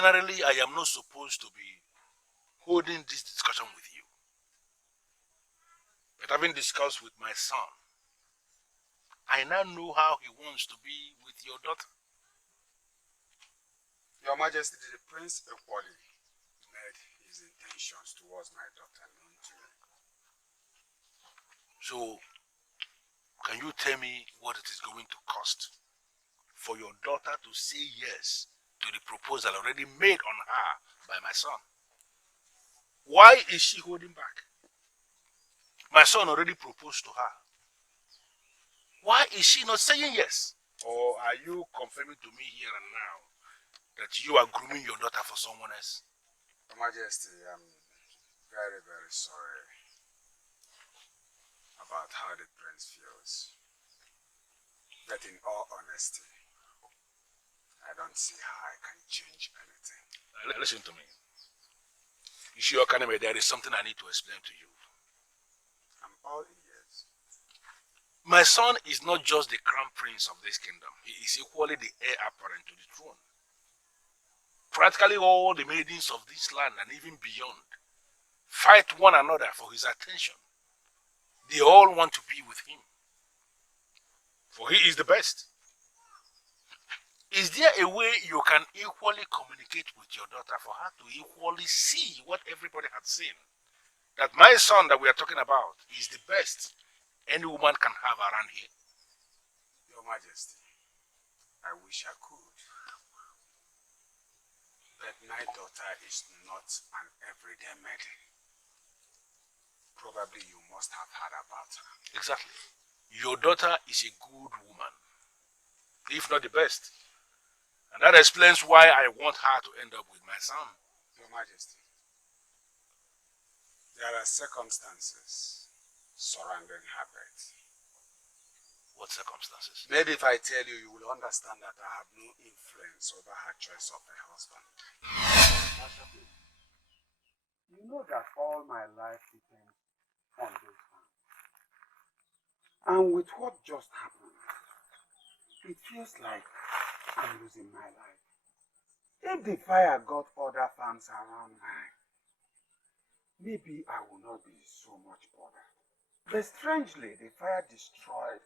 ordinarily, I am not supposed to be holding this discussion with you. But having discussed with my son, I now know how he wants to be with your daughter. Your Majesty, the Prince equally made his intentions towards my daughter known to me. So, can you tell me what it is going to cost for your daughter to say yes to the proposal already made on her by my son? Why is she holding back? My son already proposed to her. Why is she not saying yes? Or are you confirming to me here and now that you are grooming your daughter for someone else? Your Majesty, I'm very, very sorry about how the Prince feels. But in all honesty, I don't see how I can change anything. Listen to me. Ishio Kaneme, there is something I need to explain to you. I'm all ears. My son is not just the crown prince of this kingdom. He is equally the heir apparent to the throne. Practically all the maidens of this land and even beyond fight one another for his attention. They all want to be with him. For he is the best. Is there a way you can equally communicate with your daughter for her to equally see what everybody has seen? That my son that we are talking about is the best any woman can have around here? Your Majesty, I wish I could. But my daughter is not an everyday maiden. Probably you must have heard about her. Exactly. Your daughter is a good woman, if not the best. And that explains why I want her to end up with my son. Your Majesty, there are circumstances surrounding her birth. What circumstances? Maybe if I tell you, you will understand that I have no influence over her choice of a husband. You know that all my life depends on this man. And with what just happened, it feels like I'm losing my life. If the fire got other farms around mine, maybe I will not be so much bothered. But strangely, the fire destroyed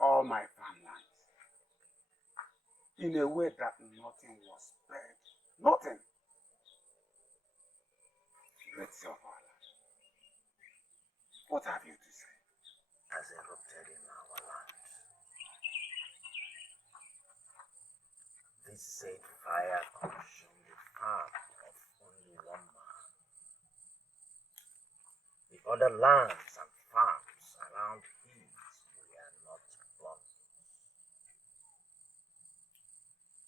all my farmlands in a way that nothing was spared. Nothing. Let's see our life. What have you to say? Has erupted in our land. This said fire consumed the farm of only one man. The other lands and farms around his were not burnt.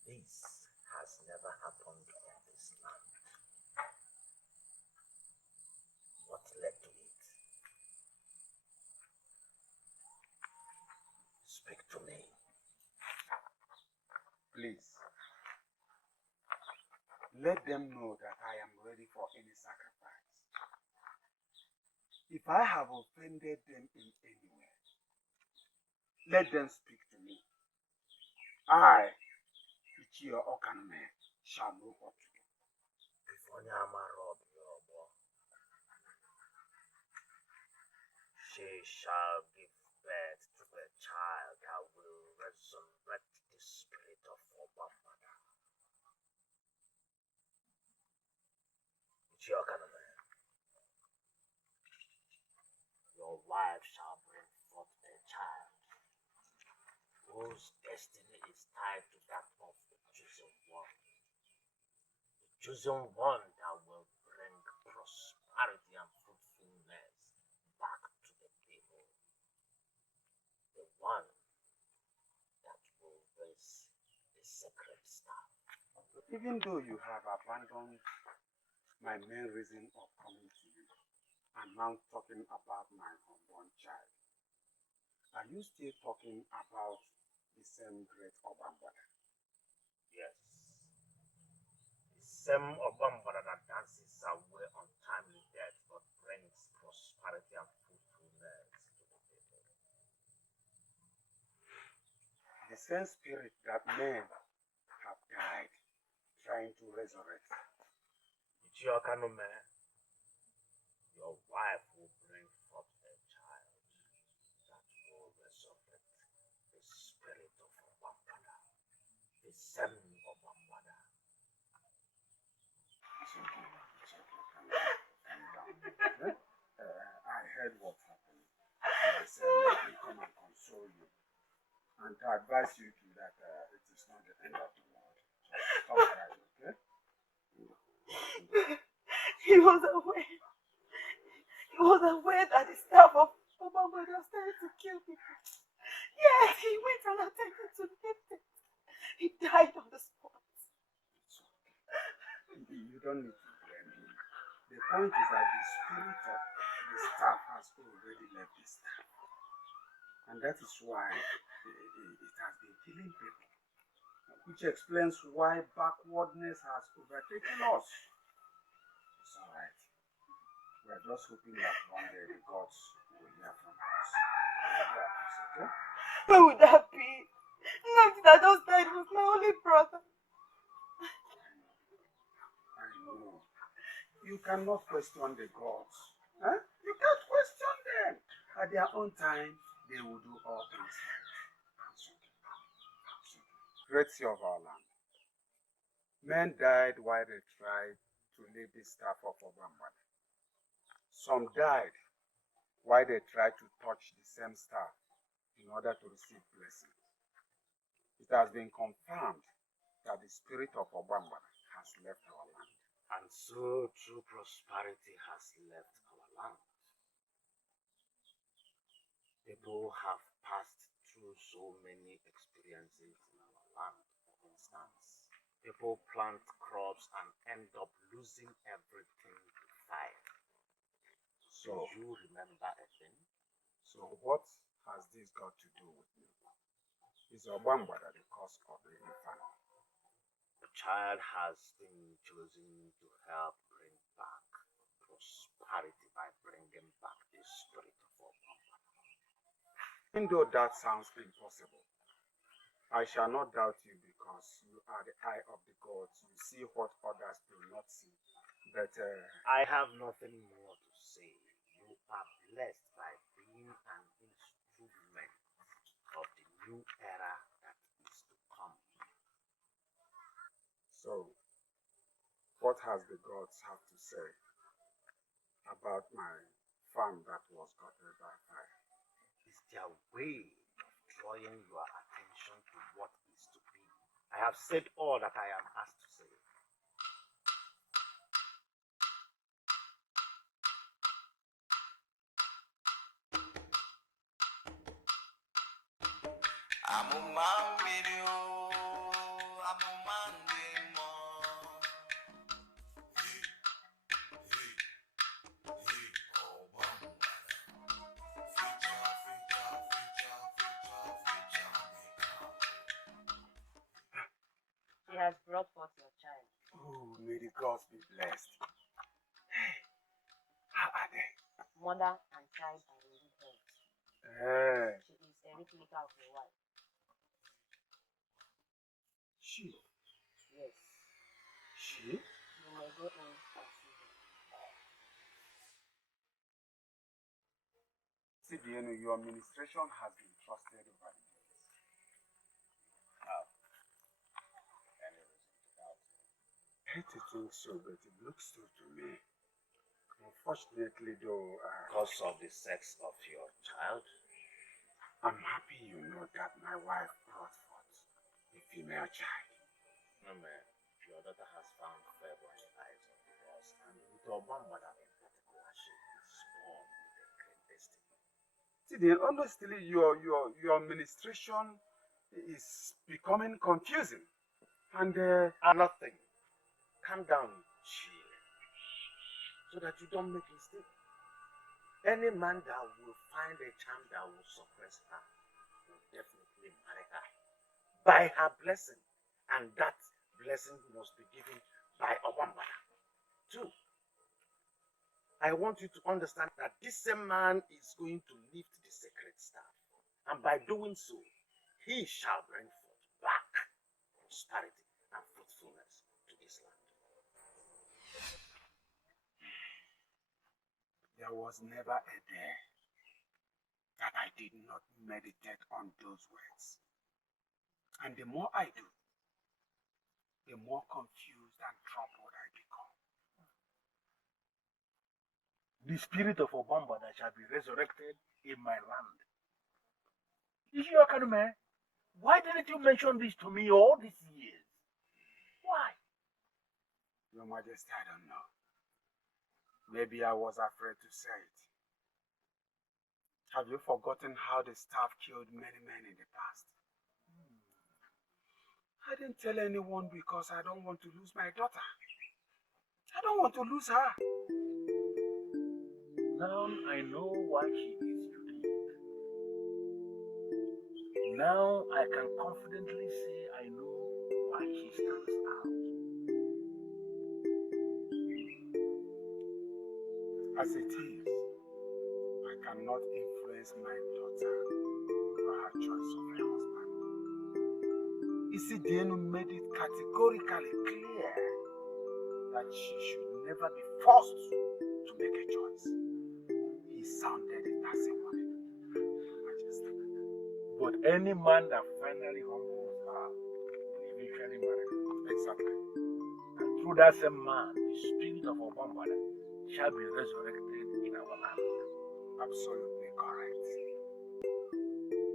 This has never happened in this land. What led to it? Speak to me. Please, let them know that I am ready for any sacrifice. If I have offended them in any way, let them speak to me. I, Ichio Okanme, shall know what to do. She shall give birth to a child that will resurrect the spirit of Obamada. Your wife shall bring forth a child whose destiny is tied to that of the chosen one. The chosen one that will bring prosperity and fruitfulness back to the people. The one that will raise the sacred staff. Even though you have abandoned my main reason of coming to you, and now talking about my unborn child, are you still talking about the same great Obambada? Yes. The same Obambada that dances away untimely death but brings prosperity and fruitfulness to the people. The same spirit that men have died trying to resurrect. It's your man. Your wife will bring forth a child that will resurrect the spirit of Obambada, the son of Obambada. It's okay. It's okay. Calm down. Okay? I heard what happened. And I said, let me come and console you. And to advise you to that it is not the end of the world. Just stop crying, okay? He was aware. He was aware that the staff of Obama was trying to kill people. Yes, he went and attempted to lift it. He died on the spot. It's okay. You don't need to blame him. The point is that the spirit of the staff has already left the staff. And that is why it has been killing people. Which explains why backwardness has overtaken us. It's alright. We're just hoping that one day the gods will hear from us. Okay? Where would that be? Nothing that just died was my only brother. I know. You cannot question the gods. Huh? You can't question them. At their own time, they will do all things right. It's okay. It's okay. Great sea of our land. Men died while they tried to leave the staff of Obama. Some died while they tried to touch the same staff in order to receive blessings. It has been confirmed that the spirit of Obama has left our land. And so true prosperity has left our land. People have passed through so many experiences in our land. For instance, people plant crops and end up losing everything to fire. So, Do you remember a thing? so what has this got to do with me? Is Obama the cause of the infamy? The child has been chosen to help bring back prosperity by bringing back the spirit of Obama. Even though that sounds impossible, I shall not doubt you because you are the eye of the gods. You see what others do not see. But I have nothing more to say. You are blessed by being an instrument of the new era that is to come. so, what has the gods have to say about my farm that was gutted by fire? It's their way of drawing your attention to what is to be. I have said all that I am asked to say. Amuma video, Amuma demo. She has brought forth your child. Oh, may the gods be blessed. Hey, how are they? Mother and child are in good health. She is a replica of your wife. She? Yes. She? You may go in and see her. CDN, your administration has been trusted over the years. How? Any reason to doubt it? I hate to think so, but it looks so to me. Unfortunately, though, Because of the sex of your child, I'm happy you know that my wife brought forth a female child. no man, your daughter has found favor in the eyes of the boss, and with your mother in particular, she is born with a great destiny. CDN, honestly, your administration is becoming confusing. And Nothing. Calm down, chill, so that you don't make mistake. Any man that will find a charm that will suppress her will definitely marry her by her blessing, and that blessing must be given by Obama. Two, I want you to understand that this same man is going to lift the sacred staff, and by doing so, he shall bring forth back prosperity and fruitfulness to this There was never a day that I did not meditate on those words. And the more I do, the more confused and troubled I become. The spirit of Obambada shall be resurrected in my land. Ishiokanume, why didn't you mention this to me all these years? Why? Your Majesty, I don't know. Maybe I was afraid to say it. Have you forgotten how the staff killed many men in the past? I didn't tell anyone because I don't want to lose my daughter. I don't want to lose her. Now I know why she is unique. Now I can confidently say I know why she stands out. As it is, I cannot influence my daughter over her choice of a husband. Isidienu made it categorically clear that she should never be forced to make a choice. He sounded it as a warning, Majesty. But any man that finally humbles her will eventually marry her. Exactly. And through that same man, the spirit of Obambada shall be resurrected in our land. Absolutely correct.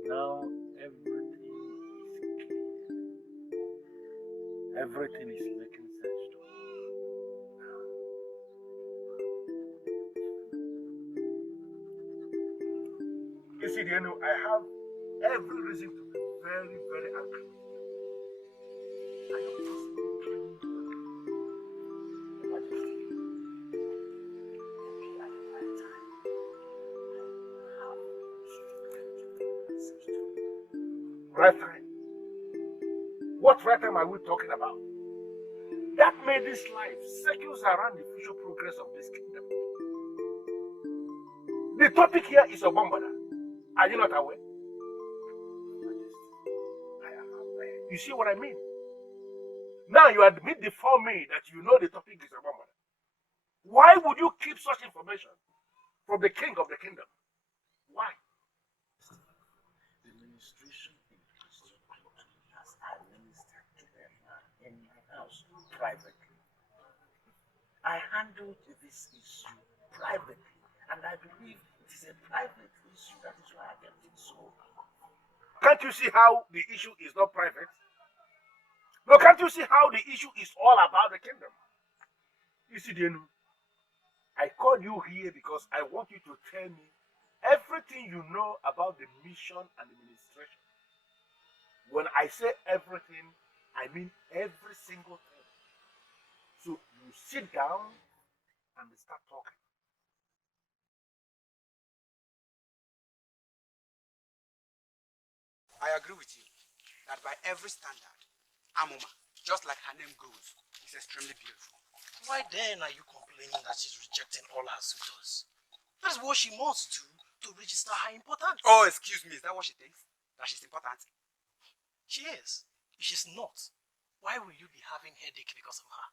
Now everything is clear. Everything is making sense to me now. You see, Daniel, I have every reason to be very, very angry with you. Are you possibly dreaming to Your Majesty, maybe at the right time, I have answers to you. right time? What right time are we talking about? That made this life circles around the future progress of this kingdom. The topic here is Obambada. Are you not aware? I am aware. You see what I mean? Now you admit before me that you know the topic is Obambada. Why would you keep such information from the king of the kingdom? Why? The ministration in question as I ministered to a man in my house privately. I handled this issue privately, and I believe it is a private issue. That is why I kept it so. Can't you see how the issue is not private? No, can't you see how the issue is all about the kingdom? You see, Denu, I called you here because I want you to tell me everything you know about the mission and the administration. When I say everything, I mean every single thing. So you sit down and start talking. I agree with you that by every standard, Amuma, just like her name goes, is extremely beautiful. Why then are you complaining that she's rejecting all her suitors? That's what she must do to register her importance. Oh, excuse me, is that what she thinks? That she's important? She is. If she's not, why will you be having headache because of her?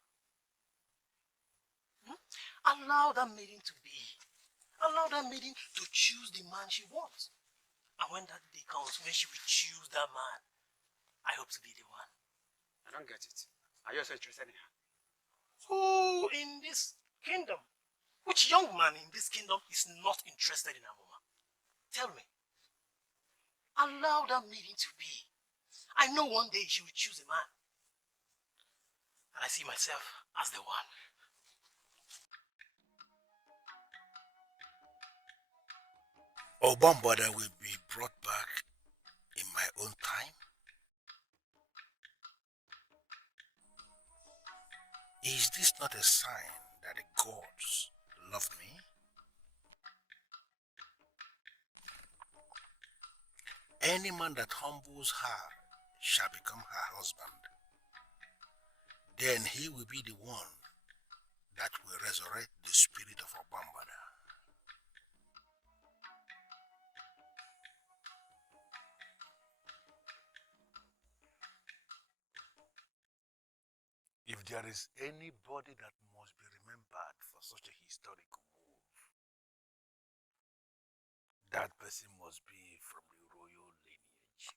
Allow that maiden to be. Allow that maiden to choose the man she wants. And when that day comes, when she will choose that man, I hope to be the one. I don't get it. Are you also interested in her? Who in this kingdom, which young man in this kingdom is not interested in Amuma? Tell me. Allow that maiden to be. I know one day she will choose a man. And I see myself as the one. Obambada will be brought back in my own time. Is this not a sign that the gods love me? Any man that humbles her shall become her husband. Then he will be the one that will resurrect the spirit of Obambada. If there is anybody that must be remembered for such a historical move, That person must be from the royal lineage.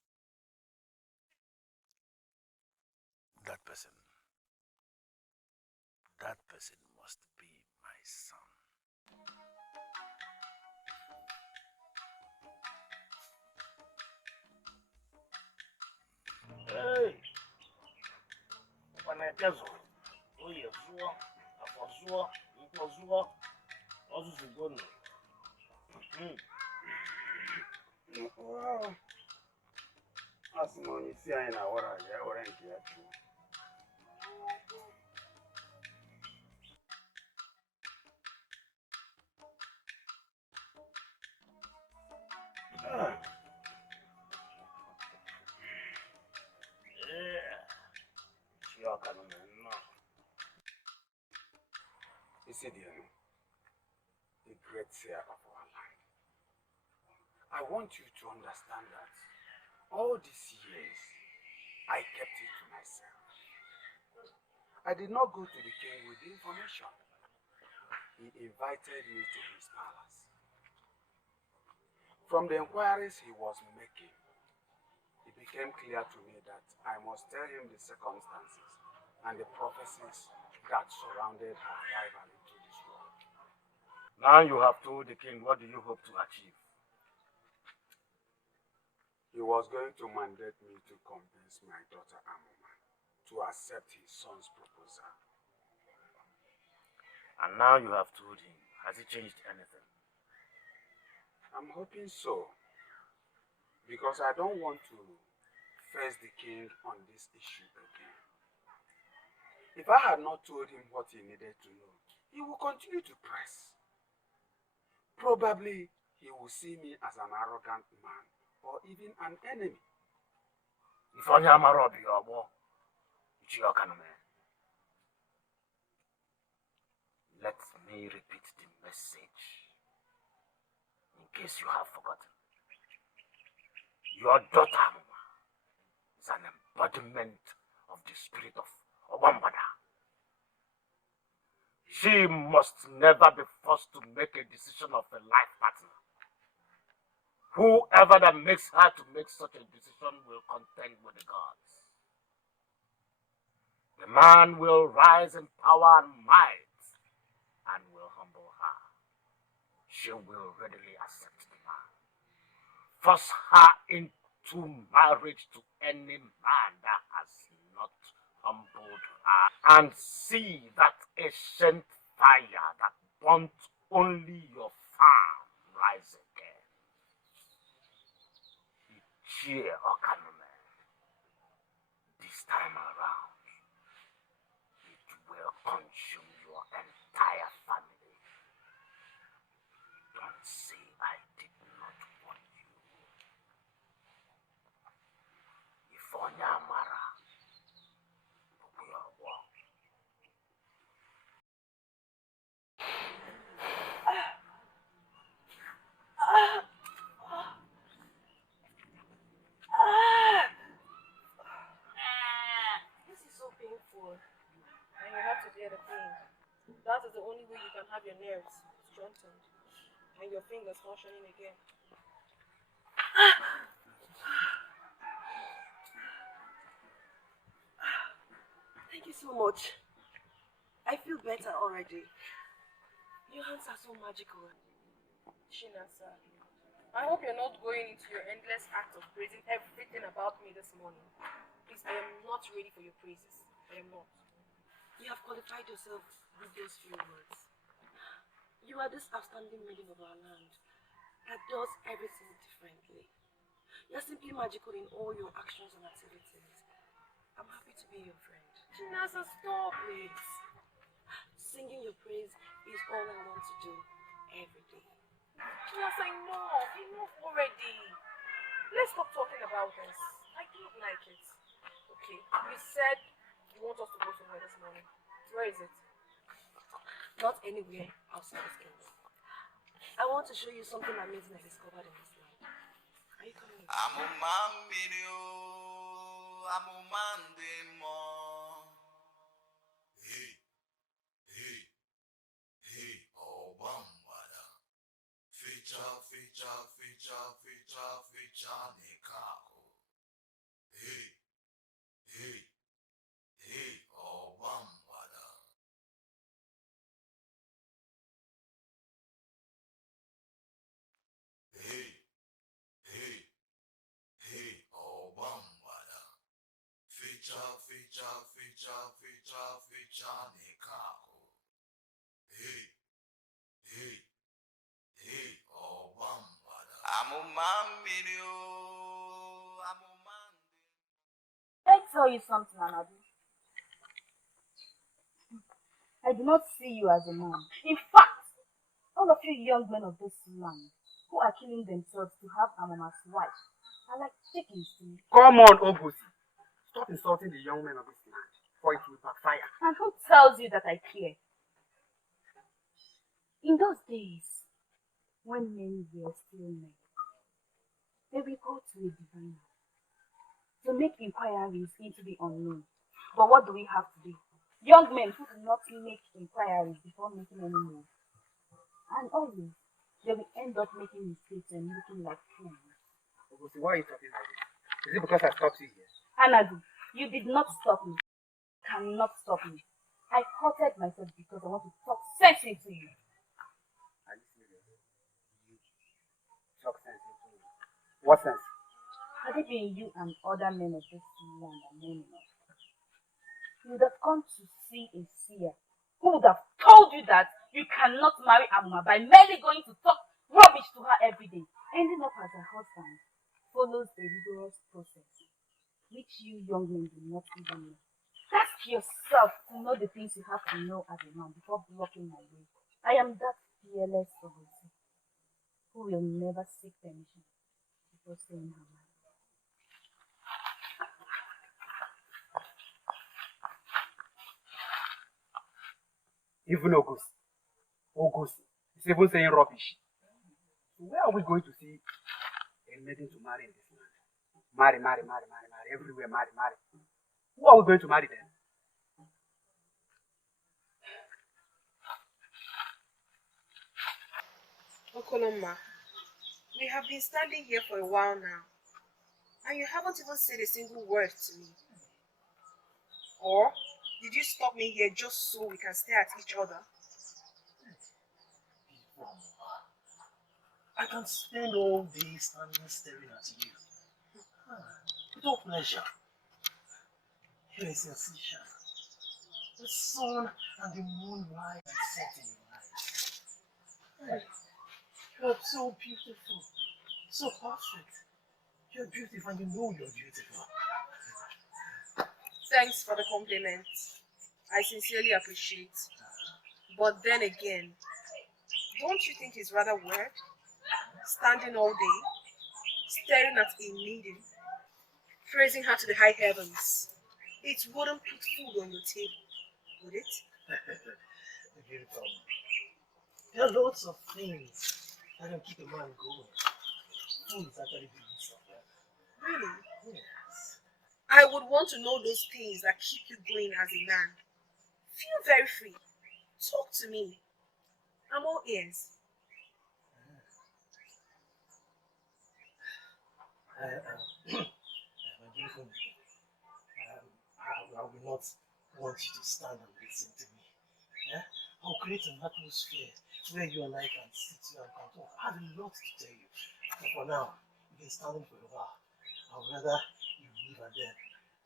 That person, that person must be my son. Hey, when I just Ugezu, Afozu, Ikozu, Ozuzugono. Well, as long as you ain't what I ain't here too. Yeah, Chiokanumeno. You see, dear, the great seer of our land. I want you to understand that all these years, I kept it to myself. I did not go to the king with the information. He invited me to his palace. From the inquiries he was making, it became clear to me that I must tell him the circumstances and the prophecies that surrounded her arrival into this world. Now you have told the king, what do you hope to achieve? He was going to mandate me to convince my daughter Amuma to accept his son's proposal. And now you have told him, has he changed anything? I'm hoping so, because I don't want to face the king on this issue again. If I had not told him what he needed to know, he will continue to press. Probably he will see me as an arrogant man or even an enemy. If only Amarobi or Chiokanumeno. Let me repeat the message, in case you have forgotten. Your daughter, Amuma, is an embodiment of the spirit of Obambada. She must never be forced to make a decision of a life partner. Whoever that makes her to make such a decision will contend with the gods. The man will rise in power and might and will humble her. She will readily accept the man. Force her into marriage to any man that has not humbled her, and see that ancient fire that burnt only your farm rise again. Cheer, Okorondu. This time around, it will consume your entire family. Don't say I did not warn you. If Onyamara, we are one. This is so painful. And you have to bear the pain. That is the only way you can have your nerves strengthened and your fingers functioning again. Thank you so much. I feel better already. Your hands are so magical. Shinasa, I hope you're not going into your endless act of praising everything about me this morning. Please, I am not ready for your praises. I am not. You have qualified yourself with those few words. You are this outstanding maiden of our land that does everything differently. You're simply magical in all your actions and activities. I'm happy to be your friend. Chinasa, stop! Please. Singing your praise is all I want to do every day. Chinasa, enough already. Let's stop talking about this. I don't like it. Okay, you said you want us to go somewhere this morning. Where is it? Not anywhere outside this kingdom. I want to show you something amazing I discovered in this land. Are you coming with me? Amuma video, Amuma demo. Hey, hey, oh bambada. Feature, feature, feature. ficha nikako. Hey, hey, hey, oh bambada. Amumambio, amumande. Let me tell you something, Anadu. I do not see you as a man. In fact, all of you young men of this land who are killing themselves to have Amuma's wife are like chickens to me. Come on, Ogusi. Stop insulting the young men of this land, for it will backfire. And who tells you that I care? In those days, when men were still men, they will go to a diviner to make inquiries into the unknown. But what do we have today? Young men who do not make inquiries before making any move. And always, they will end up making mistakes and looking like fools. Ogusi, why are you talking like this? Is it because I stopped you here? Anadu, you did not stop me. Cannot stop me. I halted myself because I want to talk sense into you. Are you serious? You talk sense into me. What sense? Had it been you and other men of this land are men enough, you would have come to see a seer who would have told you that you cannot marry Amuma by merely going to talk rubbish to her every day. Ending up as her husband follows a rigorous process, which you young men do not even know. Ask yourself to know the things you have to know as a man before blocking my way. I am that fearless Ogosi who will never seek permission before saying her mind. Even Ogusi. Ogusi. It's even saying rubbish. So where are we going to see a maiden to marry in this land? Marry, marry, marry, marry, marry. Everywhere, marry, marry. Who are we going to marry then? Okoloma, we have been standing here for a while now, and you haven't even said a single word to me. Or did you stop me here just so we can stare at each other? I can spend all day standing staring at you. Without pleasure. Here is your seashell. The sun and the moon rise and set in your eyes. You are so beautiful, so perfect. You're beautiful and you know you're beautiful. Thanks for the compliment. I sincerely appreciate. But then again, don't you think it's rather weird? Standing all day, staring at a maiden, praising her to the high heavens. It wouldn't put food on your table, would it? Beautiful. There are lots of things that can keep a man going. Food is actually the least of them. Really? Yes. I would want to know those things that keep you going as a man. Feel very free. Talk to me. I'm all ears. My beautiful lady, I will not want you to stand and listen to me. Yeah? I'll create an atmosphere where you and I can sit here and can talk. I have a lot to tell you. But for now, you've been standing for a while. I would rather you leave and then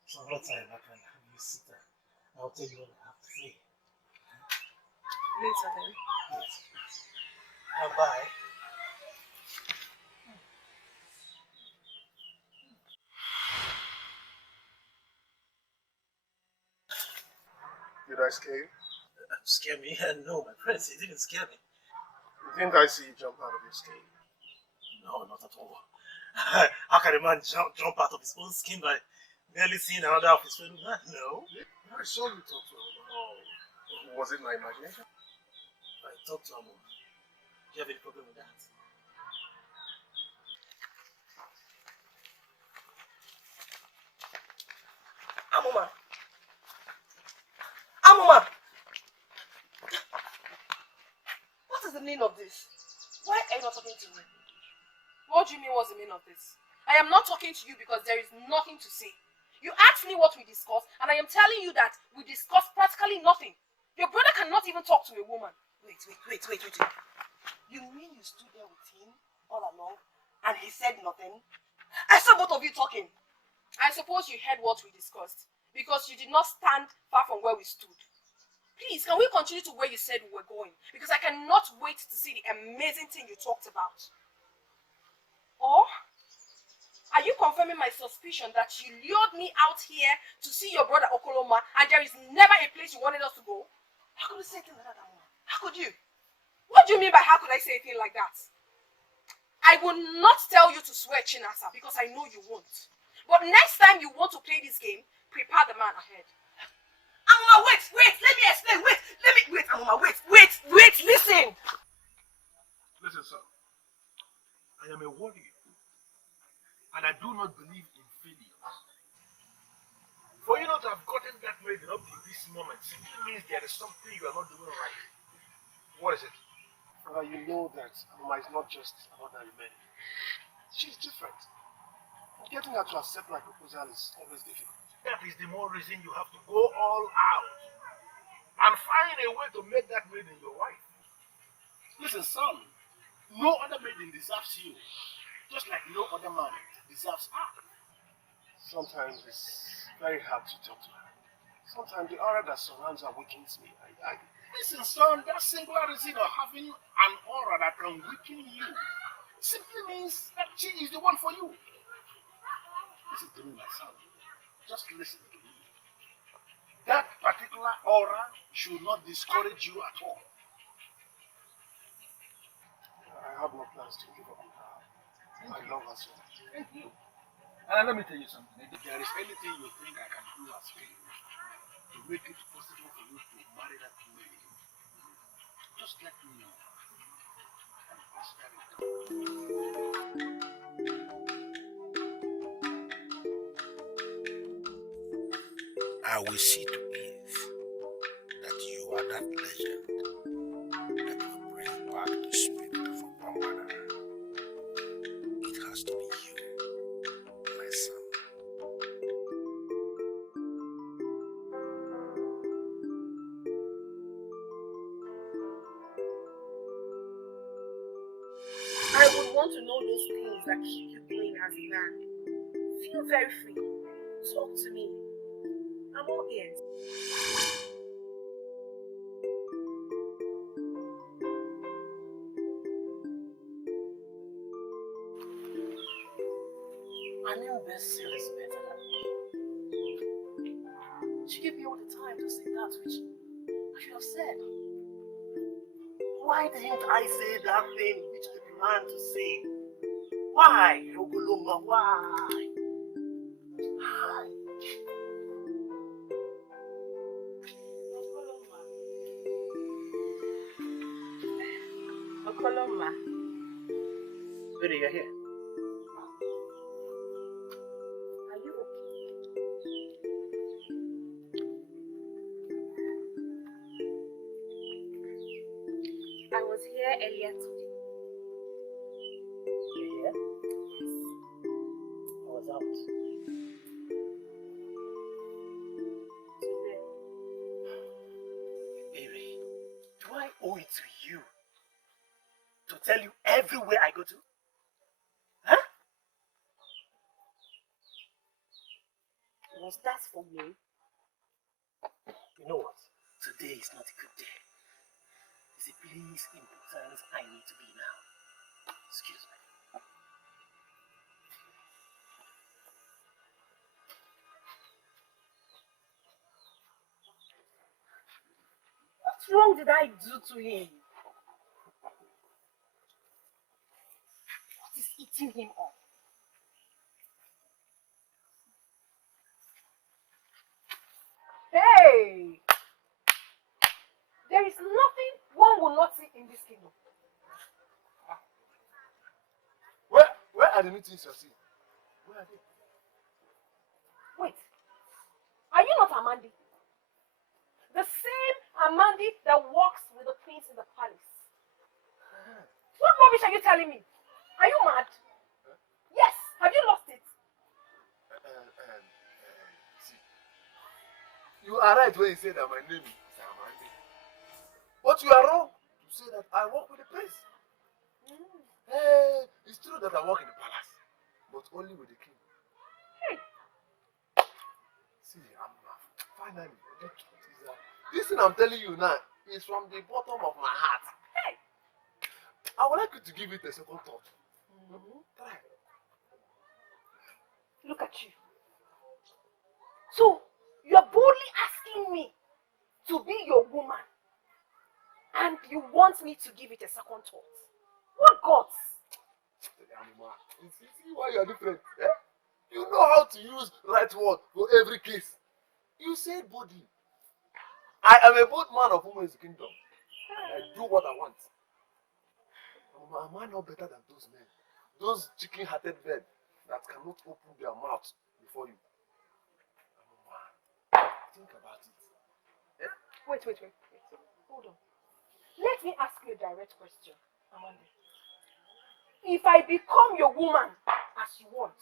some other time I can have you sit there. I'll tell you what I have to say. Later then. Yes. Bye. Did I scare you? Scare me? No, my prince, it didn't scare me. Didn't I see you jump out of your skin? No, not at all. How can a man jump out of his own skin by merely seeing another of his fellow man? No. I saw you talk to her. Oh, was it my imagination? I talked to Amuma. Do you have any problem with that? Amuma. Amuma! What is the meaning of this? Why are you not talking to me? What do you mean what's the meaning of this? I am not talking to you because there is nothing to say. You asked me what we discussed, and I am telling you that we discussed practically nothing. Your brother cannot even talk to a woman. Wait. You mean you stood there with him all along, and he said nothing? I saw both of you talking. I suppose you heard what we discussed. because you did not stand far from where we stood. Please, can we continue to where you said we were going? Because I cannot wait to see the amazing thing you talked about. Or are you confirming my suspicion that you lured me out here to see your brother Okoloma and there is never a place you wanted us to go? How could you say a thing like that, Amuma? How could you? What do you mean by how could I say a thing like that? I will not tell you to swear Chinasa because I know you won't. But next time you want to play this game, prepare the man ahead. Amuma, wait, let me explain, wait, Amuma, wait, listen. Listen, sir. I am a warrior, and I do not believe in failure. For you not to have gotten that maiden up to this moment simply means there is something you are not doing right. What is it? You know that Amuma is not just another man. She's different. Getting her to accept my proposal is always difficult. That is the more reason you have to go all out and find a way to make that maiden your wife. Listen, son, no other maiden deserves you, just like no other man deserves her. Sometimes it's very hard to talk to her. Sometimes the aura that surrounds her weakens me. Listen, son, that singular reason of having an aura that can weaken you simply means that she is the one for you. Listen to me, my son. Just listen to me. That particular aura should not discourage you at all. I have no plans to give up on her. I love her so much. Thank you. And let me tell you something. If there is anything you think I can do as favor to make it possible for you to marry that lady, just let me know. And I'll spare it. I will see to it that you are that legend that will bring back the spirit of Obama. It has to be you, my son. I would want to know those things that keep you going as a man. Feel very free. Talk to me. I'm all ears. An imbecile is better than me. She gave me all the time to say that which I should have said. Why didn't I say that thing which I planned to say? Why, Okoloma, why? Why? Okoloma. Sweetie, you're here. Are you okay? I was here earlier today. Yeah? I was out. Today. Baby, do I owe it to you to tell you everywhere I go to? Huh? Was that for me? You know what? Today is not a good day. It's a place important I need to be now. Excuse me. What wrong did I do to him? What is eating him up? Hey! There is nothing one will not see in this kingdom. Where are the new things you're seeing? Where are they? Wait. Are you not Amandi? The same Amandi that walks with the queens in the palace. What rubbish are you telling me? Are you mad? Yes. Have you lost it? See, you are right when you say that my name is Amandi. But you are wrong to say that I work with the prince. Hey, it's true that I work in the palace, but only with the king. Hey. See, I'm finally. This thing I'm telling you now is from the bottom of my heart. Hey, I would like you to give it a second thought. Try. Look at you. So, you're boldly asking me to be your woman. And you want me to give it a second thought. What gods? Amuma, you see why you're different. Eh? You know how to use right word for every case. You said body. I am a bold man of woman's kingdom. And I do what I want. Am I not better than those men? Those chicken-hearted men that cannot open their mouths before you. Think about it. Yeah? Wait. Hold on. Let me ask you a direct question, Amanda. If I become your woman as you want,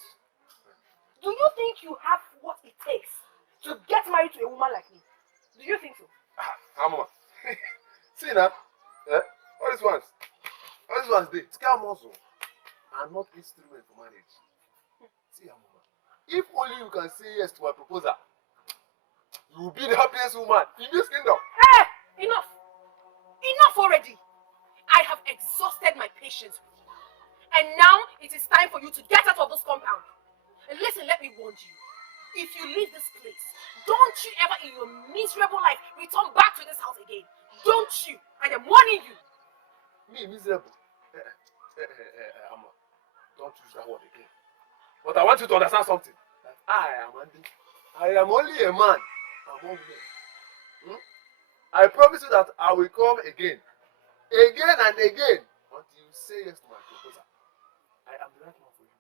do you think you have what it takes to get married to a woman like me? Do you think so? Amuma. See now. Eh? All these ones, they scam also are not instrument for marriage. See, Amuma. If only you can say yes to my proposal, you will be the happiest woman in this kingdom. Hey! Enough! Enough already! I have exhausted my patience with you. And now it is time for you to get out of this compound. And listen, let me warn you. If you leave this place, don't you ever in your miserable life return back to this house again. Don't you? I am warning you. Me, miserable? Amma, don't use that word again. But I want you to understand something. That I am only a man among men. I promise you that I will come again and again, until you say yes to my proposal. I am the right man for you.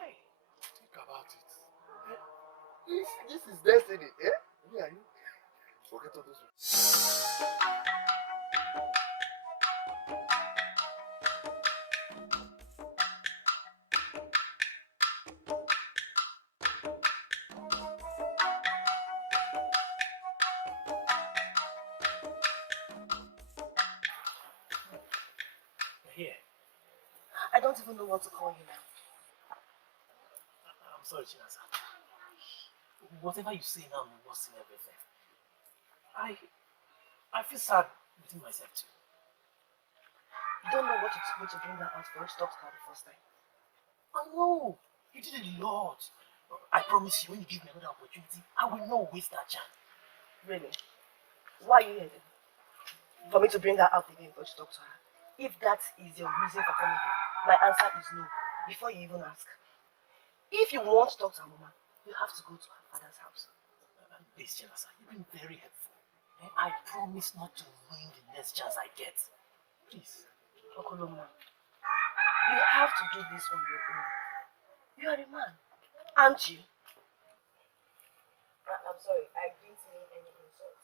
Hey. Think about it. This is destiny, eh? Me and you. Forget all those things. Here. I don't even know what to call you now. I'm sorry, Chinasa. Whatever you say now will worsen everything. I feel sad within myself too. You don't know what it took me to bring her out for us to talk to her the first time. I know. You did a lot. I promise you, when you give me another opportunity, I will not waste that chance. Really? Why are you here then? For me to bring her out again for us to talk to her? If that is your reason for coming here, my answer is no, before you even ask. If you want to talk to Amuma, you have to go to her father's house. Please, Chinasa, you've been very helpful. And I promise not to ruin the next chance I get. Please. Okorondu, you have to do this on your own. You are a man, aren't you? I'm sorry, I didn't mean any insult.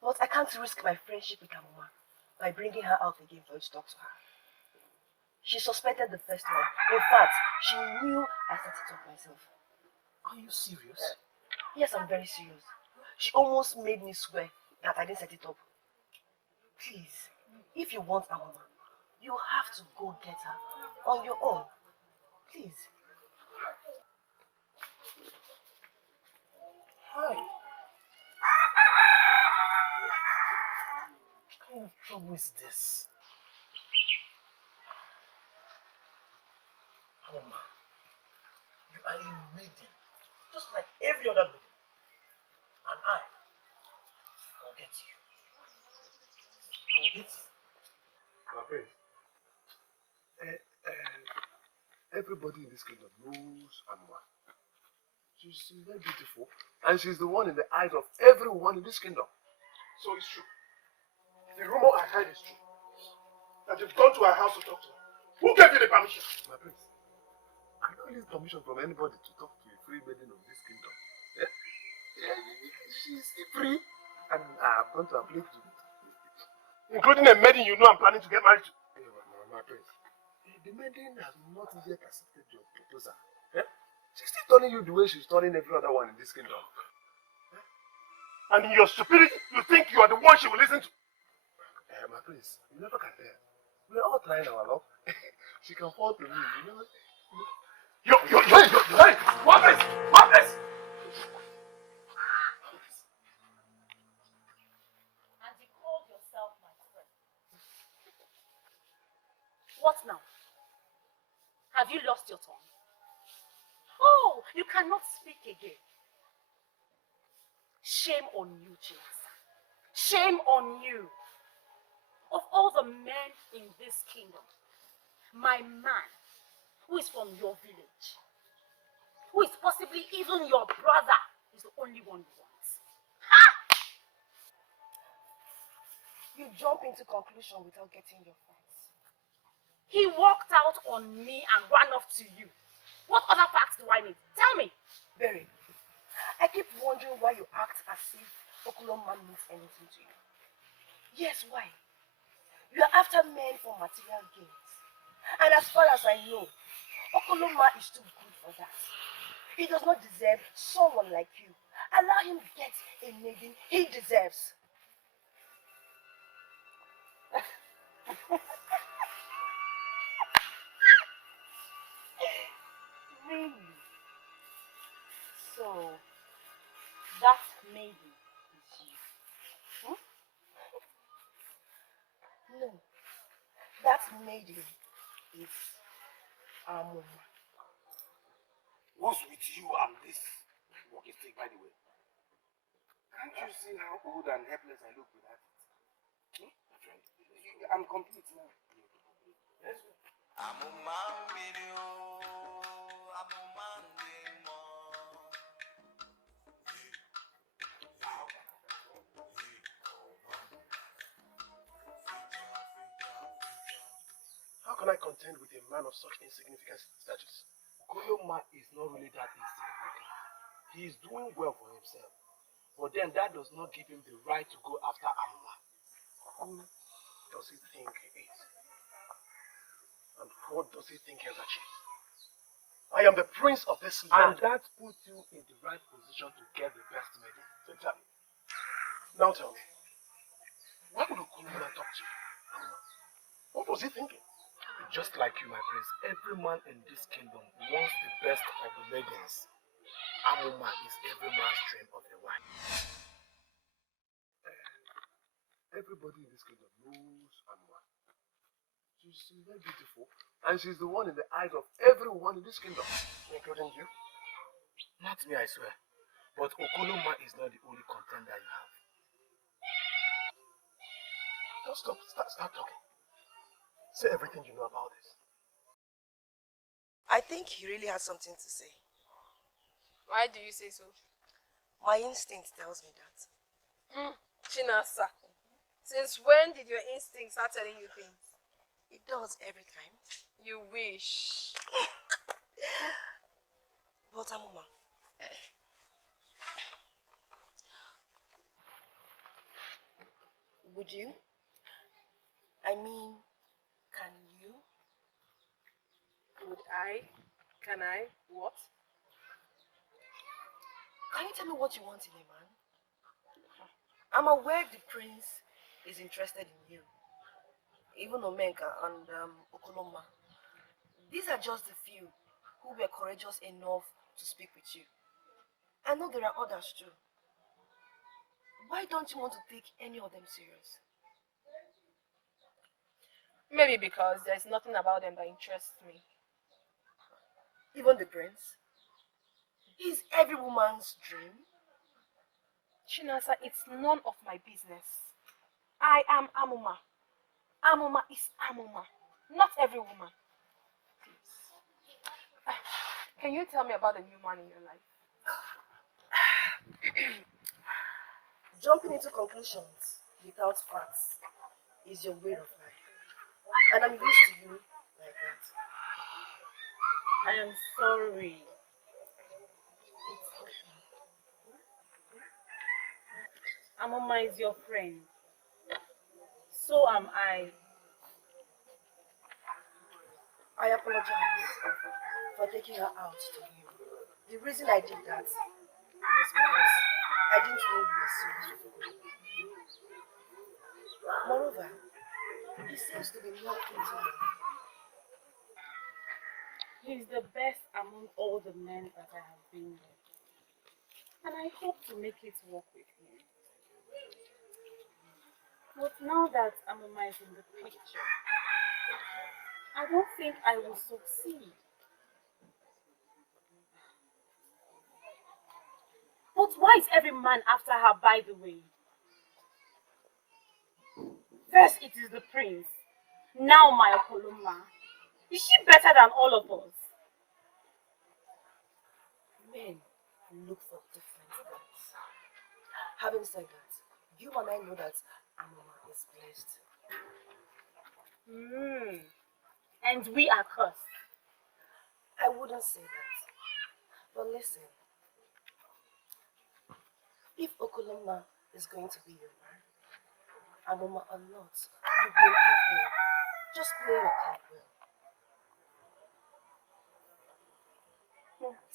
But I can't risk my friendship with Amuma by bringing her out again for you to talk to her. She suspected the first one. In fact, she knew I set it up myself. Are you serious? Yes, I'm very serious. She almost made me swear that I didn't set it up. Please, if you want Amuma, you have to go get her on your own. Please. Hi. What kind of trouble is this? Amuma, you are a maiden, just like every other maiden. And I will get you. I will get you. My friend, everybody in this kingdom knows Amuma. She's very beautiful, and she's the one in the eyes of everyone in this kingdom. So it's true. The rumor I heard is true. That you've gone to her house to talk to her. Who gave you the permission? My prince, I don't need permission from anybody to talk to a free maiden of this kingdom. She's free, and I've gone to a place to... Including a maiden you know I'm planning to get married to. My prince, the maiden has not yet accepted your proposal. She's still turning you the way she's turning every other one in this kingdom. And in your stupidity, you think you are the one she will listen to. My prince, you never can tell. We're all trying our luck. She can fall to me, you know. Hey, what is? And you called yourself my friend. What now? Have you lost your tongue? Oh, you cannot speak again. Shame on you, James. Shame on you. Of all the men in this kingdom, my man, who is from your village, who is possibly even your brother, is the only one you want. You jump into conclusion without getting your facts. He walked out on me and ran off to you. What other facts do I need? Tell me. Berry, I keep wondering why you act as if Okoloma means anything to you. Yes, why? You are after men for material gains. And as far as I know, Okoloma is too good for that. He does not deserve someone like you. Allow him to get a maiden he deserves. Really? So, that maiden is you? Hmm? No, that maiden is Amuma. What's with you and this walking stick, by the way? Can't you see how old and helpless I look without it? Hmm? My friend, I'm complete now. Yes, sir. Amuma video, Amuma demo. How can I contend with a man of such insignificant status? Okorondu is not really that insignificant. He is doing well for himself. But then that does not give him the right to go after Amuma. Who does he think he is? And what does he think he has achieved? I am the prince of this land. And that puts you in the right position to get the best maiden. So tell me. Now tell me. Why would Okorondu talk to you? What was he thinking? Just like you, my prince, every man in this kingdom wants the best of the maidens. Amuma is every man's dream of a wife. Everybody in this kingdom knows Amuma. She's very beautiful, and she's the one in the eyes of everyone in this kingdom, including you. Not me, I swear. But Okorondu is not the only contender you have. Just start talking. Say everything you know about this. I think he really has something to say. Why do you say so? My instinct tells me that. Chinasa, since when did your instincts start telling you things? It does every time. You wish. But Amuma, would you? I mean, can you? Would I? Can I? What? Can you tell me what you want in a man? I'm aware the prince is interested in you. Even Omenka and Okorondu. These are just the few who were courageous enough to speak with you. I know there are others too. Why don't you want to take any of them serious? Maybe because there's nothing about them that interests me. Even the prince? He's every woman's dream. Chinasa, it's none of my business. I am Amuma. Amuma is Amuma. Not every woman. Can you tell me about the new man in your life? Jumping into conclusions without facts is your way of life. And I'm used to you like that. I am sorry. Amuma is your friend. So am I. I apologize for taking her out to you. The reason I did that was because I didn't know you were serious with her. Moreover, he seems to be not into her. He's the best among all the men that I have been with. And I hope to make it work with him. But now that Amuma is in the picture, I don't think I will succeed. But why is every man after her, by the way? First it is the prince, now my Okoloma. Is she better than all of us? Men look for different things. Having said that, you and I know that Amuma is blessed. And we are cursed. I wouldn't say that. But listen, if Okoloma is going to be your man, Amuma or not, you will have him. Just play your card well.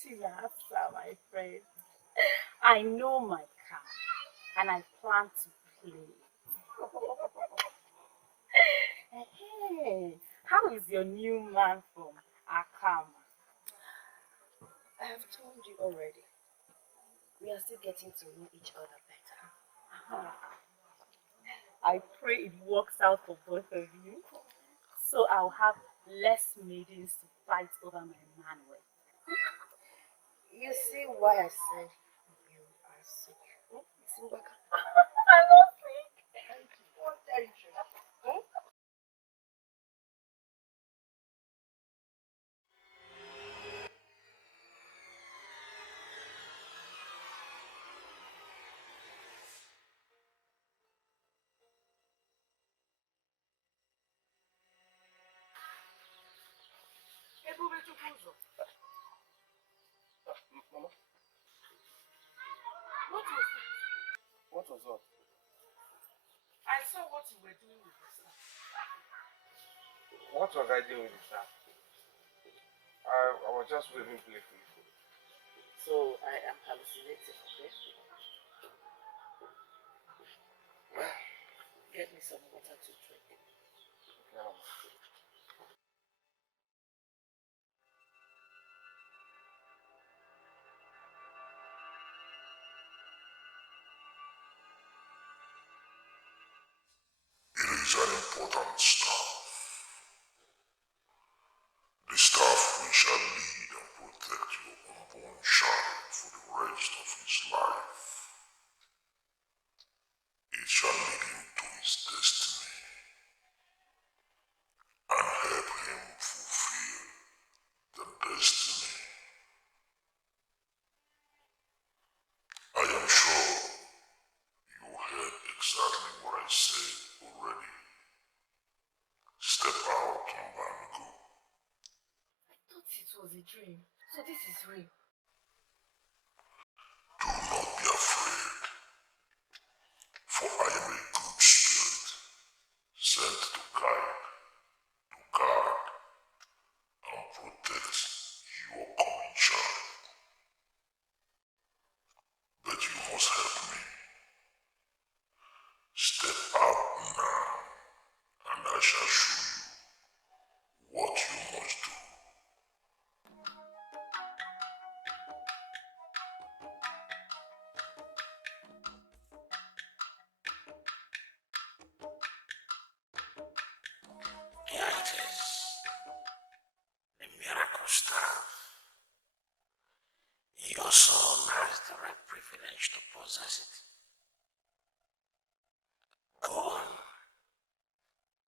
Tinasa, my friend. I know my card and I plan to play. Hey, how is your new man from Akama? I have told you already. We are still getting to know each other better. I pray it works out for both of you. So I'll have less maidens to fight over my man with. You see why I said you are sick. Simbaka. I'm not sick. What territory? Mama, What was that? what was that? I saw what you were doing with yourself. What was I doing with that? I was just waving playfully. So I am hallucinating, okay? Get me some water to drink. Okay, Mama. It is an important staff. The staff which shall lead and protect your unborn child for the rest of his life. It shall lead him to his destiny and help him fulfill the destiny. I am sure you heard exactly what I said already. Step out and go. I thought it was a dream. So this is real. Do not be afraid, for I am a good spirit, sent to guard, and protect your coming child. But you must help me. Step out now, and I shall show you what you must do. Here it is. The miracle staff. Your son has the right privilege to possess it. Go on.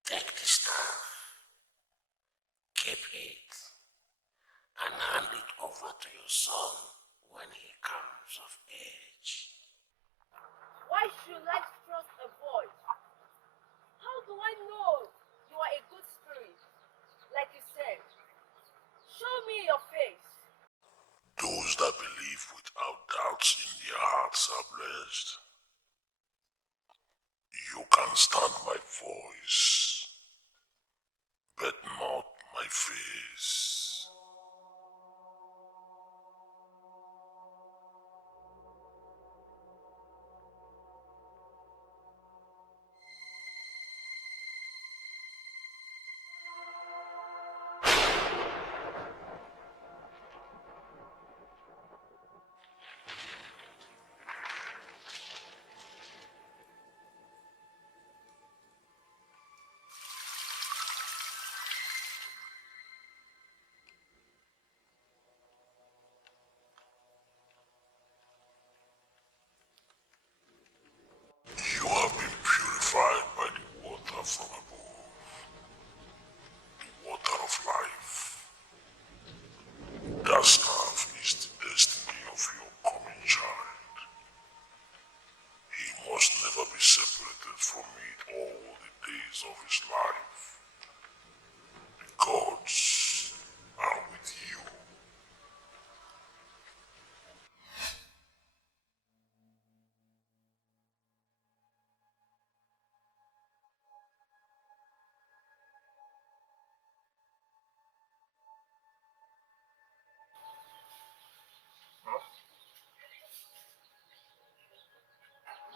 Take the staff. Keep it. And hand it over to your son when he comes of age. Why should I trust a voice? How do I know you are a good spirit? Like you said, show me your face. Those that believe without doubts in their hearts are blessed. You can stand my voice, but not my face. separated from me all the days of his life. The gods are with you.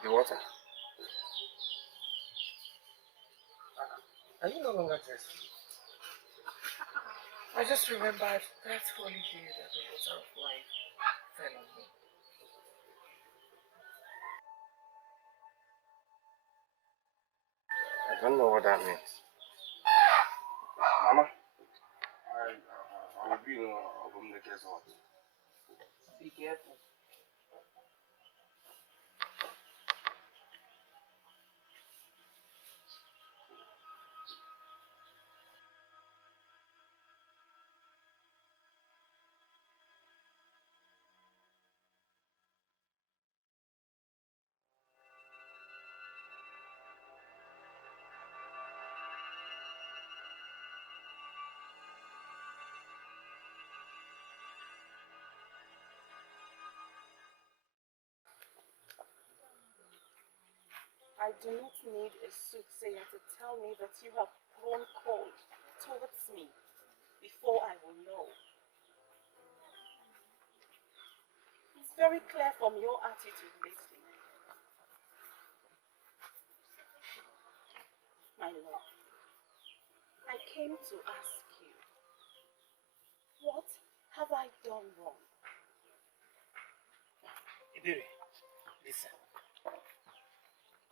The water. Are you no longer thirsty? I just remembered that holy day that the water of life fell on me. I don't know what that means. Mama, I'll be in the desert. Be careful. I do not need a soothsayer to tell me that you have grown cold towards me before I will know. It's very clear from your attitude lately. My love, I came to ask you, what have I done wrong? Iberi, listen.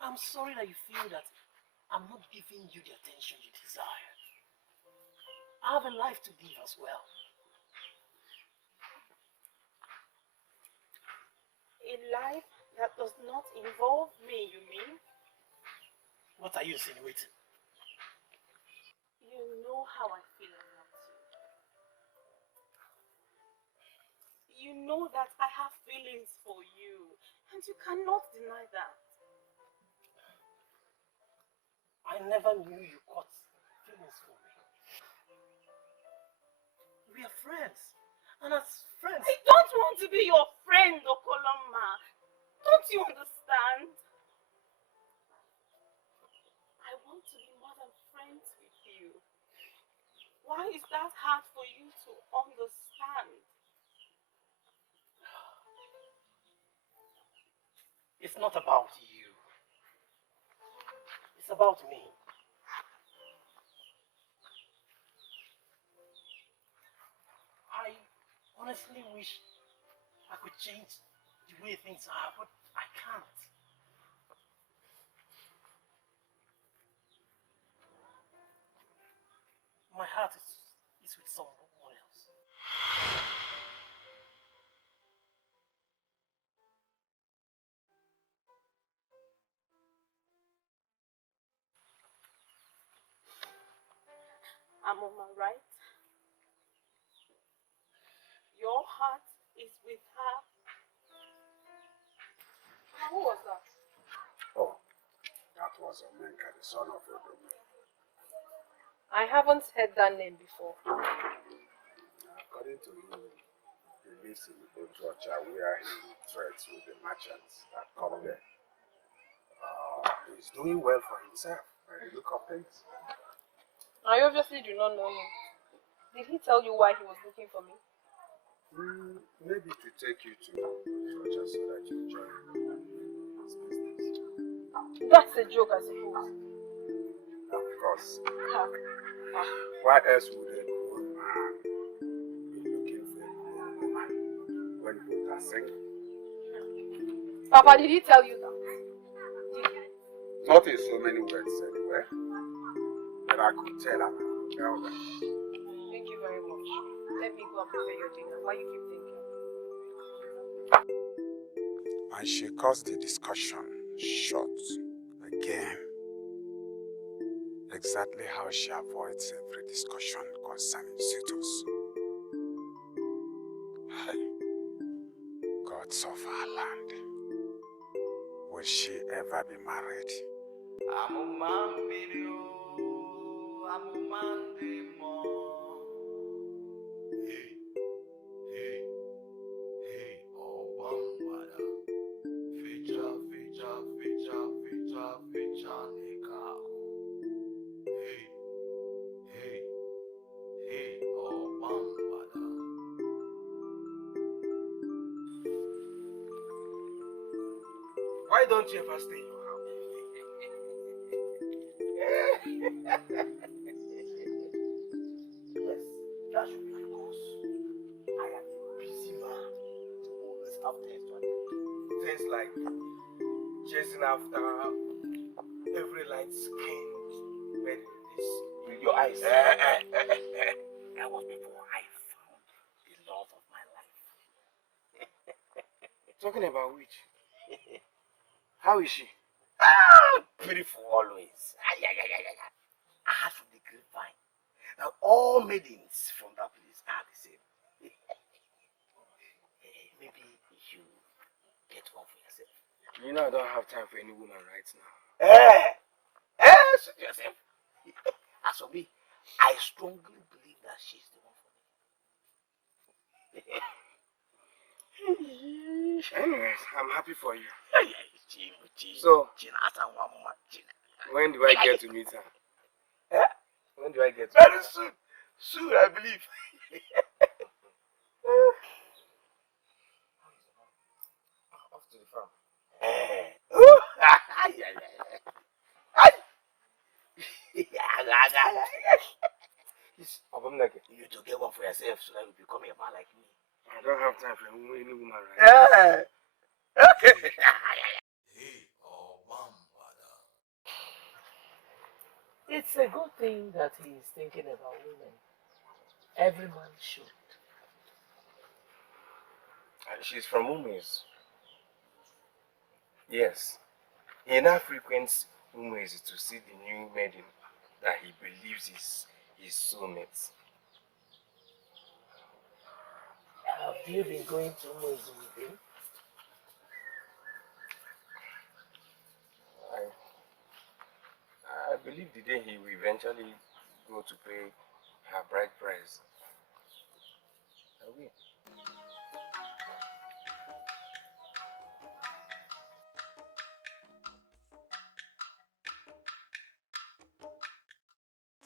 I'm sorry that you feel that I'm not giving you the attention you desire. I have a life to live as well. A life that does not involve me, you mean? What are you insinuating? You know how I feel about you. You know that I have feelings for you, and you cannot deny that. I never knew you caught feelings for me. We are friends. And as friends... I don't want to be your friend, Okoloma. Don't you understand? I want to be more than friends with you. Why is that hard for you to understand? It's not about you. It's about me. I honestly wish I could change the way things are, but I can't. My heart is with someone else. Amuma, right? Your heart is with her. Who was that? Oh, that was Omenka, the son of Odomu. I haven't heard that name before. According to him, he lives in Otuacha where he trades with the merchants that come there. He's doing well for himself by the look of things. I obviously do not know him. Did he tell you why he was looking for me? Maybe to take you to Otuacha so that you join his business. That's a joke, I suppose. Of course. Why else would a grown man be looking for a grown woman when both are single? Papa, did he tell you that? Not in so many words anyway, but I could tell her. Tell them. Thank you very much. Let me go and prepare your dinner while you keep thinking. And she cuts the discussion short again. Exactly how she avoids every discussion concerning suitors. Hey, gods of our land, Will she ever be married? Amuma video, Amuma demo. Hey, hey, hey, oh bambada. Feature, feature, feature, feature, feature, nigga. Hey, hey, hey, oh bambada. Why don't you ever stay in your house? Yes, that should be because I am a busy man who always have things to attend to. Things like chasing after every light-skinned lady in your eyes. That was before I found the love of my life. Talking about which? How is she? Beautiful always. I heard from the grapevine that all maidens from that place are the same. Maybe you should get one for yourself. You know I don't have time for any woman right now. Suit yourself. As for me, I strongly believe that she's the one for me. Anyways, I'm happy for you. So, when do I get to meet her? When do I get to very meet her? soon. Soon, I believe. Off to the farm. You need to get one for yourself so that you become a man like me. I don't have time for any woman right now. Okay. Hey, oh bambada. It's a good thing that he's thinking about women. Every man should. She's from Umezu. Yes. He now frequents Umezu to see the new maiden that he believes is his soulmate. Have you been going to Ugezu with him? I believe the day he will eventually go to pay her bride price. I will.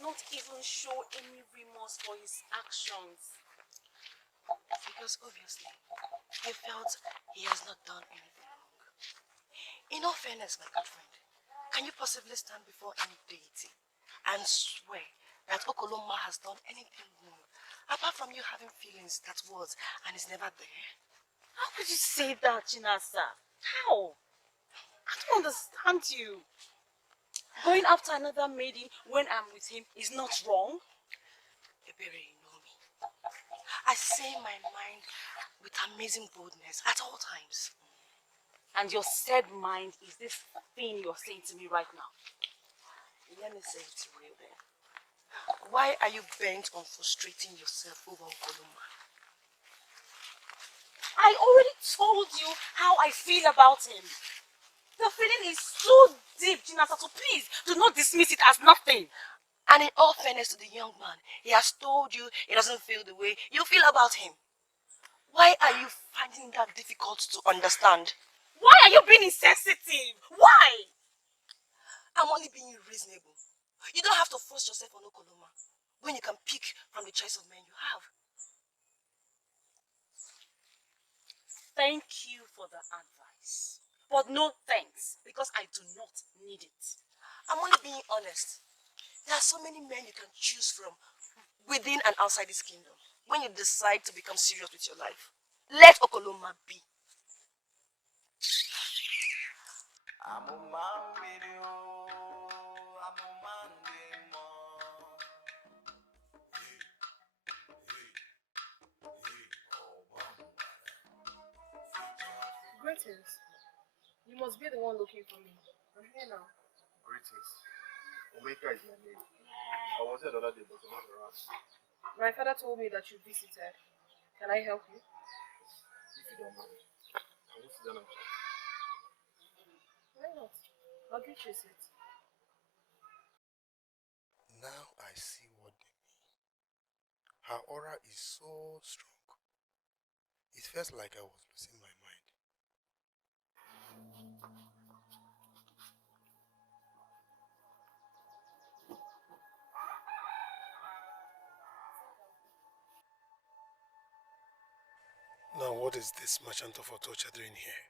Not even show any remorse for his actions. Because obviously, he felt he has not done anything wrong. In all fairness, my good friend, can you possibly stand before any deity and swear that Okoloma has done anything wrong, apart from you having feelings that was and is never there? How could you say that, Chinasa? How? I don't understand you. Going after another maiden when I'm with him is not wrong. Ebere, you know me. I say my mind with amazing boldness at all times. And your said mind is this thing you're saying to me right now. Let me say it real then. Why are you bent on frustrating yourself over Okoloma? I already told you how I feel about him. The feeling is so deep, Jinasa, so please do not dismiss it as nothing. And in all fairness to the young man, he has told you he doesn't feel the way you feel about him. Why are you finding that difficult to understand? Why are you being insensitive? Why? I'm only being reasonable. You don't have to force yourself on Okoloma when you can pick from the choice of men you have. Thank you for the advice. But no thanks, because I do not need it. I'm only being honest. There are so many men you can choose from within and outside this kingdom when you decide to become serious with your life. Let Okoloma be. Amuma video, Amuma demo. Hey, hey, hey, oh bambada. Greetings. You must be the one looking for me. I'm here now. Greetings. Omeka is my name. I was there the other day, but I'm not around. My father told me that you visited. Can I help you? If you don't mind, can we sit down and chat? Why not? I'll get you a seat. Now I see what they mean. Her aura is so strong. It felt like I was losing my mind. Now what is this merchant of torture doing here?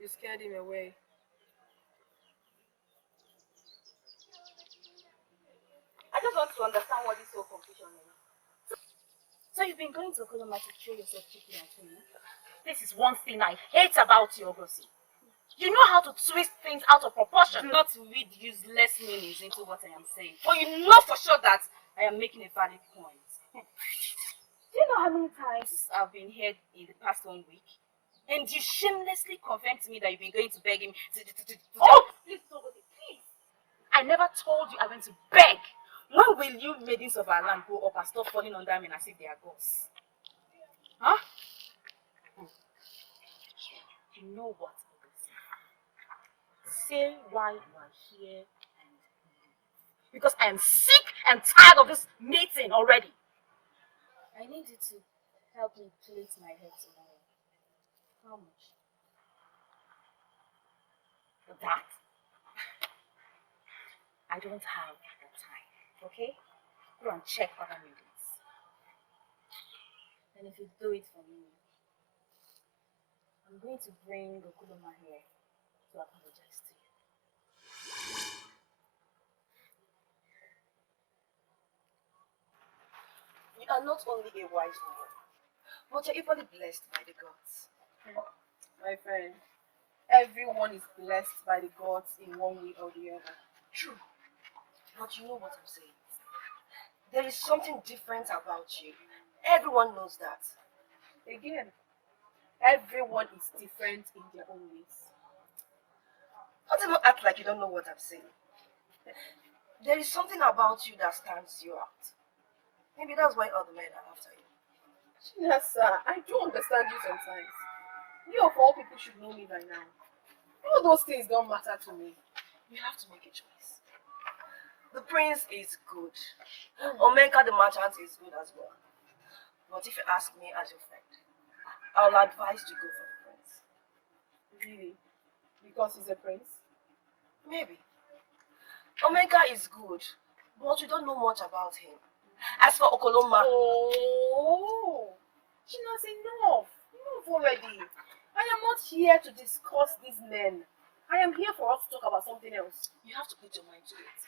You scared him away. I just want to understand what this whole confusion is. So you've been going to Okoloma to show yourself cheeky and funny? This is one thing I hate about you, Ogosi. You know how to twist things out of proportion. Do not read useless meanings into what I am saying. For you know for sure that I am making a valid point. Do you know how many times I've been here in the past 1 week? And you shamelessly confirmed to me that you've been going to beg him to oh, please, Ogosi, please. I never told you I went to beg. When will you maidens of our land grow up and stop falling under men as if they are gods? Huh? You know what? Say why you are here and leave. Because I am sick and tired of this meeting already. I need you to help me plait my hair tomorrow. How much? For that? I don't have the time, okay? Go and check other meetings. And if you do it for me, I'm going to bring Okuloma here to apologize to you. You are not only a wise woman, but you're equally blessed by the gods. My friend, everyone is blessed by the gods in one way or the other. True. But you know what I'm saying. There is something different about you. Everyone knows that. Again, everyone is different in their own ways. Don't even act like you don't know what I'm saying. There is something about you that stands you out. Maybe that's why other men are after you. Yes, sir. I do understand you sometimes. You of all people should know me by now. All those things don't matter to me. You have to make a choice. The prince is good. Omenka the merchant is good as well. But if you ask me as your friend, I'll advise you go for the prince. Really? Because he's a prince? Maybe. Omenka is good, but you don't know much about him. As for Okoloma, Oh, China's enough. Enough already. I am not here to discuss these men. I am here for us to talk about something else. you have to put your mind to it.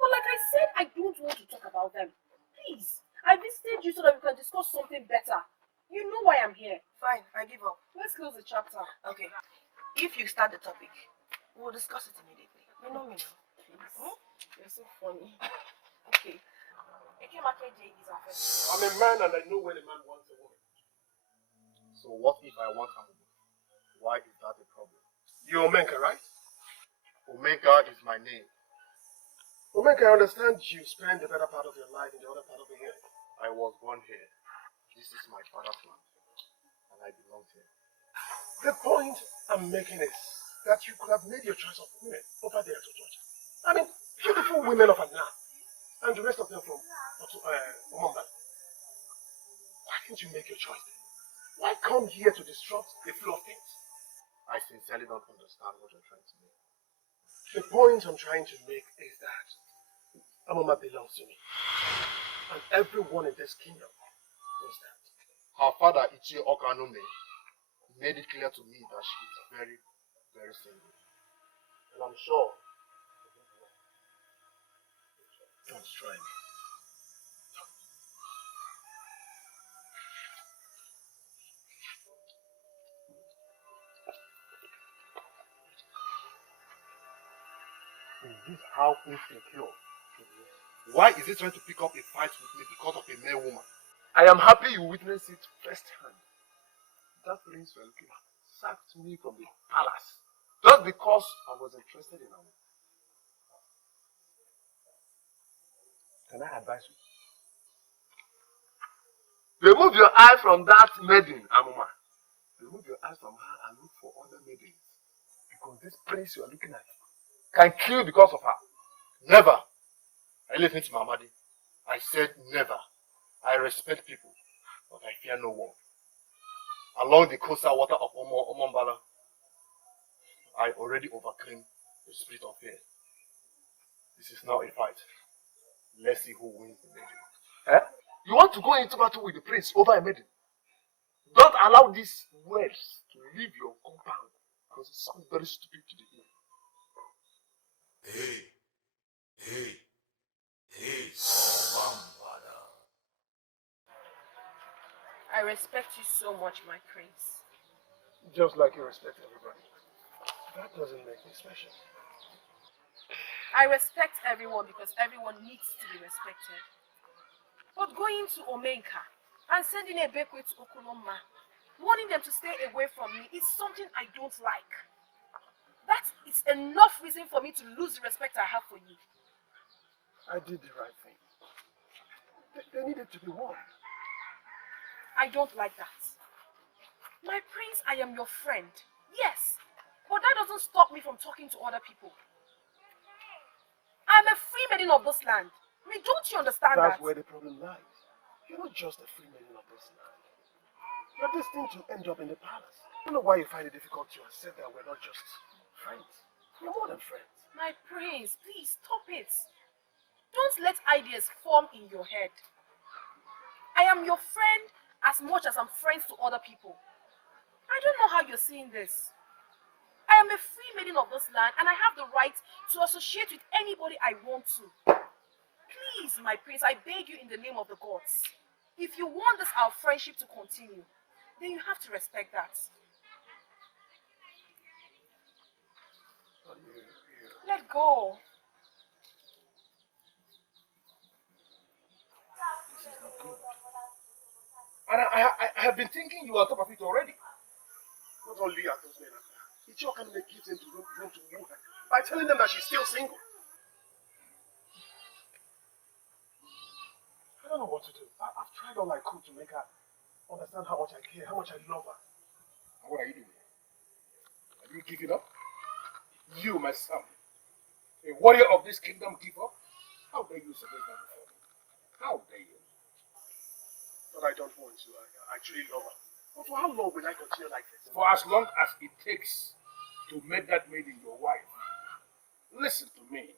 But like I said, I don't want to talk about them. Please, I visited you so that we can discuss something better. You know why I'm here. Fine, I give up. Let's close the chapter. Okay. If you start the topic, we'll discuss it immediately. You know me now. Please. You're so funny. Okay. Ekemakede is our first. I'm a man and I know when a man wants a woman. So what if I want Amuma? Why is that a problem? You're Omenka, right? Omega is my name. Omenka, I understand you spend the better part of your life in the other part of the world. I was born here. This is my father's land. And I belong here. The point I'm making is that you could have made your choice of women over there to Georgia. I mean, beautiful women of Anna, and the rest of them from Omamba. Why didn't you make your choice then? Why come here to disrupt the flow of things? I sincerely don't understand what you're trying to do. The point I'm trying to make is that Amuma belongs to me. And everyone in this kingdom knows that. Her father, Okorondu, made it clear to me that she is very, very single. And I'm sure. Don't try me. Is this how insecure he is? Why is he trying to pick up a fight with me because of a mere woman? I am happy you witnessed it firsthand. That prince were looking at sacked me from the palace just because I was interested in him. Can I advise you? Remove your eye from that maiden, Amuma. Remove your eyes from her and look for other maidens. Because this prince you are looking at can kill because of her. Never. I listen to Mamadi. I said never. I respect people, but I fear no one. Along the coastal water of Omombala, I already overcame the spirit of fear. This is now a fight. Let's see who wins the maiden. Eh? You want to go into battle with the prince over a maiden? Don't allow these words to leave your compound because it sounds very stupid to the ear. I respect you so much, my prince. Just like you respect everybody. That doesn't make me special. I respect everyone because everyone needs to be respected. But going to Omenka and sending a Bekwe to Okoloma, warning them to stay away from me is something I don't like. That is enough reason for me to lose the respect I have for you. I did the right thing. They needed to be warned. I don't like that. My prince, I am your friend. Yes, but that doesn't stop me from talking to other people. I'm a free maiden of this land. I mean, don't you understand that? That's where the problem lies. You're not just a free maiden of this land. You're destined to end up in the palace. I don't know why you find it difficult to accept that we're not just friends. We're more than friends. My prince, please stop it. Don't let ideas form in your head. I am your friend as much as I'm friends to other people. I don't know how you're seeing this. I am a free maiden of this land and I have the right to associate with anybody I want to. Please, my prince, I beg you in the name of the gods. If you want this our friendship to continue, then you have to respect that. Let go. And I have been thinking you are on top of it already. Not only are those men after her, Etiko can make gives them to room to woo her by telling them that she's still single. I don't know what to do. I've tried all I could to make her understand how much I care, how much I love her. And what are you doing? Have you given up? You, my son, a warrior of this kingdom, give up? How dare you suggest that before me? How dare you? But I don't want to. I truly love her. But for how long will I continue like this? For as long as it takes to make that maiden your wife. Listen to me.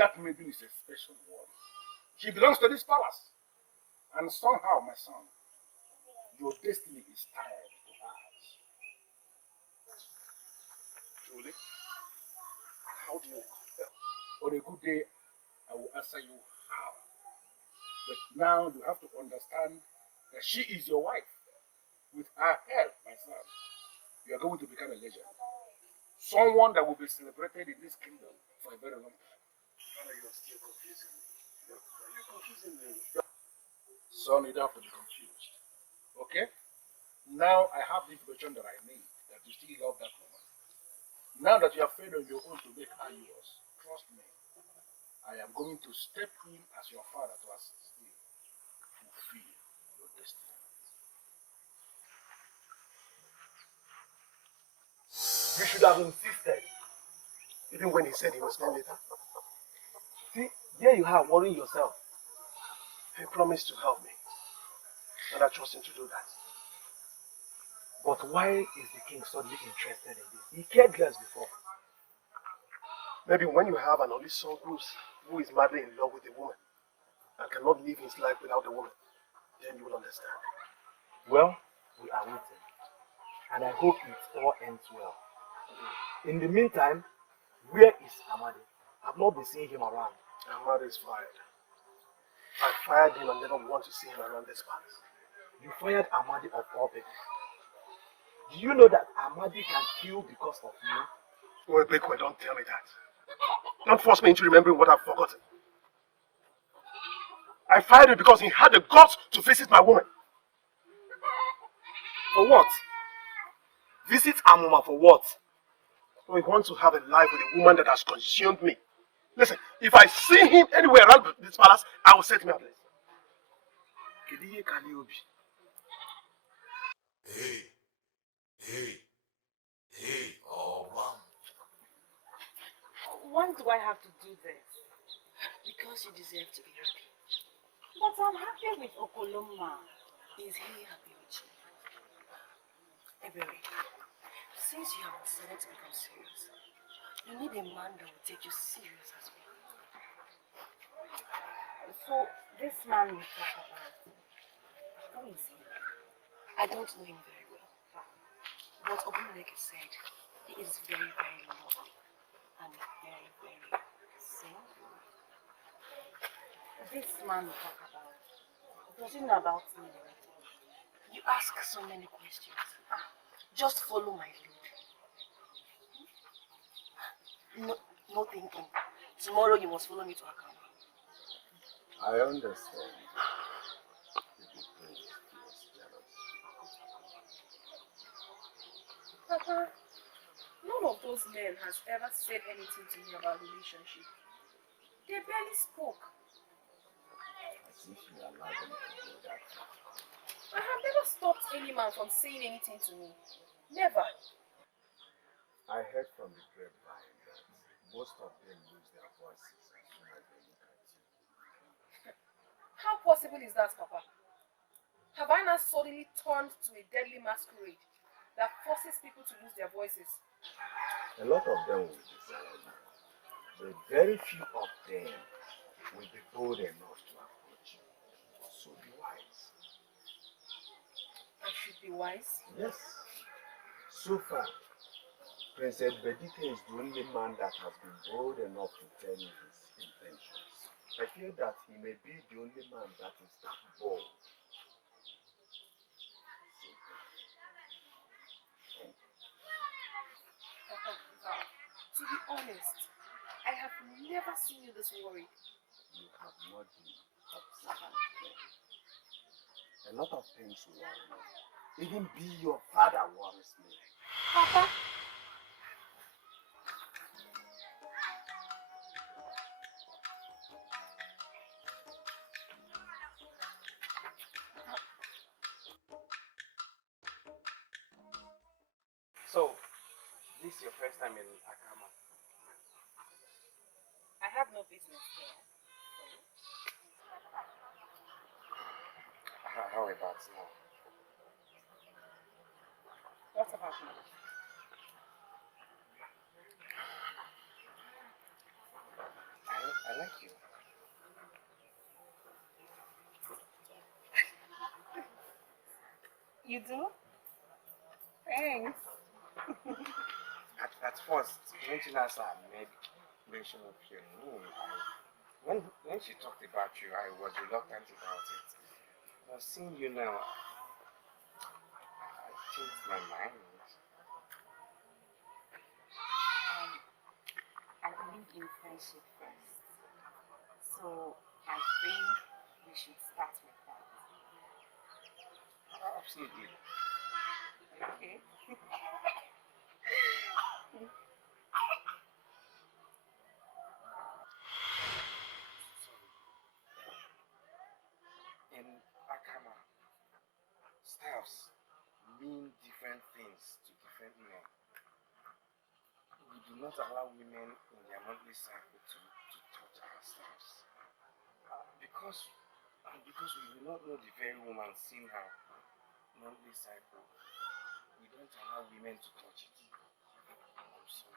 That maiden is a special one. She belongs to this palace. And somehow, my son, your destiny is tied to hers. Truly? How do you? On a good day, I will answer you how. But now you have to understand that she is your wife. With her help, my son, you are going to become a legend. Someone that will be celebrated in this kingdom for a very long time. Father, you are still confusing me. You're confusing me. Son, you don't have to be confused. Okay? Now I have the information that I need, that you still love that woman. Now that you are afraid on your own to make her yours, trust me, I am going to step in as your father to assist you to fulfill your destiny. You should have insisted, even when he said he was stay later. See, here you are worrying yourself. He promised to help me, and I trust him to do that. But why is the king suddenly interested in this? He cared less before. Maybe when you have an only son who is madly in love with a woman and cannot live his life without a woman, then you will understand. Well, we are waiting. And I hope it all ends well. In the meantime, where is Amadi? I've not been seeing him around. Amadi is fired. I fired him and never want to see him around this palace. You fired Amadi of all people. Do you know that Amadi can kill because of you? Oh, Bekwe, don't tell me that. Don't force me into remembering what I've forgotten. I fired him because he had the guts to visit my woman. For what? Visit Amuma for what? So he wants to have a life with a woman that has consumed me. Listen, if I see him anywhere around this palace, I will set him ablaze. Hey, oh, wow. Why do I have to do this? Because you deserve to be happy. But I'm happy with Okoloma. Is he happy with you? Ebere, since you have decided to become serious, you need a man that will take you serious as well. So, this man we talk about, who is he? I don't know him very well. But Obumneke said he is very, very lovely and very, very single. This man we talk about, does he know about me? You ask so many questions. Just follow my lead. No thinking. Tomorrow you must follow me to Akama. I understand. Papa, none of those men has ever said anything to me about relationship. They barely spoke. As if you allow them to do that. I have never stopped any man from saying anything to me. Never. I heard from the grapevine that most of them lose their voices as soon as they look at you. How possible is that, Papa? Have I not suddenly turned to a deadly masquerade that forces people to lose their voices? A lot of them will desire you, but very few of them will be bold enough to approach you. So be wise. I should be wise. Yes. So far, Prince Bedike is the only man that has been bold enough to tell you his intentions. I feel that he may be the only man that is that bold. Papa, to be honest, I have never seen you this worried. You have not been observant there. A lot of things worry me. Even be your father worries me. Papa, So, this is your first time in Akama. I have no business here. How about now? What about me? I like you. You do? Thanks. At first, when Chinasa made mention of your name, when she talked about you, I was reluctant about it. But seeing you now, I changed my mind. I believe in friendship first. So I think we should start with that. Absolutely. Okay. In Akama, staffs mean different things to different men. We do not allow women in their monthly cycle to touch our staffs. Because we do not know the very woman seeing her monthly cycle, we don't allow women to touch it. I'm sorry.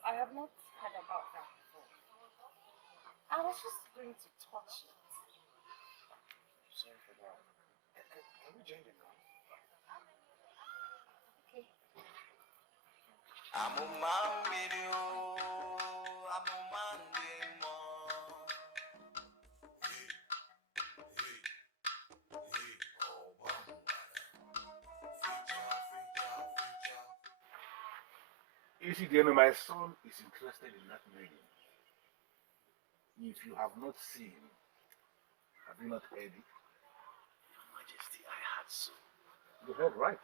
I have not heard about that before. I was just going to touch it. Sorry for that. Can we join them now? Okay. Amuma video, Amuma demo. You see, Diana, my son is interested in that maiden. If you have not seen, have you not heard it? Your Majesty, I had so. You heard right.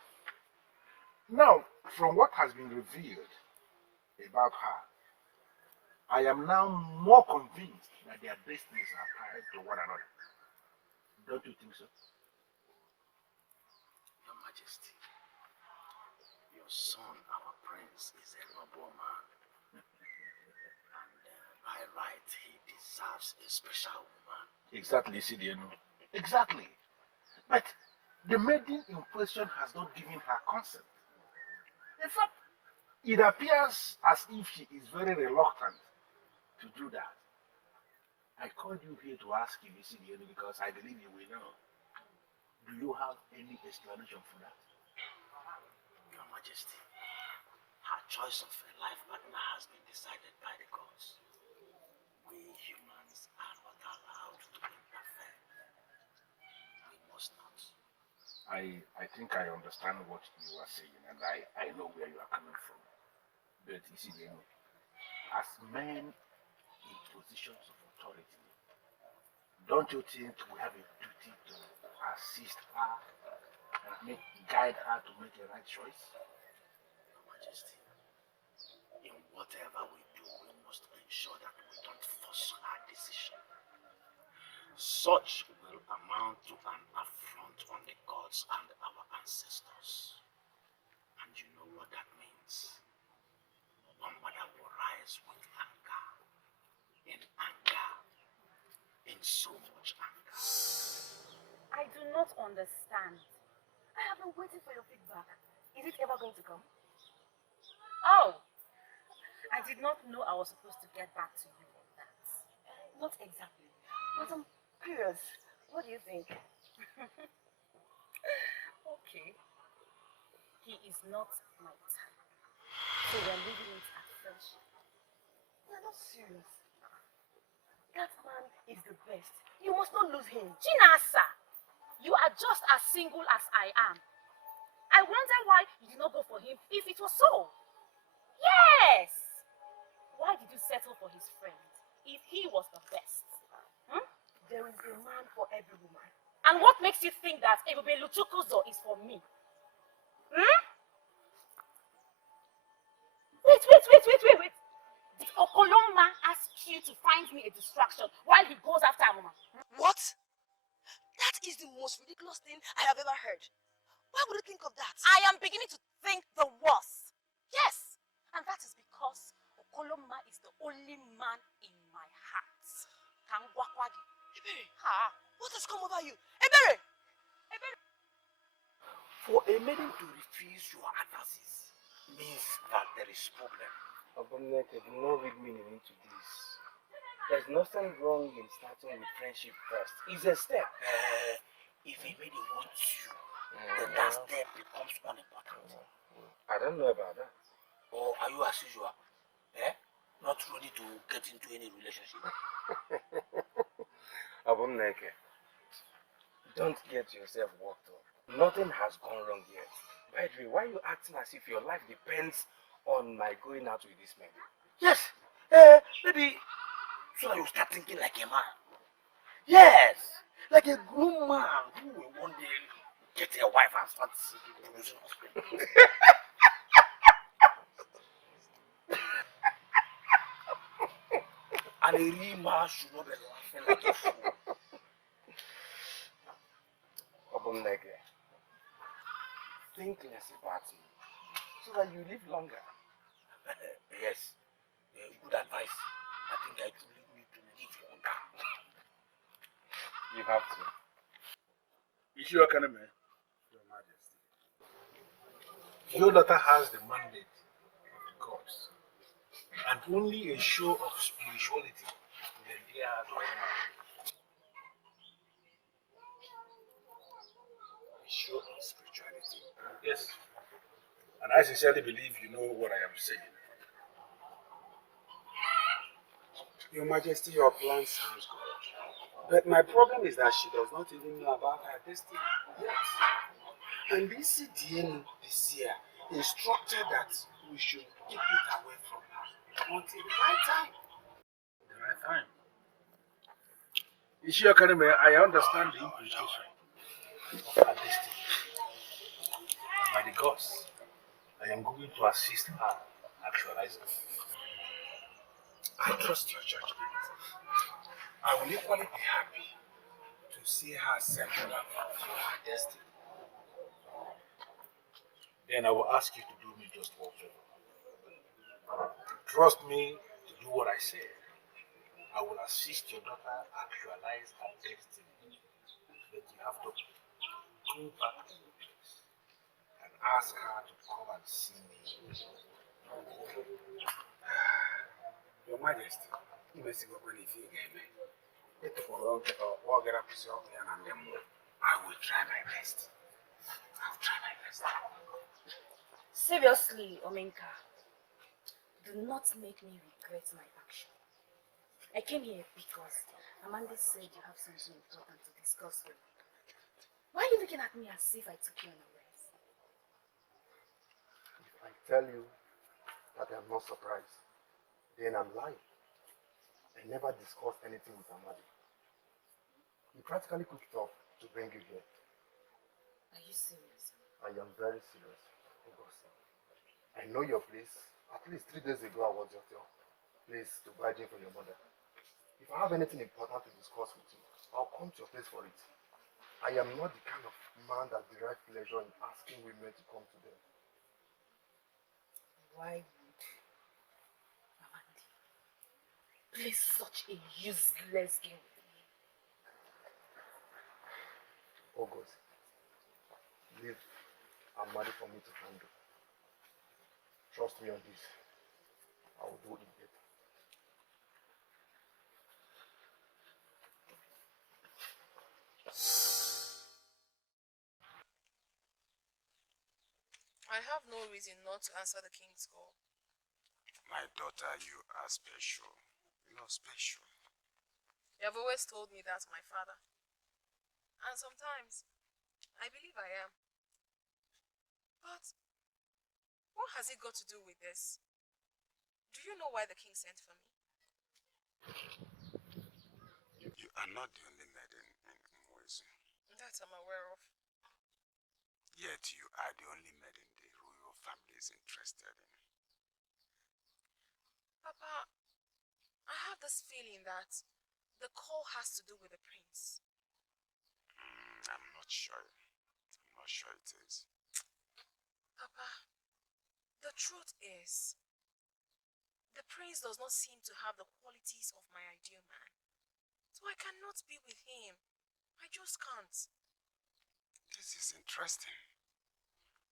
Now, from what has been revealed about her, I am now more convinced that their destinies are tied to one another. Don't you think so? Your Majesty, your son, our prince, is a noble man. And by right, he deserves a special woman. Exactly, Sidiano. Exactly. But the maiden in question has not given her consent. In fact, it appears as if she is very reluctant to do that. I called you here to ask you, Sidiano, because I believe you will know. Do you have any explanation for that? Your Majesty, her choice of a life partner has been decided by the gods. We humans are not allowed to interfere. We must not. I think I understand what you are saying, and I know where you are coming from. But you see, as men in positions of authority, don't you think we have a duty to assist her and guide her to make the right choice? Your Majesty, in whatever we do, we must ensure that we don't force her decision. Such will amount to an affront on the gods and our ancestors. And you know what that means. One mother will rise with anger, in so much anger. I do not understand. I have been waiting for your feedback. Is it ever going to come? Oh, I did not know I was supposed to get back to you on that. Not exactly, but I'm curious. What do you think? Okay, he is not my type, so we're leaving it at friendship. You're not serious. That man is the best. You must not lose him. Chinasa, you are just as single as I am. I wonder why you did not go for him if it was so. Yes! Why did you settle for his friend if he was the best? Hmm? There is a man for every woman. And what makes you think that Ebube Luchukuzo is for me? Hmm? Wait. Did Okoloma ask you to find me a distraction while he goes after Amuma? What? That is the most ridiculous thing I have ever heard. Why would you think of that? I am beginning to think the worst. Yes, and that is because Okoloma is the only man in my heart. Kangwakwagi. Ebere, Ha. what has come over you? Ebere! For a maiden to refuse your advances means that there is problem. Abumneke, do not read meaning into this. There's nothing wrong in starting with friendship first. It's a step. If a maiden wants you, then that step becomes unimportant. I don't know about that. Or are you as usual? Not ready to get into any relationship? Abumneke, don't get yourself worked up. Nothing has gone wrong yet. By the way, why are you acting as if your life depends on my going out with this man? Yes. Maybe so that you start thinking like a man. Yes. Like a grown man who will one day get a wife and start producing offspring. And a real man should not be laughing like a fool. Abumneke, think less about me so that you live longer. Yes. Good advice. I think I truly need to live longer. You have to. You sure, Kaneme? Your Majesty. Your daughter has the mandate of the gods. And only a show of spirituality will endear her to any man. A show of spirituality. Yes. And I sincerely believe you know what I am saying. Your Majesty, your plan sounds good. But my problem is that she does not even know about her destiny yet. And this CDN this year instructed that we should keep it away from her until the right time. The right time. Ishio Kaneme, I understand the implication of her destiny. And by the gods, I am going to assist her actualize it. I trust your judgment. I will equally be happy to see her central for her destiny. Then I will ask you to do me just one favor. Trust me to do what I say. I will assist your daughter actualize her destiny. But you have to go back to the place and ask her to come and see me. Your Majesty, I will try my best. I'll try my best. Seriously, Omenka, do not make me regret my action. I came here because Amanda said you have something important to discuss with me. Why are you looking at me as if I took you unawares? If I tell you that I'm not surprised, then I'm lying. I never discussed anything with Amadi. He practically cooked it up to bring you here. Are you serious? I am very serious. I know your place. At least 3 days ago, I was at your place to buy gin for your mother. If I have anything important to discuss with you, I'll come to your place for it. I am not the kind of man that derives pleasure in asking women to come to them. Why would Amanda play such a useless game with me? August, leave Amadi for me to handle. Trust me on this. I will do it better. I have no reason not to answer the king's call. My daughter, you are special. You're special. You have always told me that's my father. And sometimes, I believe I am. But, what has it got to do with this? Do you know why the king sent for me? You are not the only maiden in Ugezu. That I'm aware of. Yet you are the only maiden the royal family is interested in. Papa, I have this feeling that the call has to do with the prince. I'm not sure. I'm not sure it is. Papa, the truth is, the prince does not seem to have the qualities of my ideal man. So I cannot be with him. I just can't. This is interesting.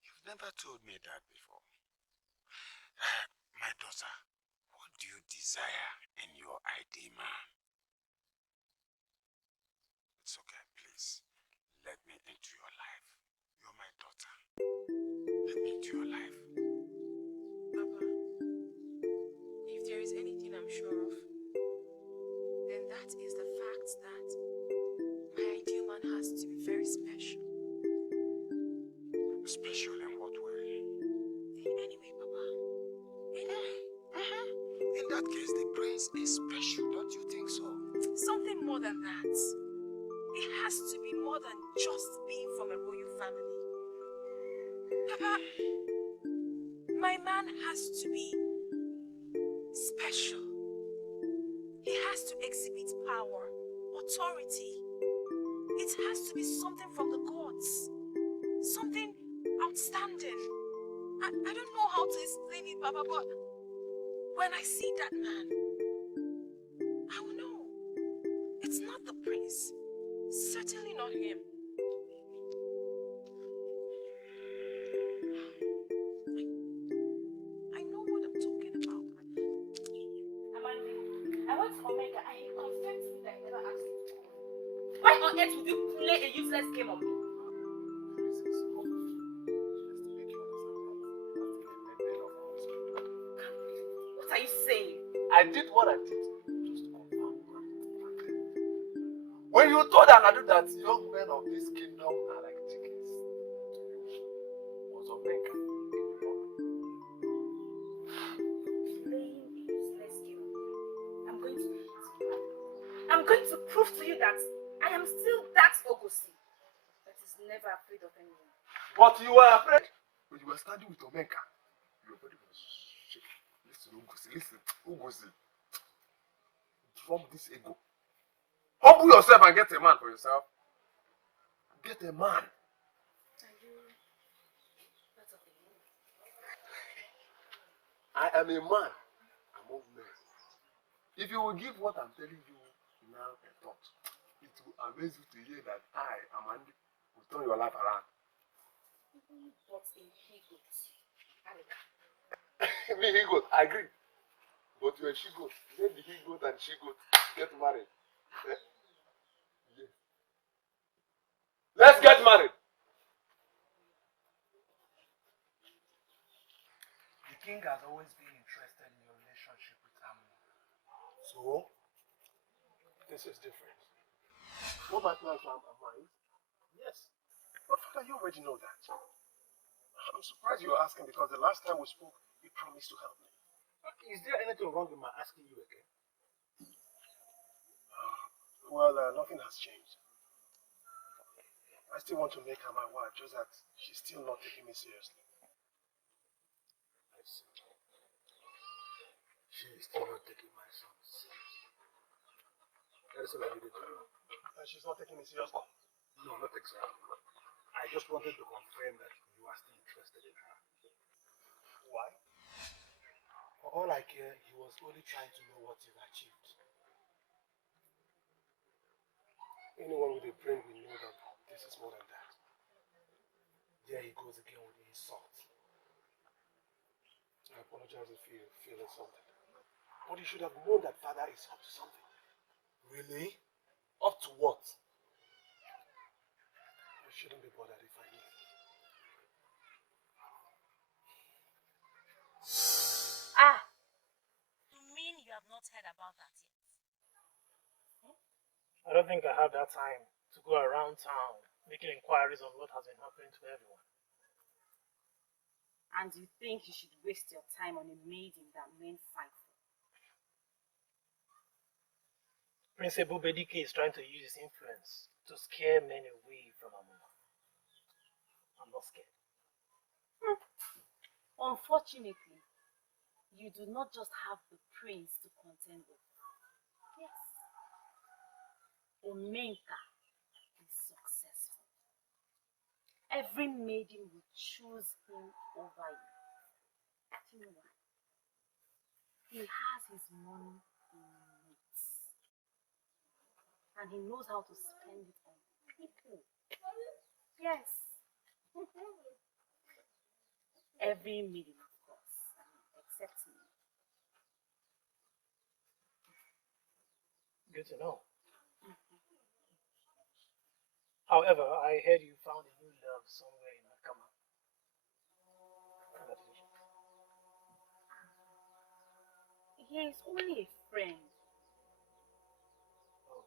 You've never told me that before. My daughter, what do you desire in your ideal man? It's okay, please. Let me into your life. You're my daughter. Let me into your life. Papa, if there is anything I'm sure of, then that is the fact that my ideal man has to be very special. Special in what way? Anyway, Papa. Anyway. In that case, the prince is special, don't you think so? Something more than that. It has to be more than just being from a royal family. Papa, my man has to be special. He has to exhibit power, authority. It has to be something from the gods. Something outstanding. I don't know how to explain it, Papa, but when I see that man, I will know. It's not the prince. Certainly not him. I know what I'm talking about. went for Mecca and he confessed to me that he never asked you to come. Why on earth would you play a useless game on me? What are you saying? I did what I did just to confirm. When you told Anadu that young men of this kingdom are like chickens, was on Mecca. Playing a useless game. I'm going to hit you. I'm going to prove to you that I am still that Ogosi that is never afraid of anyone. But you were afraid. When you were standing with Omeka, your body was shaking. Listen, Ugosi, listen, Ugosi. Drop this ego. Humble yourself and get a man for yourself. Get a man. Are you part of the game? I am a man among men. If you will give what I'm telling you now a thought, it will amaze you to hear that I, Amandi, will turn your life around. Even but a he-goat. Alika. Me, he-goat, I agree. But you're a she-goat. Let the he-goat and she-goat get married. Eh? Yeah. Let's get married. The king has always been interested in your relationship with Amuma. So, this is different. What might not have a mind? Yes. But father, you already know that. I'm surprised you're asking because the last time we spoke, you promised to help me. Is there anything wrong with my asking you again? Well, nothing has changed. I still want to make her my wife, just that she's still not taking me seriously. I see. She is still not taking my son seriously. That is all I needed to know. And she's not taking me seriously? No, not exactly. I just wanted to confirm that you are still interested in her. Why? For all I care, he was only trying to know what you've achieved. Anyone with a brain will know that this is more than that. There he goes again with insult. I apologize if you feel insulted. But you should have known that father is up to something. Really? Up to what? I shouldn't be bothered if I knew. Ah, you mean you have not heard about that yet? I don't think I have that time to go around town making inquiries on what has been happening to everyone. And you think you should waste your time on a maiden that men fight for? Principal Bedike is trying to use his influence to scare men away from Amuma. I'm not scared. Unfortunately, you do not just have the prince to contend with. Yes. Omenka is successful. Every maiden will choose him over you. Do you know why? He has his money in notes. And he knows how to spend it on people. Yes. Every maiden, of course, except me. Good to know. However, I heard you found a new love somewhere in Nakama. Congratulations. He is only a friend. Oh,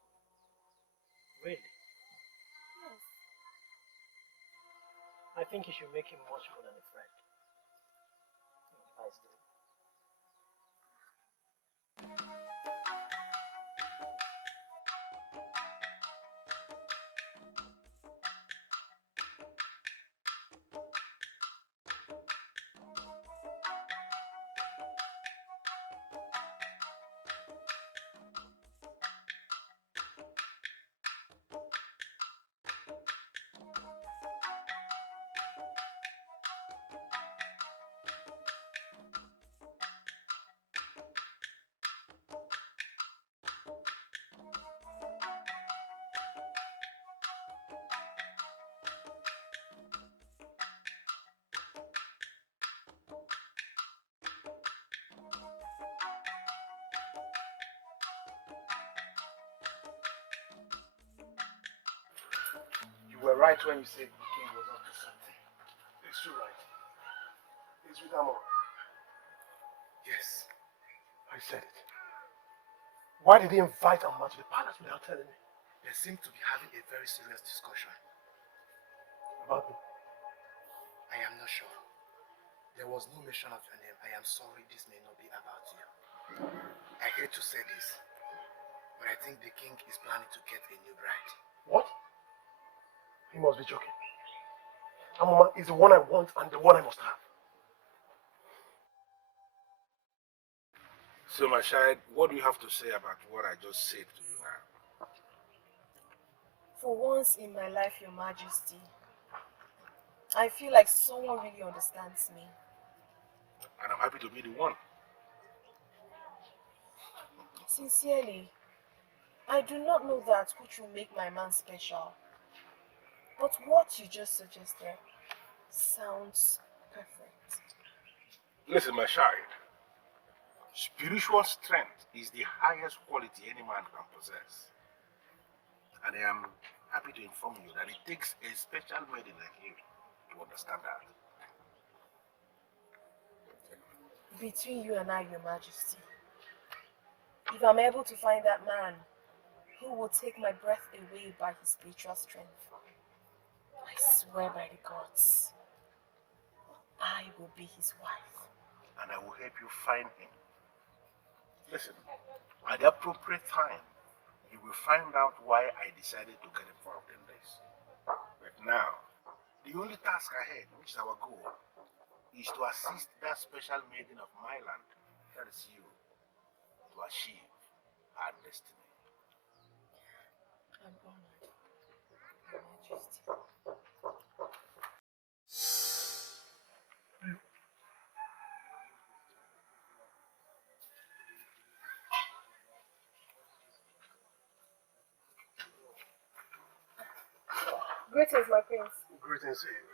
really? Yes. I think you should make him much more than a friend. Nice dude. were right when you said the king was up to something. It's too right. It's with Amuma. Yes, I said it. Why did he invite Amuma to the palace without telling me? They seem to be having a very serious discussion. About me? I am not sure. There was no mention of your name. I am sorry, this may not be about you. I hate to say this, but I think the king is planning to get a new bride. What? He must be joking. Amuma is the one I want and the one I must have. So, my child, what do you have to say about what I just said to you now? For once in my life, Your Majesty, I feel like someone really understands me. And I'm happy to be the one. Sincerely, I do not know that which will make my man special. But what you just suggested sounds perfect. Listen, my child. Spiritual strength is the highest quality any man can possess. And I am happy to inform you that it takes a special maiden like you to understand that. Between you and I, Your Majesty, if I'm able to find that man who will take my breath away by his spiritual strength, I swear by the gods, I will be his wife. And I will help you find him. Listen, at the appropriate time, you will find out why I decided to get involved in this. But now, the only task ahead, which is our goal, is to assist that special maiden of my land, that is you, to achieve her destiny. I'm honored, Your Majesty. Greetings, my prince. Greetings to you.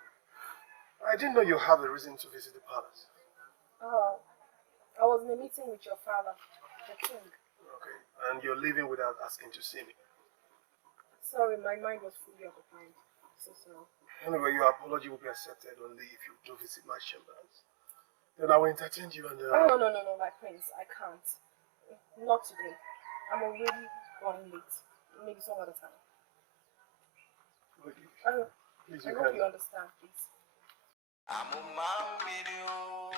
I didn't know you have a reason to visit the palace. Oh, I was in a meeting with your father, the king. Okay, and you're leaving without asking to see me. Sorry, my mind was fully occupied. So sorry. Anyway, your apology will be accepted only if you do visit my chambers. Then I will entertain you and Oh, no, my prince. I can't. Not today. I'm already running late. Maybe some other time. Please, I hope you understand, please. Amuma video,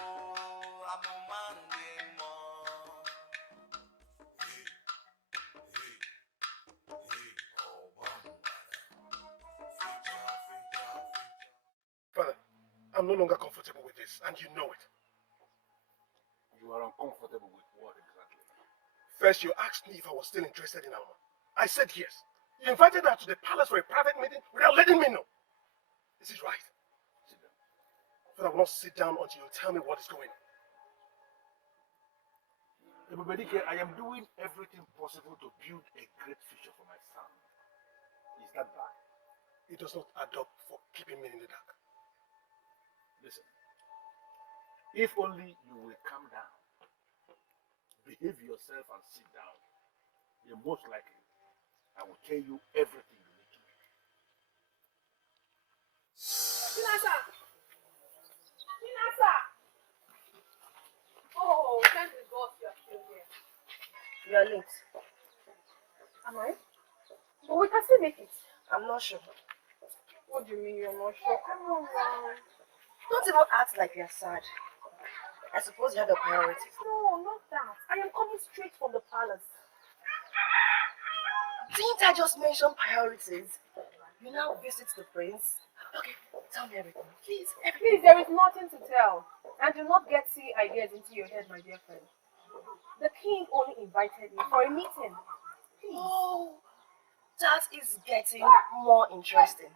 Amuma demo. Father, I'm no longer comfortable with this, and you know it. You are uncomfortable with what exactly? First, you asked me if I was still interested in Alma. I said yes. You invited her to the palace for a private meeting without letting me know. Is it right? Sit down. But I will not sit down until you tell me what is going on. Ebubedike, I am doing everything possible to build a great future for my son. Is that bad? It does not add up for keeping me in the dark. Listen, if only you will calm down, behave yourself and sit down, then most likely I will tell you everything you need to know. Chinasa! Chinasa! Oh, thank the gods you are still here. You are late. Am I? But we can still make it. I'm not sure. What do you mean you're not sure? Come on, man. Don't even act like you're sad. I suppose you had a priority. No, not that. I am coming straight from the palace. Didn't I just mention priorities? You now visit the prince? Okay, tell me everything. Please, Please, there is nothing to tell. And do not get silly ideas into your head, my dear friend. The king only invited me for a meeting. Please. Oh, that is getting more interesting.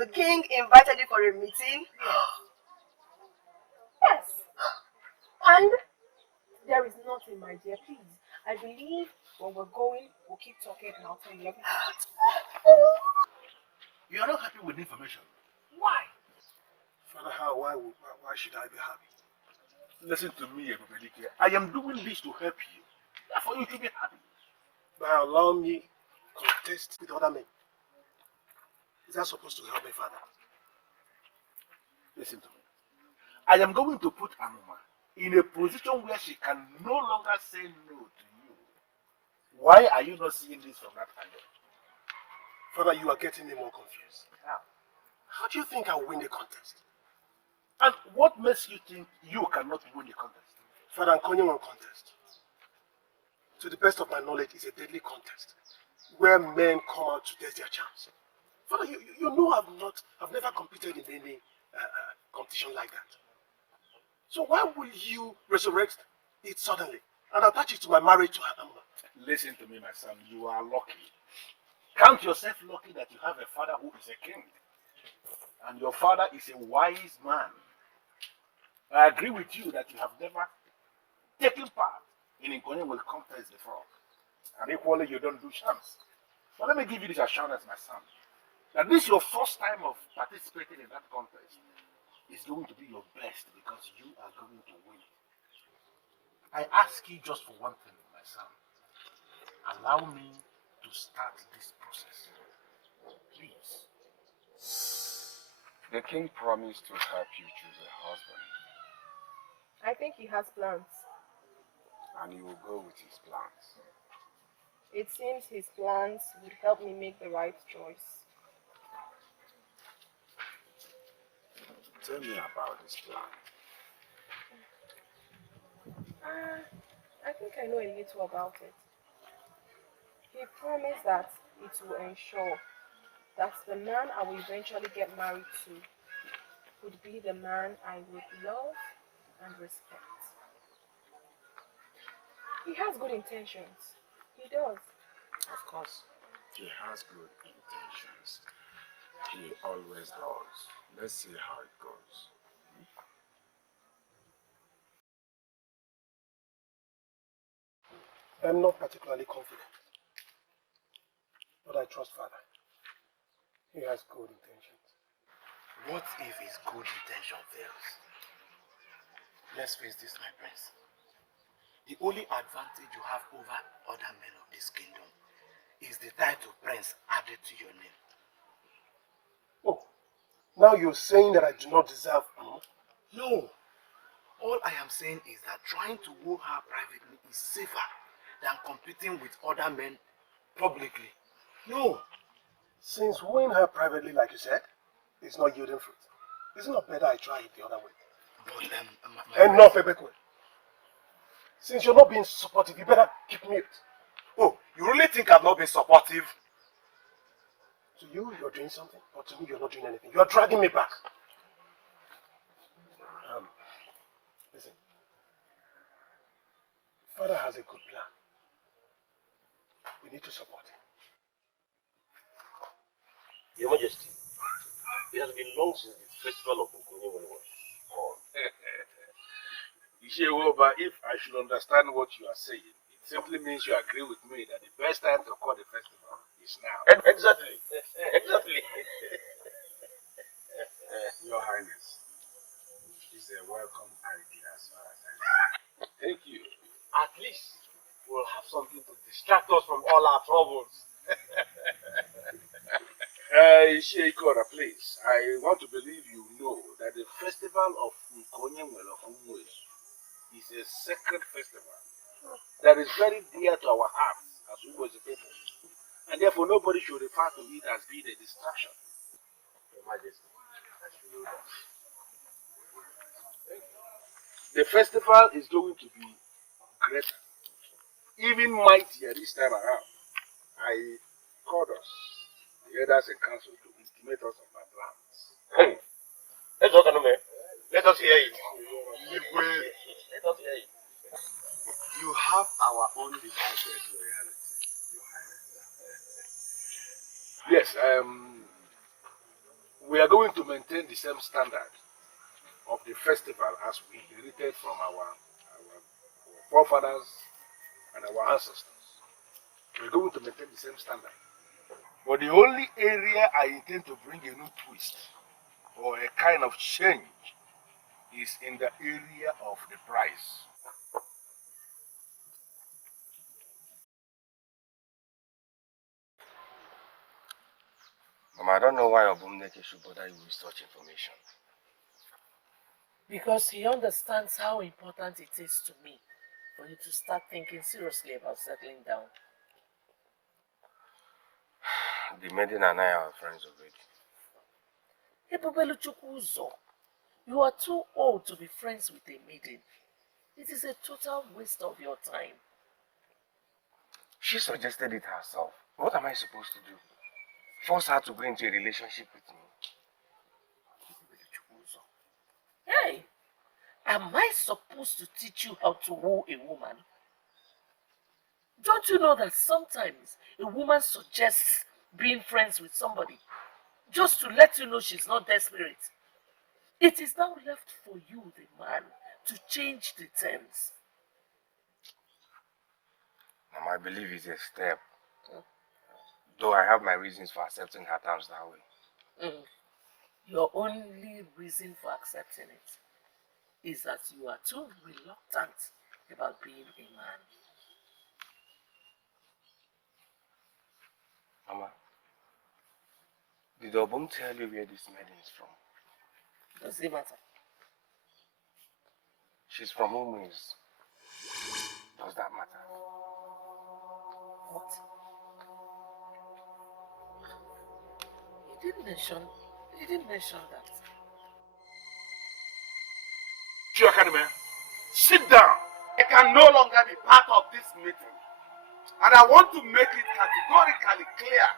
The king invited you for a meeting? Yes. And there is nothing, my dear, please. I believe when we're going, we'll keep talking and I'll tell you everything. You are not happy with the information. Why? Father, why should I be happy? Listen to me, Ebubedike. I am doing this to help you. Therefore, you should be happy. By allowing me to contest with other men. Is that supposed to help me, Father? Listen to me. I am going to put Amuma in a position where she can no longer say no to you. Why are you not seeing this from that angle? Father, you are getting me more confused. How? How do you think I'll win the contest? And what makes you think you cannot win the contest? Father, I'm calling on contest. To the best of my knowledge, is a deadly contest where men come out to test their charms. Father, you know I've never competed in any competition like that. So why will you resurrect it suddenly and attach it to my marriage to Amuma? Listen to me, my son. You are lucky. Count yourself lucky that you have a father who is a king. And your father is a wise man. I agree with you that you have never taken part in Nkonye will contest before. And equally, you don't do shams. But let me give you this assurance, my son, that this your first time of participating in that contest is going to be your best because you are going to win. I ask you just for one thing, my son. Allow me to start this process. Please. The king promised to help you choose a husband, I think he has plans. and you will go with his plans. It seems his plans would help me make the right choice. Tell me about this plan. I think I know a little about it. He promised that it will ensure that the man I will eventually get married to would be the man I would love and respect. He has good intentions. He does. Of course, he has good intentions. He always does. Let's see how it goes. I'm not particularly confident, but I trust Father. He has good intentions. What if his good intention fails? Let's face this, my prince. The only advantage you have over other men of this kingdom is the title prince added to your name. Oh, now you're saying that I do not deserve Amuma? No. All I am saying is that trying to woo her privately is safer than competing with other men publicly. No. Since wooing her privately, like you said, is not yielding fruit, isn't it better I try it the other way? But, Enough, Ebekwe. Since you're not being supportive, you better keep mute. Oh, you really think I've not been supportive? To you, you're doing something, but to me, you're not doing anything. You're dragging me back. Listen. Father has a good plan. We need to support him. Your Majesty, it has been long since the festival of Ugezu was on. Ishewoba, if I should understand what you are saying, it simply means you agree with me that the best time to call the festival is now. Exactly. Exactly. Your Highness, it's a welcome idea as far as I know. Thank you. At least we'll have something to distract us from all our troubles. Sheikora, please. I want to believe you know that the festival of Nkonye is a sacred festival that is very dear to our hearts as Ugezu people. And therefore nobody should refer to it as being a distraction. Your Majesty, as you know that. The festival is going to be greater, even mightier this time around. I called us, the elders and council, to intimate us of my plans. Hey, let's talk on it. Let us hear it. Let us hear it. You have our undivided loyalty, Your Highness. Yes, we are going to maintain the same standard of the festival as we inherited from our forefathers and our ancestors. We're going to maintain the same standard. But the only area I intend to bring a new twist or a kind of change is in the area of the price. Mama, I don't know why Obumneke should bother you with such information. Because he understands how important it is to me for you to start thinking seriously about settling down. The maiden and I are friends already. Ebubeluchukwuzo, you are too old to be friends with a maiden. It is a total waste of your time. She suggested it herself. What am I supposed to do? Force her to go into a relationship with me? Hey, am I supposed to teach you how to woo a woman? Don't you know that sometimes a woman suggests being friends with somebody just to let you know she's not desperate? It is now left for you, the man, to change the terms. Mama, I believe it's a step. Though I have my reasons for accepting her terms that way. Your only reason for accepting it is that you are too reluctant about being a man. Mama, did Obum tell you where this maiden is from? Does it matter? She's from Ugezu. Does that matter? What? He didn't mention that. Chiakanime, sit down. I can no longer be part of this meeting. And I want to make it categorically clear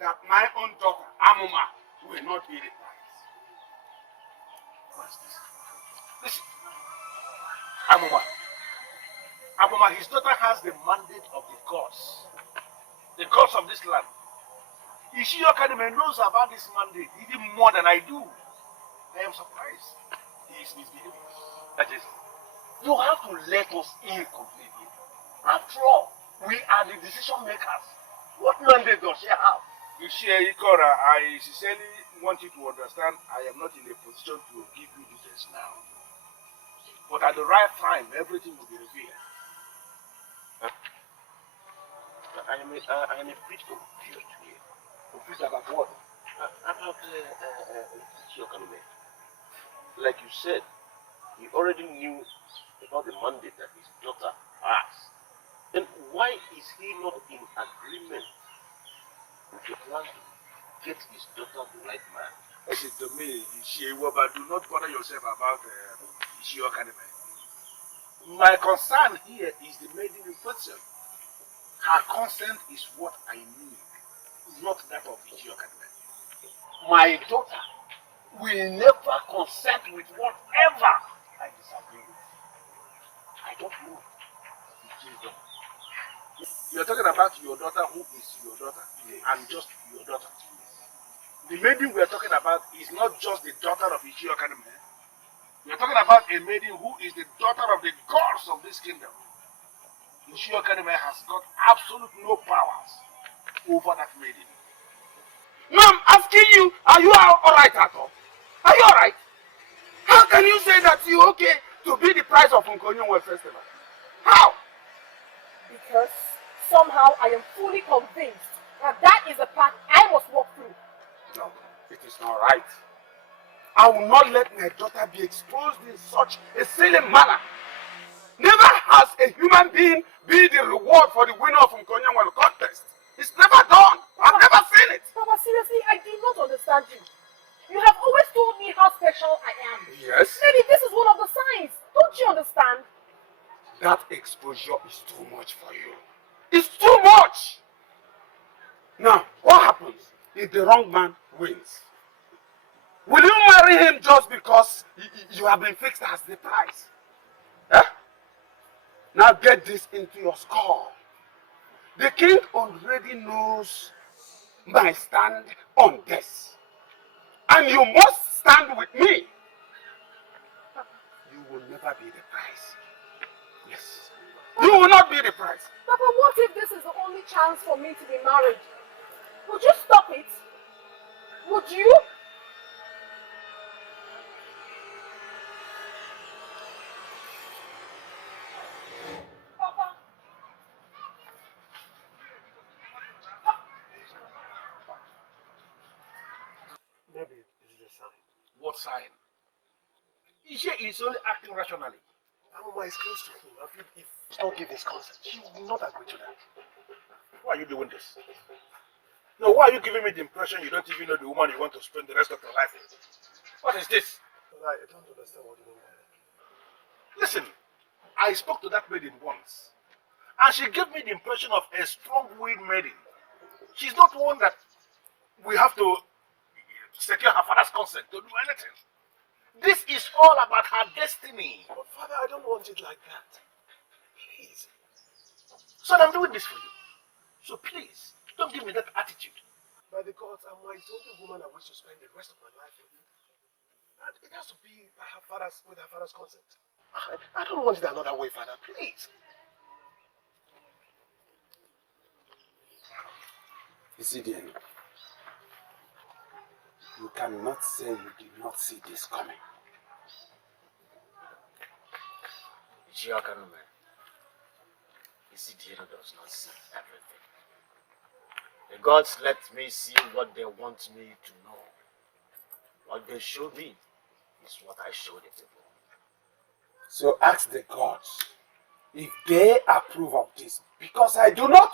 that my own daughter, Amuma, will not be the prize. Listen, Amuma, his daughter has the mandate of the gods of this land. Ishiyokanime knows about this mandate even more than I do. I am surprised. He is misbehaving. That is, you have to let us in completely. After all, we are the decision makers. What mandate does she have? Ikora, I sincerely want you to understand I am not in a position to give you details now. But at the right time, everything will be revealed. I am a bit confused here. Confused about what? About Chiokanome. Like you said, he already knew about the mandate that his daughter has. Then why is he not in agreement with your plan to get his daughter the right man? Listen to me, Ishiewoba, do not bother yourself about Ishiokaneme. My concern here is the maiden in question. Her consent is what I need, not that of Ishiokaneme. My daughter will never consent with whatever I disagree with. I don't know. You're talking about your daughter who is your daughter, and just your daughter. The maiden we are talking about is not just the daughter of Ishiokaneme. We are talking about a maiden who is the daughter of the gods of this kingdom. Ishiokaneme has got absolute no powers over that maiden. No, I'm asking you, are you alright at all? Are you alright? How can you say that you're okay to be the prize of Nkonyonwe festival? How? Because somehow I am fully convinced that that is the path I must walk through. No, it is not right. I will not let my daughter be exposed in such a silly manner. Never has a human being be the reward for the winner of Nkonyonwe contest. It's never done. I've never seen it. Papa, seriously, I do not understand you. You have always told me how special I am. Yes. Maybe this is one of the signs. Don't you understand? That exposure is too much for you. It's too much. Now, what happens if the wrong man wins? Will you marry him just because you have been fixed as the prize? Eh? Now get this into your skull. The king already knows my stand on this. And you must stand with me. You will never be the prize. Yes. You will not be the prize. Papa, what if this is the only chance for me to be married? Would you stop it? Would you? what sign? Ishe is only acting rationally. Amuma is close to him. I feel if he does not give his consent, he will not agree to that. Why are you doing this? No, why are you giving me the impression you don't even know the woman you want to spend the rest of your life with? What is this? I don't understand what you mean by that. Listen, I spoke to that maiden once, and she gave me the impression of a strong-willed maiden. She's not one that we have to secure her father's consent to do anything. This is all about her destiny. But father, I don't want it like that. Please. Son, I'm doing this for you. So please, don't give me that attitude. By the gods, I'm the only woman I wish to spend the rest of my life with. And it has to be with her father's consent. I don't want it another way, father. Please. You see, dear, you cannot say you did not see this coming. Ichiokanume, Isidiano does not see everything. The gods let me see what they want me to know. What they show me is what I show the people. So ask the gods if they approve of this, because I do not.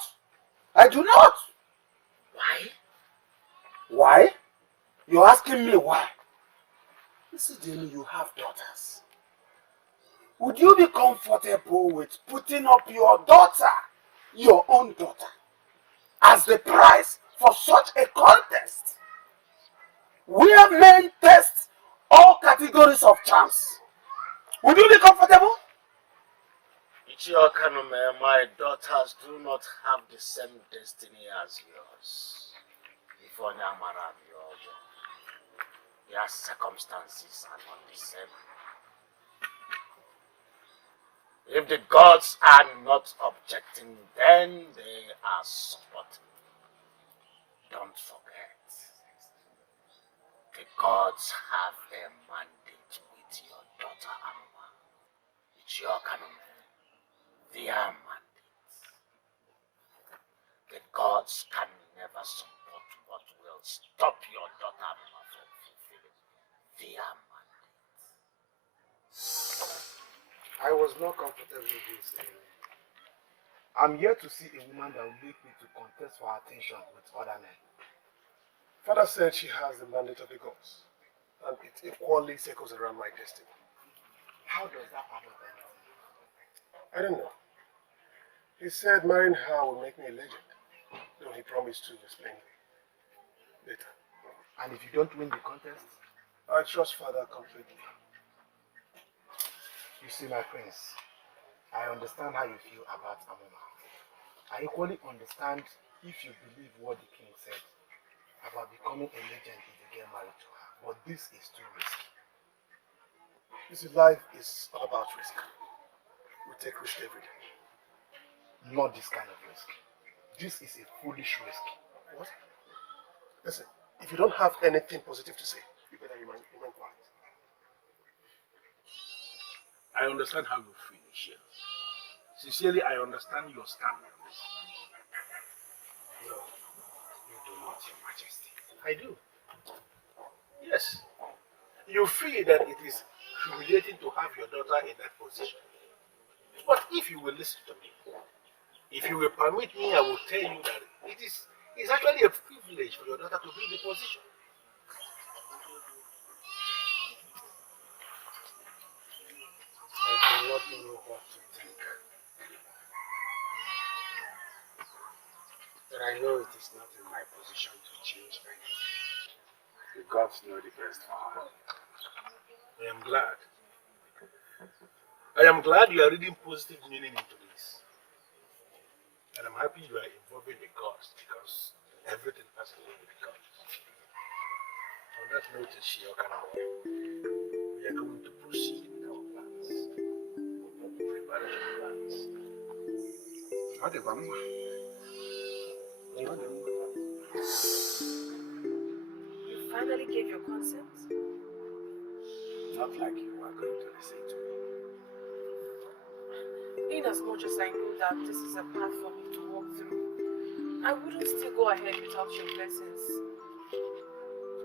I do not. Why? Why? You're asking me why? You see, Jenny, you have daughters. Would you be comfortable with putting up your daughter, your own daughter, as the prize for such a contest? Where men test all categories of charms. Would you be comfortable? Ichiokanume, my daughters do not have the same destiny as yours. If only Amara of yours, their circumstances are not the same. If the gods are not objecting, then they are supporting. Don't forget, the gods have a mandate with your daughter Amuma. Ichiokanume, their mandate. The gods can never support what will stop your daughter Amuma from fulfilling their mandate. I was not comfortable with this. I'm here to see a woman that will make me to contest for attention with other men. Father said she has the mandate of the gods, and it equally circles around my destiny. How does that add up? I don't know. He said marrying her will make me a legend, though he promised to explain later. And if you don't win the contest, I trust Father completely. You see, my prince, I understand how you feel about Amuma. I equally understand if you believe what the king said about becoming a legend if you get married to her. But this is too risky. You see, life is all about risk. We take risk every day. Not this kind of risk. This is a foolish risk. What? Listen, if you don't have anything positive to say, you better remain quiet. I understand how you feel, Michelle. Sincerely, I understand your stand on this. No, you do not, Your Majesty. I do. Yes. You feel that it is humiliating to have your daughter in that position. But if you will listen to me, if you will permit me, I will tell you that it's actually a privilege for your daughter to be in the position. I do not know what to think. But I know it is not in my position to change anything. The gods know the best for her. I am glad. I am glad you are reading positive meaning into this. And I'm happy you are involving the gods because everything has to do with the gods. On that note, we are going to proceed with our plans. Preparation plans. What about me? You finally gave your consent? Not like you are going to listen to me. In as much as I know that this is a path for me to walk through, I wouldn't still go ahead without your blessings.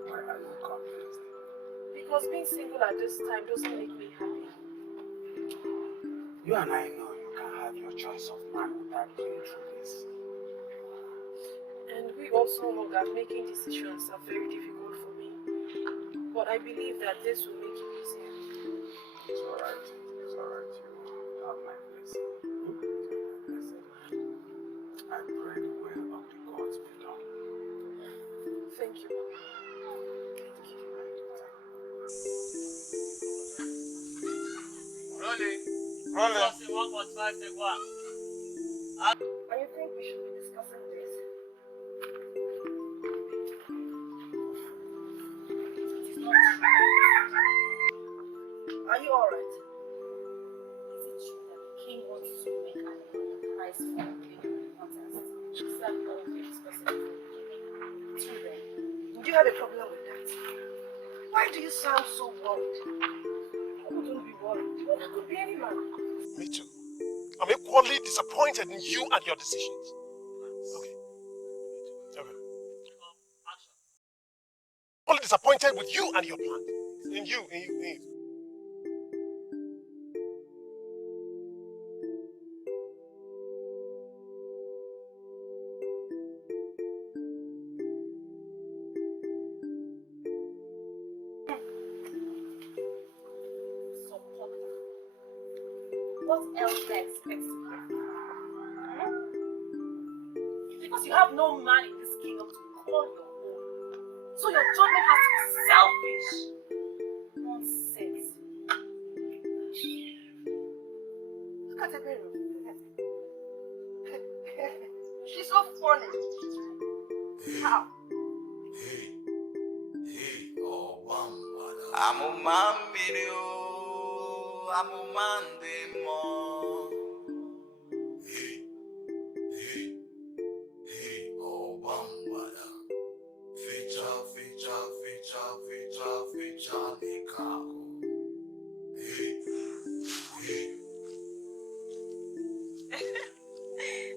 Why are you convinced? Because being single at this time doesn't make me happy. You and I know you can have your choice of man without going through this. And we also know that making decisions are very difficult for me. But I believe that this will make it easier. It's alright. It's alright. You have my blessing. I pray the will of the gods be done. Thank you. Rolling. Rolling. 1.5, take one. And you think we should be discussing this? It is not true. Are you alright? Is it true that the king wants to make an prize for the king contest? Is that all we're discussing before the beginning? True then. Would you have a problem with that? Why do you sound so worried? I wouldn't be worried. Well, it could be any man. Me too. I'm equally disappointed in you and your decisions. Okay. Okay. Only disappointed with you and your plan. In you. What else do I expect to get? Because you have no man in this kingdom to call your own. So your judgment has to be selfish. Nonsense. Look at Ebero. She's so funny. How? Amuma video, Amuma demo.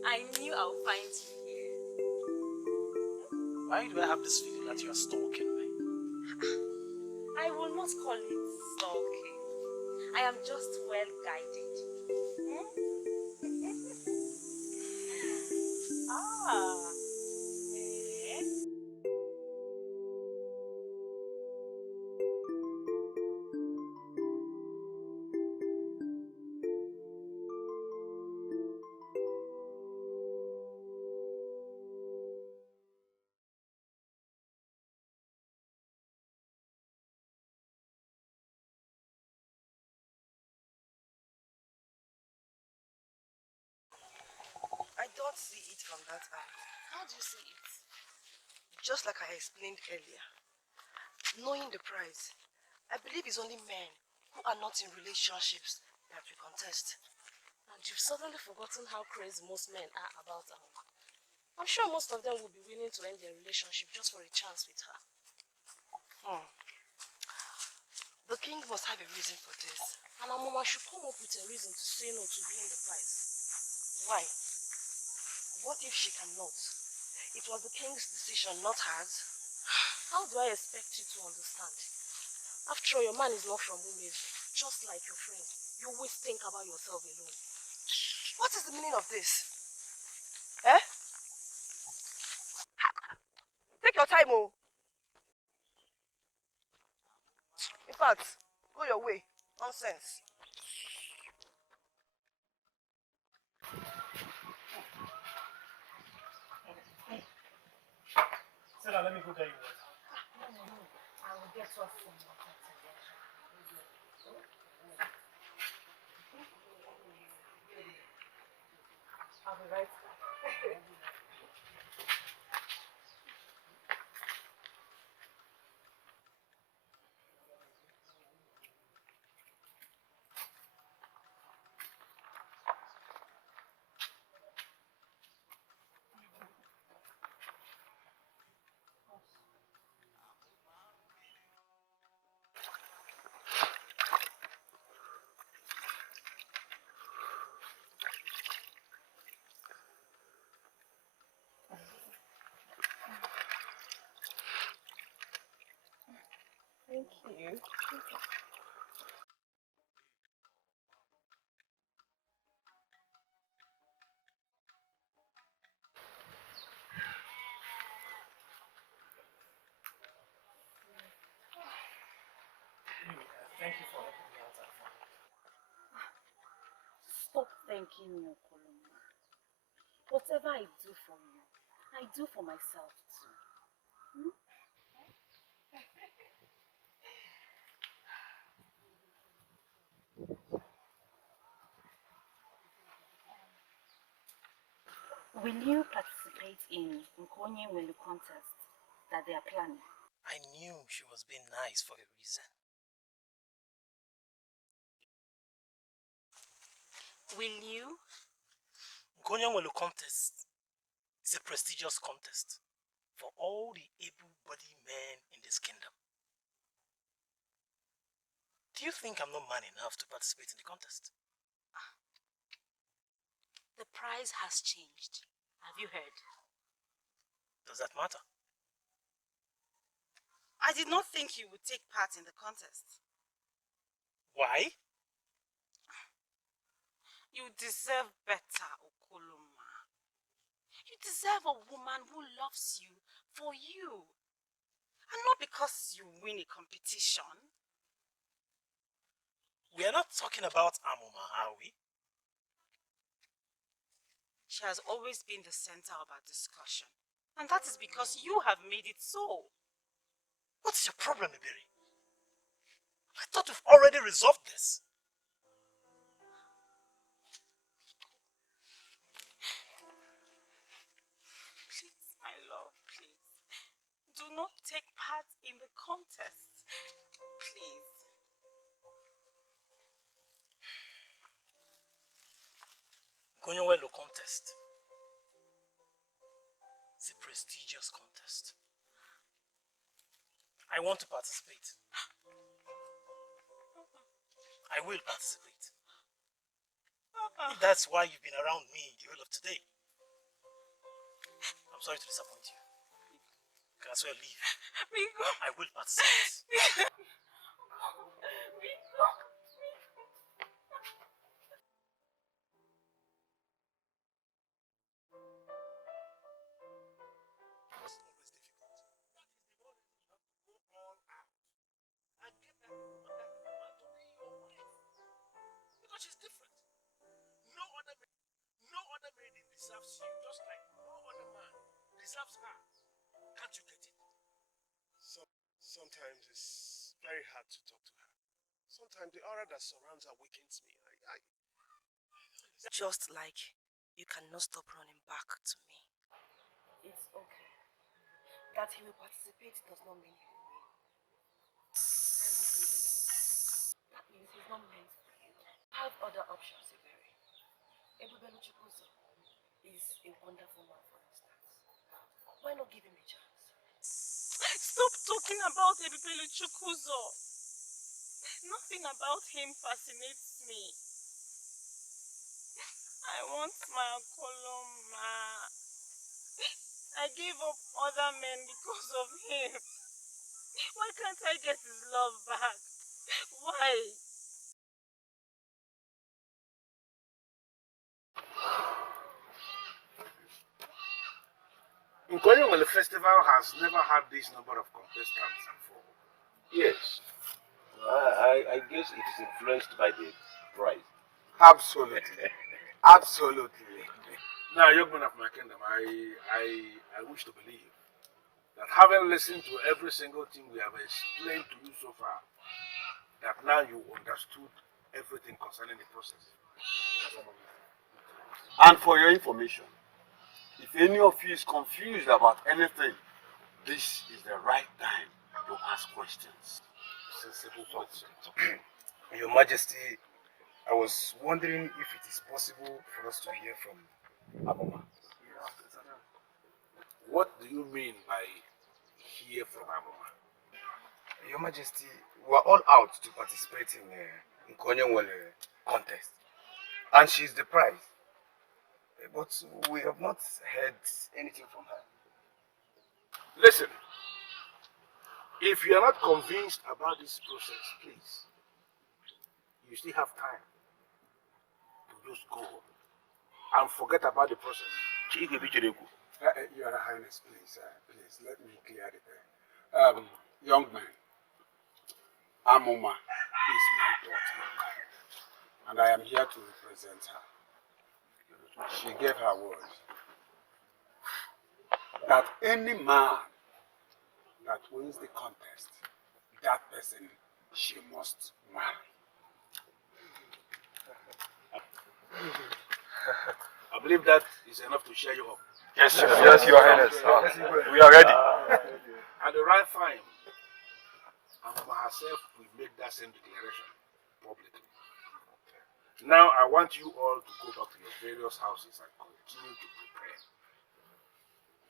I knew I'll find you here. Why do I have this feeling that you are stalking me? I will not call it stalking. I am just well guided. Ah. Eh? I don't see it from that angle. How do you see it? Just like I explained earlier, knowing the prize, I believe it's only men who are not in relationships that we contest. And you've suddenly forgotten how crazy most men are about Amuma. I'm sure most of them will be willing to end their relationship just for a chance with her. The king must have a reason for this. And Amuma should come up with a reason to say no to being the prize. Why? What if she cannot? It was the king's decision, not hers. How do I expect you to understand? After all, your man is not from Ugezu, just like your friend. You always think about yourself alone. What is the meaning of this? Eh? Take your time, oh. In fact, go your way. Nonsense. Sarah, let me go get you. I will get you some water. I'll be right back. you. Thank you for helping me out. Stop thanking me, Okoloma. Whatever I do for you, I do for myself too. Hmm? Will you participate in Nkonye Welu contest that they are planning? I knew she was being nice for a reason. Will you? Nkonye Welu contest is a prestigious contest for all the able-bodied men in this kingdom. Do you think I'm not man enough to participate in the contest? The prize has changed. Have you heard? Does that matter? I did not think you would take part in the contest. Why? You deserve better, Okoloma. You deserve a woman who loves you for you. And not because you win a competition. We are not talking about Amuma, are we? She has always been the center of our discussion. And that is because you have made it so. What's your problem, Iberi? I thought we've already resolved this. Please, my love, please. Do not take part in the contest. Please. Nkonye Welu contest. It's a prestigious contest. I want to participate. I will participate. If that's why you've been around me the whole of today. I'm sorry to disappoint you. You can as well leave. I will participate. Because she's different. No other maiden deserves you, just like no other man deserves her. Can't you get it? Sometimes it's very hard to talk to her. Sometimes the aura that surrounds her weakens me. Just like you cannot stop running back to me. It's okay. That he will participate does not mean he will win. That means he's not meant for you. I have other options, Iberi. Ebubelu Chukwuzo is a wonderful man, for instance. Why not give him a chance? Stop talking about Ebubelu Chukwuzo. Nothing about him fascinates me. I want my Okoloma. I gave up other men because of him. Why can't I get his love back? Why? Nkonye Welu Festival has never had this number of contestants before. Yes. I guess it is influenced by the price. Absolutely. Absolutely. Now, young man of my kingdom, I wish to believe that having listened to every single thing we have explained to you so far, that now you understood everything concerning the process. And for your information, if any of you is confused about anything, this is the right time to ask questions. Sensible question. Your Majesty, I was wondering if it is possible for us to hear from Amuma. What do you mean by hear from Amuma? Your Majesty, we are all out to participate in the Nkonye Welu contest. And she is the prize. But we have not heard anything from her. Listen, If you are not convinced about this process, please, you still have time to just go and forget about the process. Your Highness, please, please, let me clear the air. Young man, Amuma is my daughter, and I am here to represent her. She gave her word that any man that wins the contest, that person she must marry. I believe that is enough to cheer you up. Yes, yes, Your Highness. We are ready. At the right time, Amuma herself will make that same declaration publicly. Now I want you all to go back to your various houses and continue to prepare.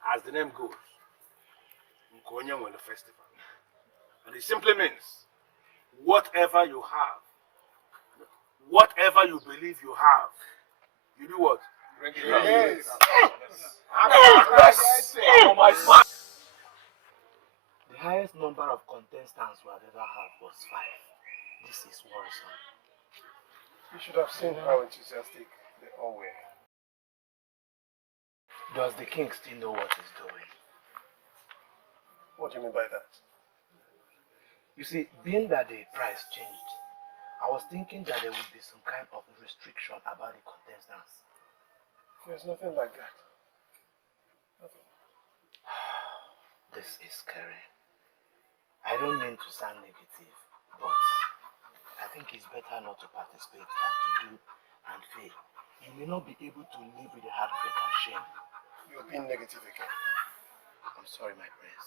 As the name goes, Nkonyamwele Festival. And it simply means whatever you have, whatever you believe you have, you do what? Bring it out. Yes. The highest number of contestants we have ever had was 5. This is worrisome. You should have seen how enthusiastic they all were. Does the king still know what he's doing? What do you mean by that? You see, being that the price changed, I was thinking that there would be some kind of restriction about the contestants. There's nothing like that. Nothing. This is scary. I don't mean to sound negative, but I think it's better not to participate than to do and fail. You may not be able to live with the heartbreak and shame. You're being negative again. I'm sorry, my prince.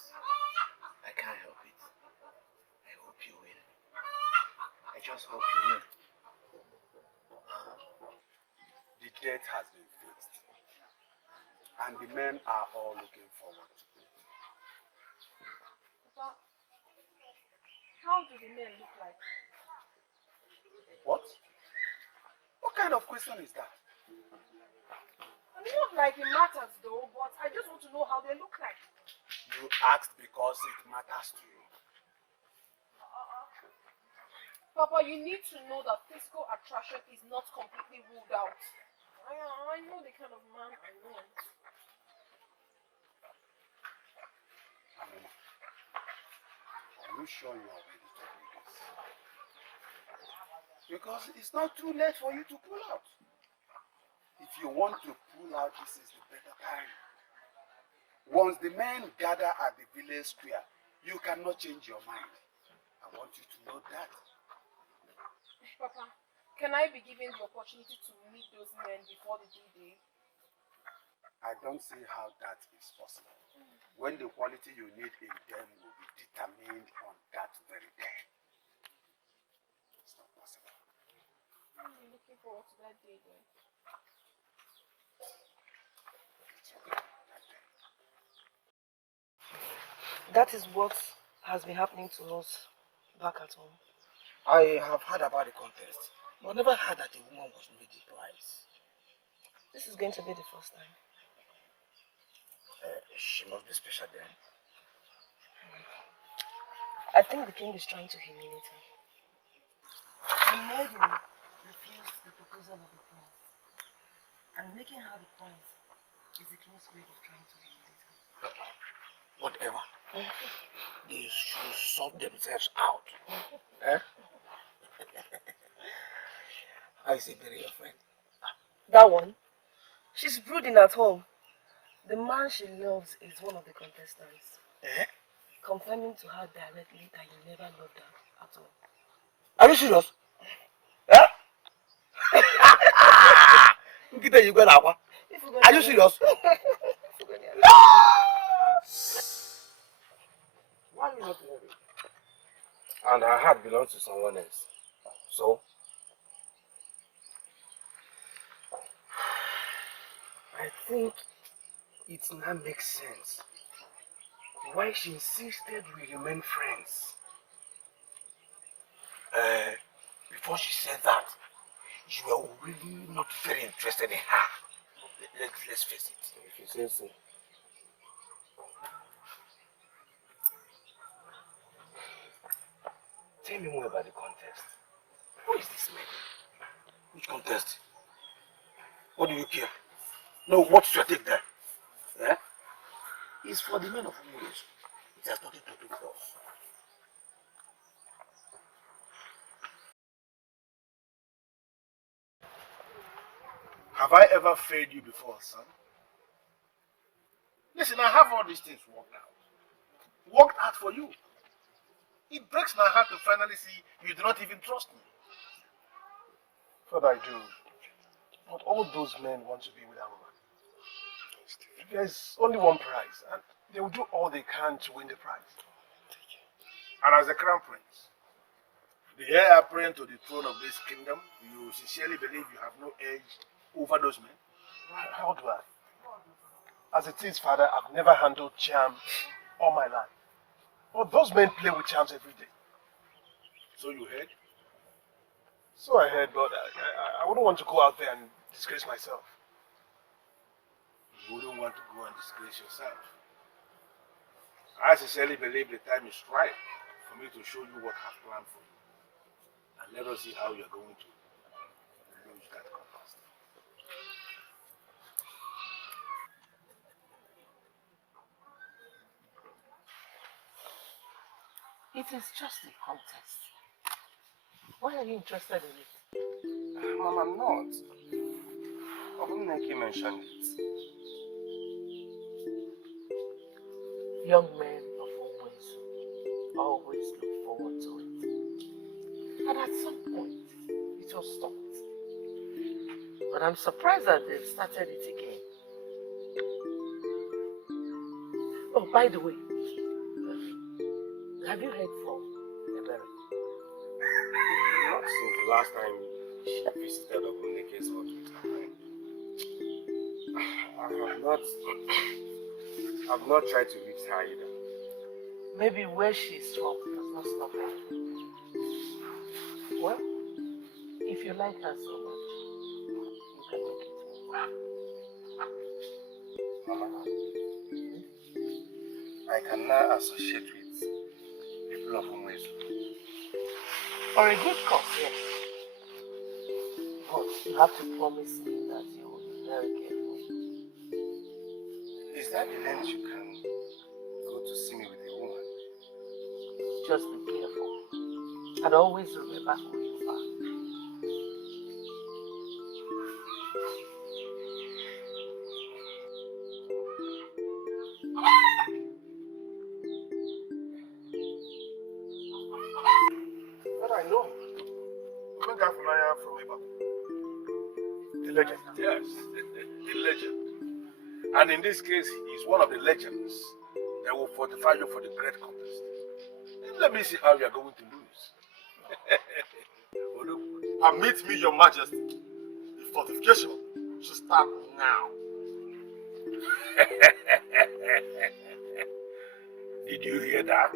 I can't help it. I hope you win. I just hope you win. The date has been fixed, and the men are all looking forward to it. Papa, how do the men look like? What? What kind of question is that? Not like it matters though, but I just want to know how they look like. You asked because it matters to you. Papa, you need to know that physical attraction is not completely ruled out. I know the kind of man I want. Amuma, are you sure you are ready to do this? Because it's not too late for you to pull out. If you want to pull out, this is the better time. Once the men gather at the village square, you cannot change your mind. I want you to know that. Papa, can I be given the opportunity to meet those men before the D-Day? I don't see how that is possible. When the quality you need in them will be determined on that very day. It's not possible. I'm looking forward to that day then. That is what has been happening to us back at home. I have heard about the contest, but never heard that a woman was made the prize. This is going to be the first time. She must be special then. I think the king is trying to humiliate her. He made him refuse the proposal of the prince. And making her the prize is a close way of trying to humiliate her. Whatever. They should sort themselves out. Eh? I say, bury your friend. That one? She's brooding at home. The man she loves is one of the contestants. Eh? Confirming to her directly that he never loved her at all. Are you serious? Eh? You got that one? Are you serious? Why are you not moving? And her heart belongs to someone else. So? I think it now makes sense why she insisted we remain friends. Before she said that, you were really not very interested in her. Let's face it. If you say so. Tell me more about the contest. Who is this man? Which contest? What do you care? No, what's your take there? Eh? It's for the men of Ugezu. It has nothing to do with us. Have I ever failed you before, son? Listen, I have all these things worked out. Worked out for you. It breaks my heart to finally see you do not even trust me. Father, I do. But all those men want to be with Amuma. There's only one prize, and they will do all they can to win the prize. And as the crown prince, the heir apparent to the throne of this kingdom, you sincerely believe you have no edge over those men? How do I? As it is, Father, I've never handled charm all my life. But those men play with charms every day. So you heard? So I heard, but I wouldn't want to go out there and disgrace myself. You wouldn't want to go and disgrace yourself. I sincerely believe the time is right for me to show you what I've planned for you. And let us see how you're going to lose that contest. It is just a contest. Why are you interested in it? Mom, I'm not. Obumneke mentioned it. Young men of Ugezu always look forward to it. And at some point, it was stopped. But I'm surprised that they've started it again. Oh, by the way, have you heard from Ebere? Not since the last time she visited Obumneke's hut with her friend. I've not tried to reach her either. Maybe where she's from does not stop her. Well, if you like her so much, you can make it work. Mama, I can now associate with people of Ugezu. For a good cause, yes. But you have to promise me that you will be very careful. Is that the length you can go to see me with a woman? Just be careful. And always remember who you are. But I know. From Ibadan. The legend. Yes, the legend. And in this case, he's one of the legends that will fortify you for the great contest. And let me see how you are going to lose. Permit me, your majesty. The fortification should start now. Did you hear that?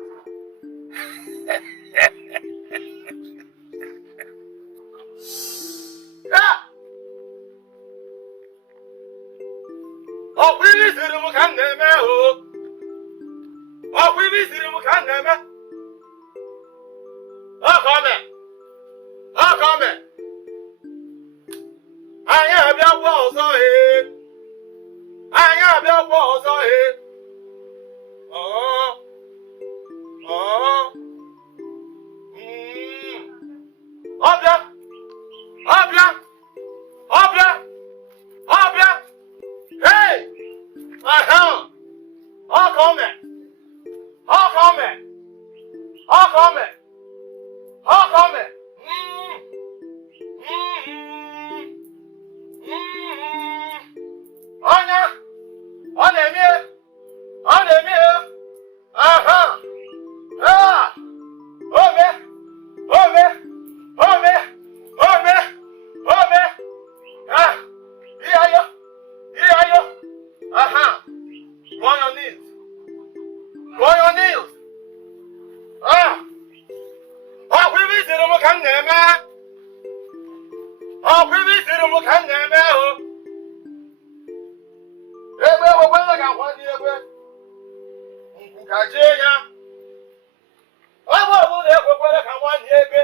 wele ka nwa ebe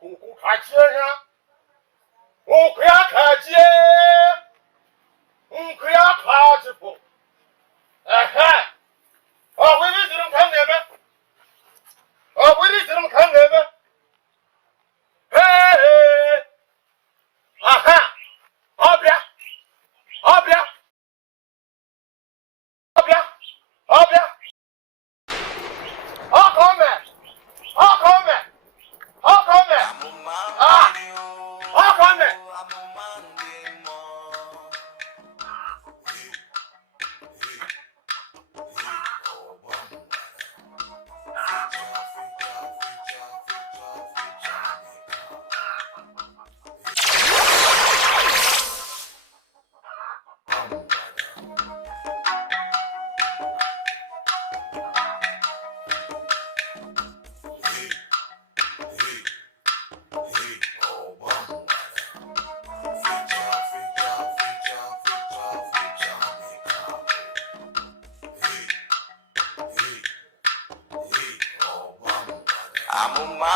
ukwu kachie ya ukwu ya kachie nkwu ya kachipụ ehe ọ bụ ihe ziri m ka m na-eme ọ bụ ihe ziri m ka m na-eme ee aha ọbịa ọbịa ọbịa ọbịa ọkọme ọkọme ọkọme ọkọme Amuma.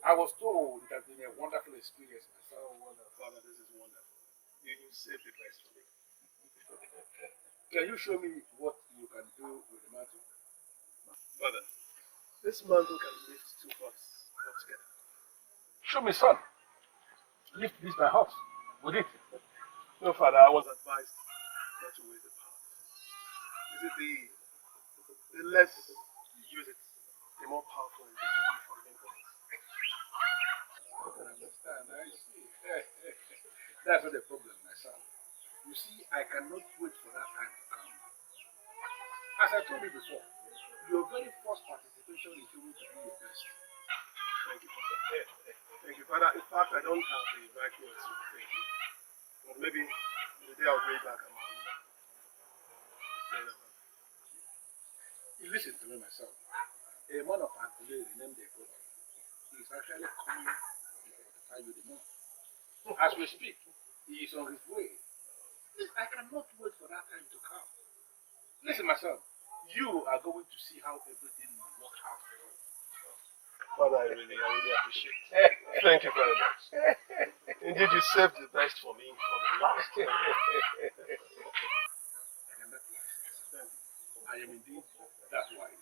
I was told it has been a wonderful experience. Oh, wonderful, Father, this is wonderful. You saved the best for me. Can you show me what you can do with the mantle? Father, this mantle can lift two hearts up together. Show me, son. Lift this by horse. Would it? No, Father, I was advised not to waste the power. Is it the less you use it, the more powerful it will be for the main purpose? I can understand. I see. That's not the problem, my son. You see, I cannot wait for that time to come. As I told you before, your very first participation is going to be your best. Thank you, Father. Thank you, Father. In fact, I don't have the right words to thank you. But maybe the day I'll go back, listen to me, my son. A man of Adelaide named Ekolo is actually coming to fortify you the more. As we speak, he is on his way. Please, I cannot wait for that time to come. Listen, my son, you are going to see how everything will work out. Father, I really appreciate it. Thank you very much. Indeed, you saved the best for me for the last time. I am indeed that wise.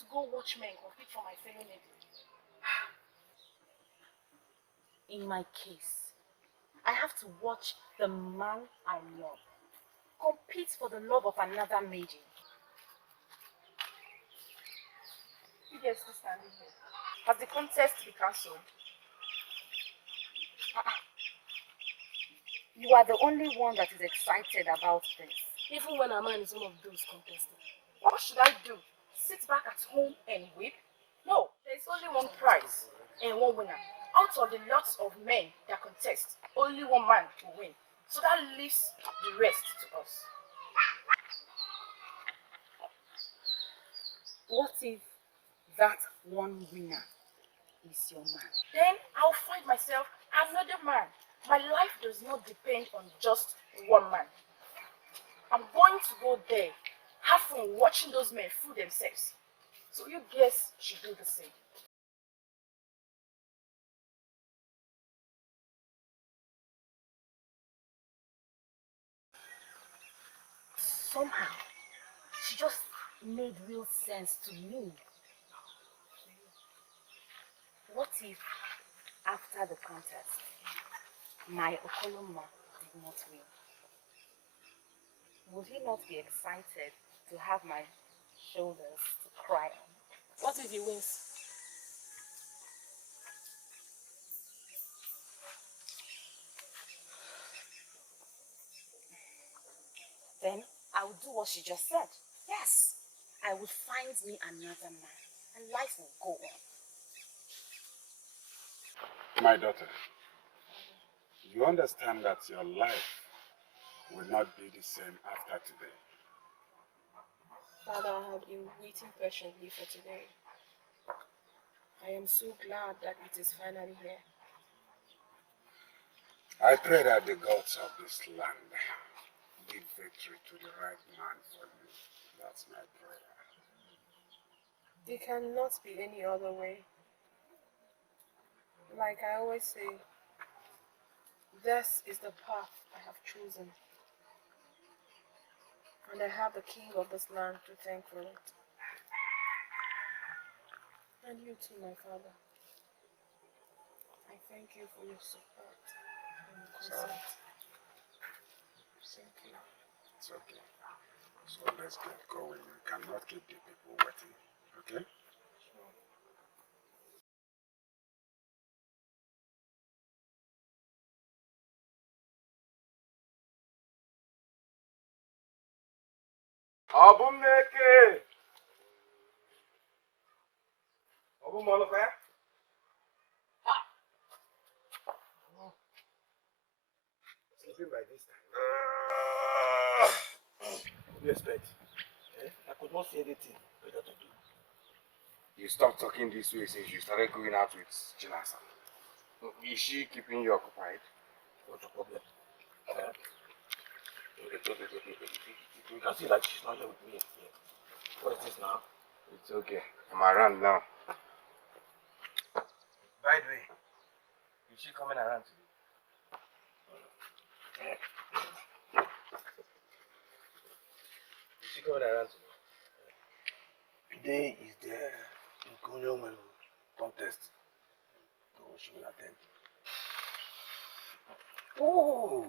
to go watch men compete for my fellow maiden. In my case, I have to watch the man I love compete for the love of another maiden. You guys still standing here. Has the contest been cancelled? You are the only one that is excited about this. Even when a man is one of those contesting. What should I do? Sit back at home and weep? No, there is only one prize and one winner. Out of the lots of men that contest, only one man will win. So that leaves the rest to us. What if that one winner is your man? Then I'll find myself another man. My life does not depend on just one man. I'm going to go there, have fun watching those men fool themselves. So you guys should do the same. Somehow, she just made real sense to me. What if, after the contest, my Okoloma did not win? Would he not be excited to have my shoulders to cry on? What if he wins? Then I would do what she just said. Yes, I would find me another man and life will go on. My daughter, you understand that your life will not be the same after today. Father, I have been waiting patiently for today. I am so glad that it is finally here. I pray that the gods of this land give victory to the right man for you. That's my prayer. It cannot be any other way. Like I always say, this is the path I have chosen. And I have the king of this land to thank for it. And you too, my father. I thank you for your support and your consent. Thank you. It's okay. So let's get going. We cannot keep the people waiting. Okay? Sure. Obumneke! Obumoloka? Sleeping by this time. What do you expect? I could not see anything better to do. You stopped talking this way since you started going out with Chinasa. Is she keeping you occupied? What's the problem? You can see that she's not here with me. What is this now? It's okay. I'm around now. By the way, is she coming around today? Is she coming around today? Today is the Nigerian contest. So she will attend. Oh!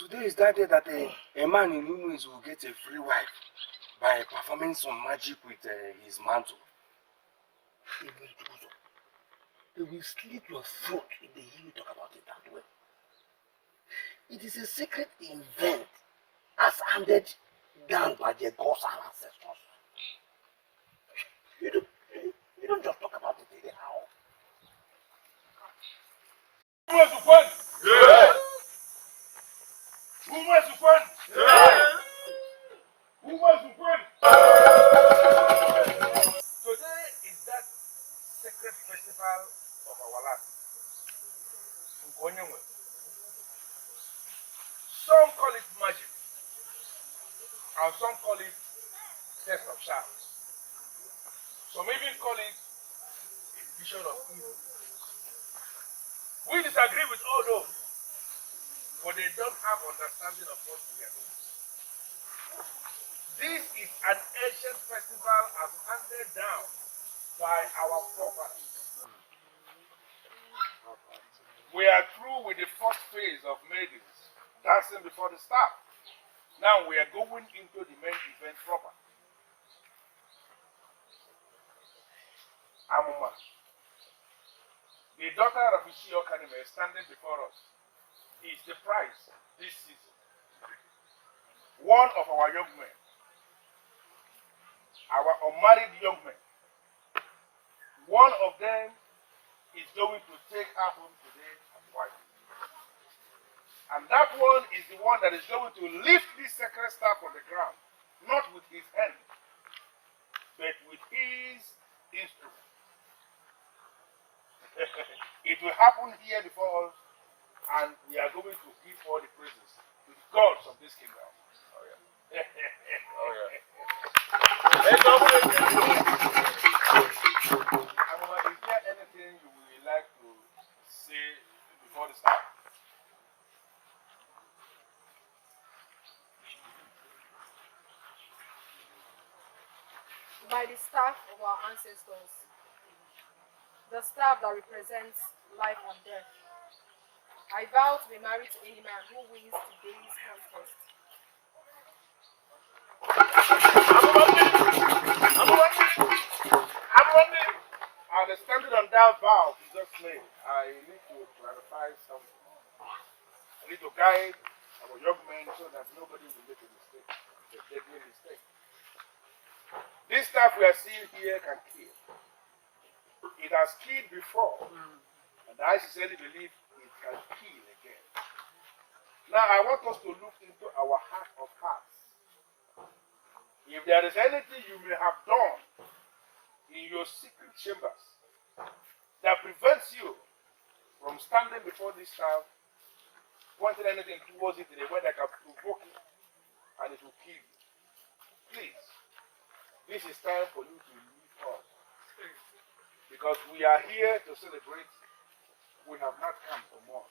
Today is that day that a man in Ugezu will get a free wife by performing some magic with his mantle. They will slit your throat if they hear you talk about it that way. It is a secret event as handed down by the gods and ancestors. You don't just talk about it anyhow. Who wants to fund? Yeah. Who wants to fund? Yeah. Who wants to fund? Today is that sacred festival of our land. Unwanted. Some call it magic, and some call it test of charms. Some even call it a vision of evil. We disagree with all those, but they don't have understanding of what we are doing. This is an ancient festival as handed down by our forefathers. We are through with the first phase of maidens dancing before the staff. Now we are going into the main event proper. Amuma, the daughter of Ishio Kanime standing before us, is the prize this season. One of our young men, our unmarried young men, one of them is going to take her home today as wife. And that one is the one that is going to lift this sacred staff on the ground, not with his hand, but with his instrument. It will happen here before us, and we are going to give all the praises to the gods of this kingdom. Oh, yeah. Oh, yeah. Let's go. Amuma, is there anything you would like to say before the start? By the staff of our ancestors, the staff that represents life and death, I vow to be married to any man who wins today's contest. And standing on that vow you just made, I need to clarify something. I need to guide our young men so that nobody will make a mistake, a deadly mistake. This stuff we are seeing here can kill. It has killed before, and I sincerely believe it can kill again. Now I want us to look into our heart of hearts. If there is anything you may have done in your secret chambers that prevents you from standing before this child, pointing anything towards it in a way that can provoke it, and it will kill you. Please, this is time for you to leave us. Because we are here to celebrate. We have not come for more.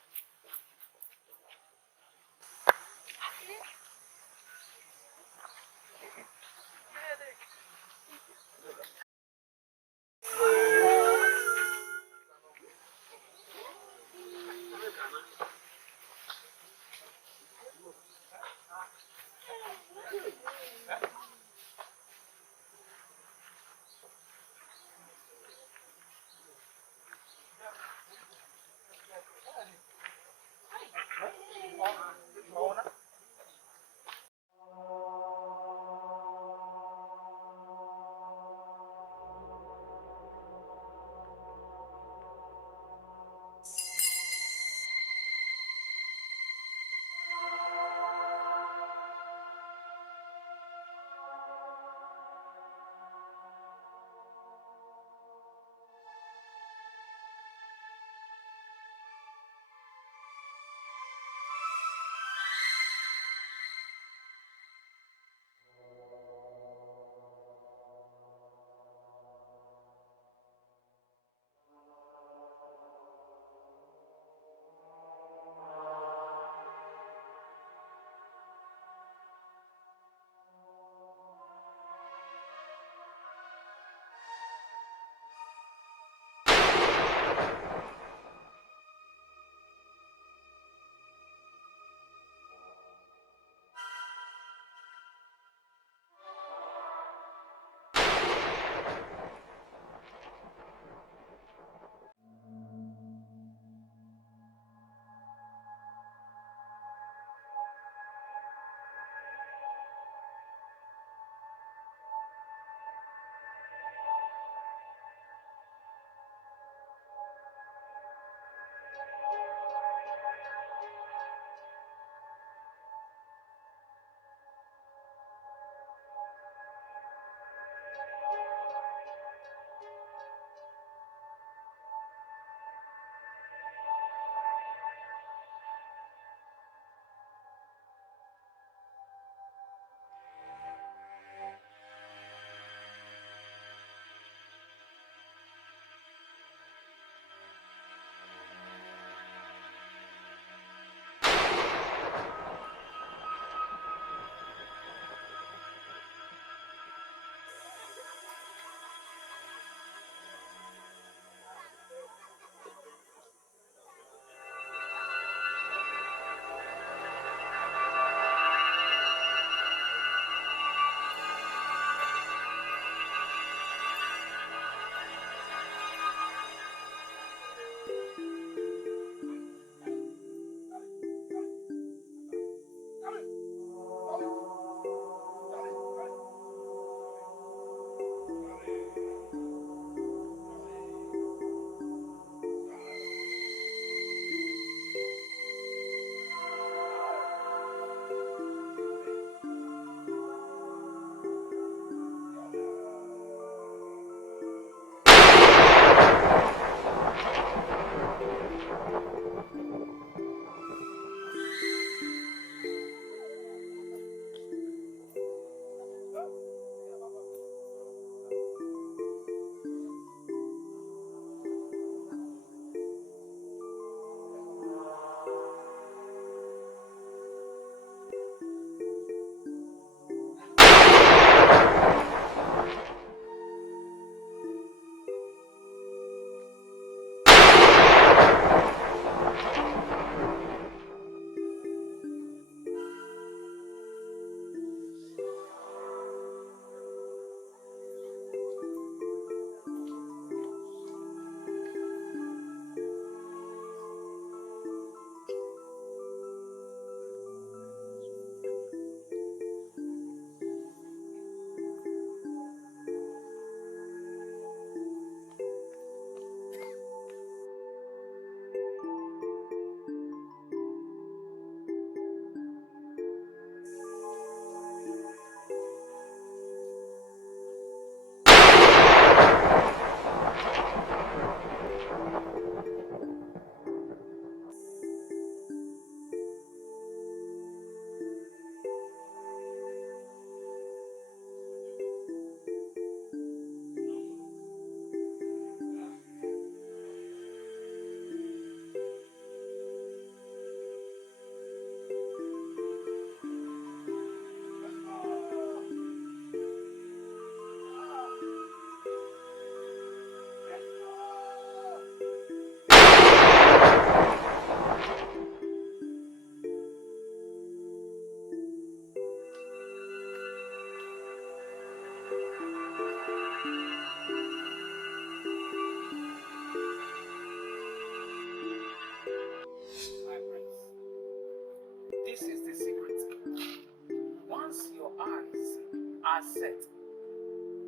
has set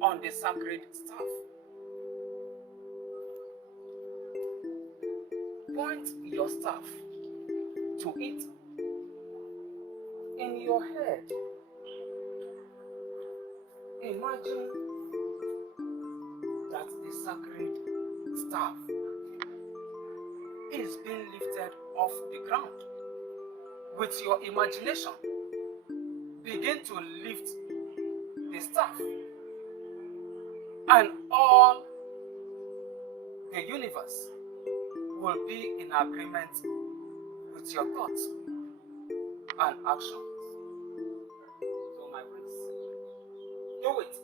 on the sacred staff. Point your staff to it. In your head, imagine that the sacred staff is being lifted off the ground. With your imagination, begin to lift the staff, and all the universe will be in agreement with your thoughts and actions. So my friends, do it.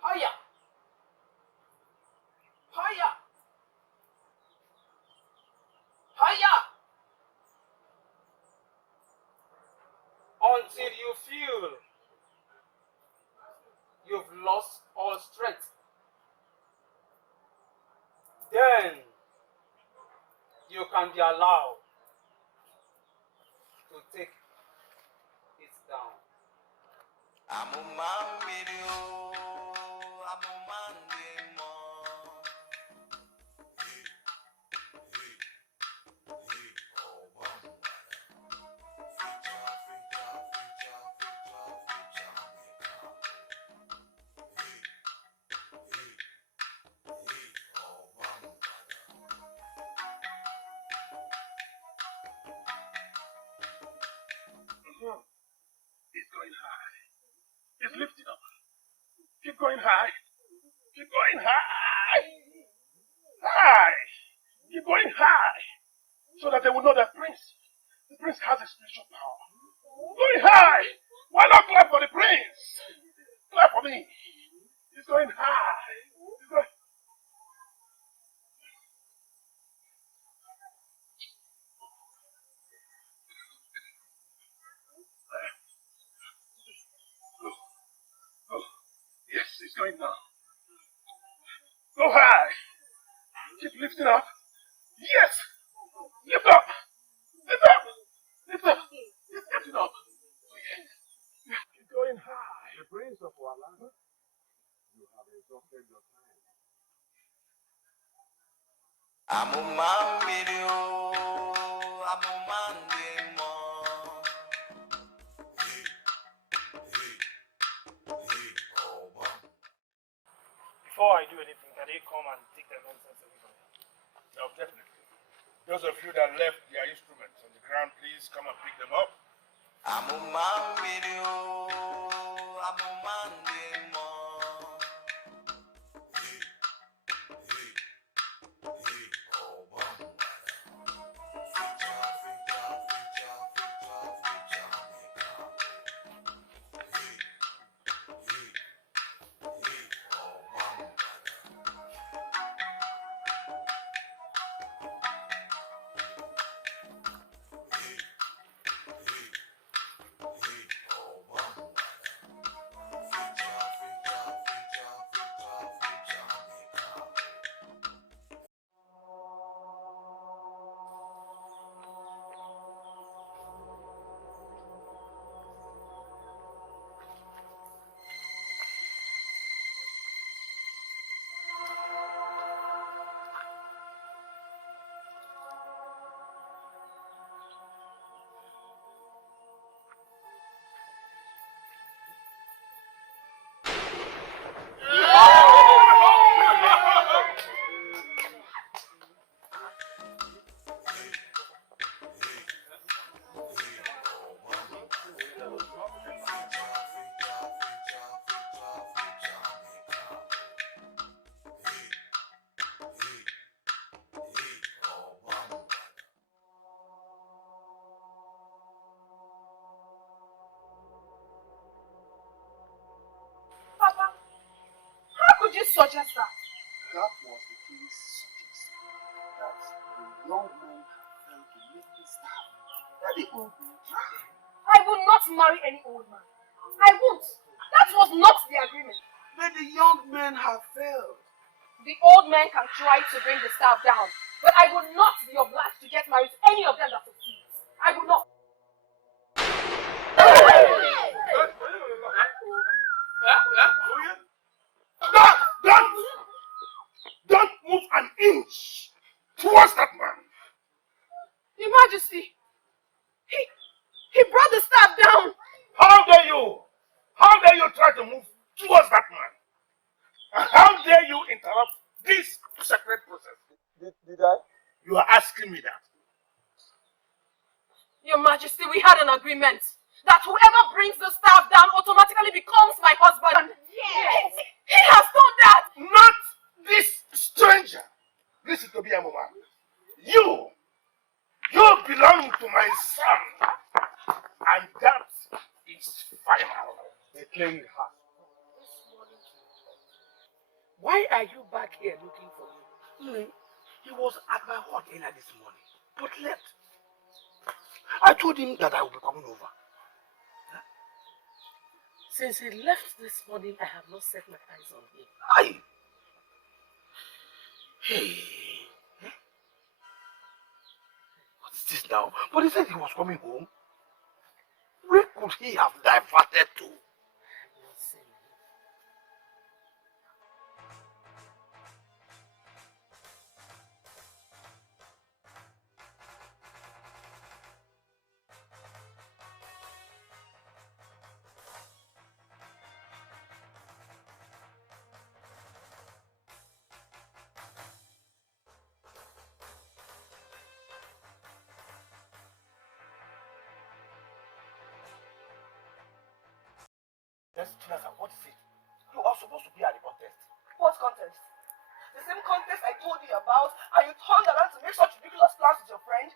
Higher! Higher! Higher! Until you feel you've lost all strength. Then you can be allowed to take it down. Amuma video, Amuma demo. It's going high. It's lifting up. Keep going high. Keep going high. High. Keep going high. So that they will know that the prince has a spiritual power. Going high. Why not clap for the prince? Clap for me. He's going high. He's going... Oh, yes, it's going now. Go high. Keep lifting up. Yes. Lift up. Lift up. Lift up. Keep lifting up. Yes. Keep going high. The prince of our land. You have exhausted your time. Amuma video, Amuma demo. Before I do anything, can they come and take their nonsense away from me? No, definitely. Those of you that left their instruments on the ground, please come and pick them up. Amuma video, Amuma demo. Papa, how could you suggest that? That was the king's suggestion, that the young man had failed to lift the staff, that the old man tried. I will not marry any old man. I won't. That was not the agreement. But the young men have failed. The old men can try to bring the staff down, but I will not be obliged to get married to any of them that succeeds. I will not. Don't move an inch towards that man. Your Majesty, he brought the staff down. How dare you? How dare you try to move towards that man? And how dare you interrupt this sacred process? Did I? You are asking me that. Your Majesty, we had an agreement that whoever brings the staff down automatically becomes my husband. Yes. He has done that. Not this stranger. Listen to me, Amuma. You belong to my son. And that is final. The king has. Why are you back here looking for him? He was at my hut earlier this morning, but left. I told him that I would be coming over. Since he left this morning, I have not set my eyes on him. Hey. What is this now? But he said he was coming home. Where could he have diverted to? What is it? You are supposed to be at the contest. What contest? The same contest I told you about, and you turned around to make such ridiculous plans with your friend?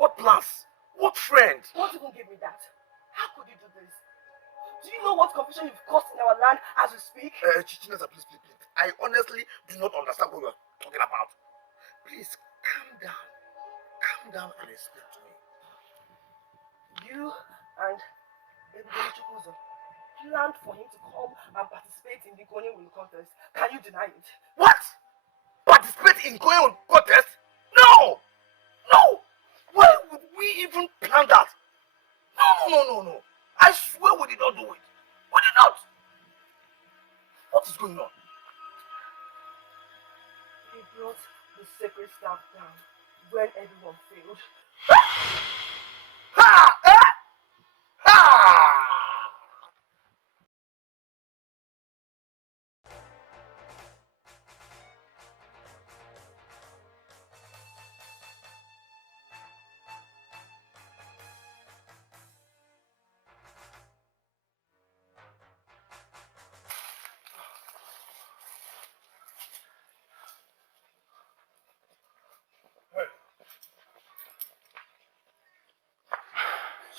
What plans? What friend? Don't even give me that. How could you do this? Do you know what confusion you've caused in our land as we speak? Chichinesa, please. I honestly do not understand what you are talking about. Please, calm down. Calm down and explain to me. You and Ebubele Chukwuzo planned for him to come and participate in the Going Will contest. Can you deny it? What? Participate in Going contest? No! Why would we even plan that? No. I swear we did not do it. We did not. What is going on? He brought the sacred staff down when everyone failed.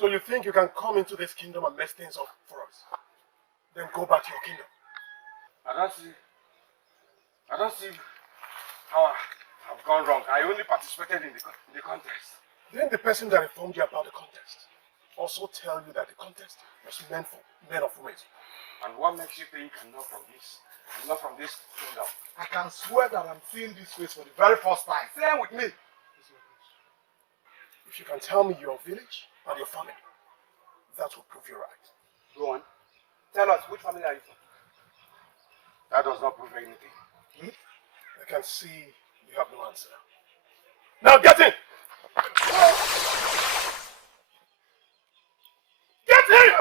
So you think you can come into this kingdom and mess things up for us? Then go back to your kingdom. I don't see how I've gone wrong. I only participated in the contest. Then the person that informed you about the contest also tell you that the contest was meant for men of women. And what makes you think I'm not from this kingdom? I can swear that I'm seeing this face for the very first time. Same with me. If you can tell me your village and your family, that will prove you right. Go on. Tell us, which family are you from? That does not prove anything. I can see you have no answer. Now get in! Get in!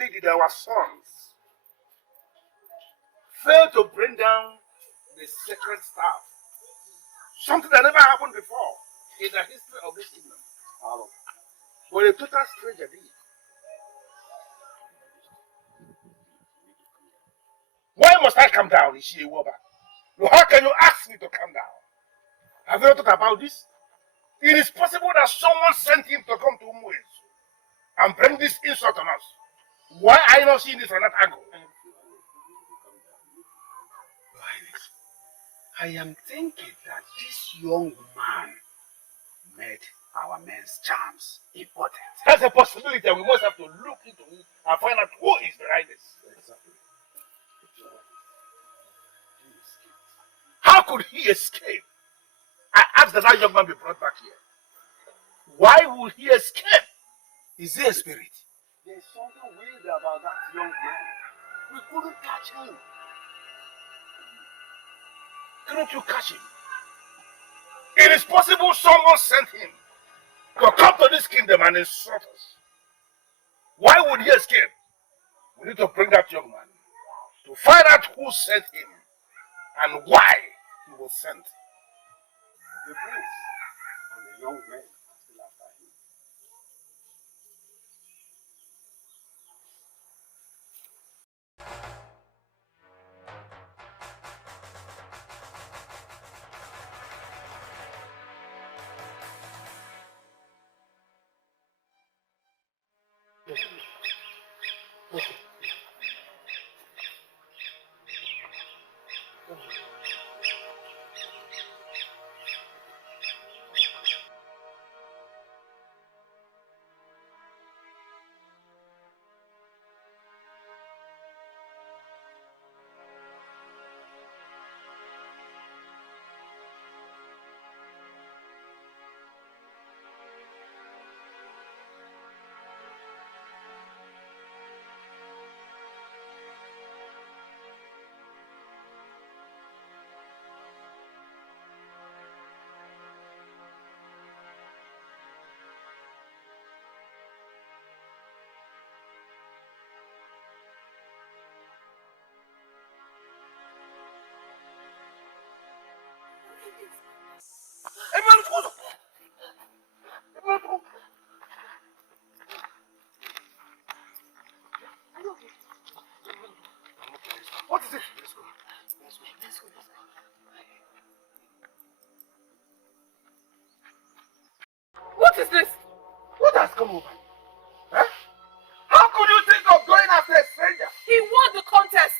only did our sons fail to bring down the sacred staff, something that never happened before in the history of this kingdom, but a total stranger did. Why must I come down, Ishiwoba? How can you ask me to come down? Have you not thought about this? It is possible that someone sent him to come to Ugezu and bring this insult on us. Why are you not seeing this from that angle? Your Highness, I am thinking that this young man made our men's charms important. That's a possibility, and we must have to look into it and find out who is behind this. Exactly. How could he escape? I asked that young man be brought back here. Why would he escape? Is he a spirit? There's something weird about that young man. We couldn't catch him. Couldn't you catch him? It is possible someone sent him to come to this kingdom and insult us. Why would he escape? We need to bring that young man to find out who sent him and why he was sent. The prince and the young man are still after him. What is it? Let's go. What is this? What has come over you? Huh? How could you think of going after a stranger? He won the contest.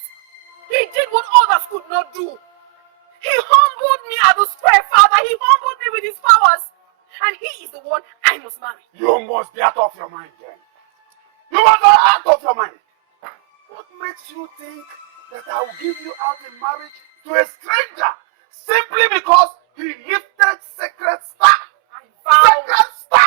He did what others could not do. He humbled me as a square father. He humbled me with his powers. And he is the one I must marry. You must be out of your mind then. You must be out of your mind. What makes you think that I will give you out in marriage to a stranger simply because he lifted sacred staff? I vowed. Sacred staff!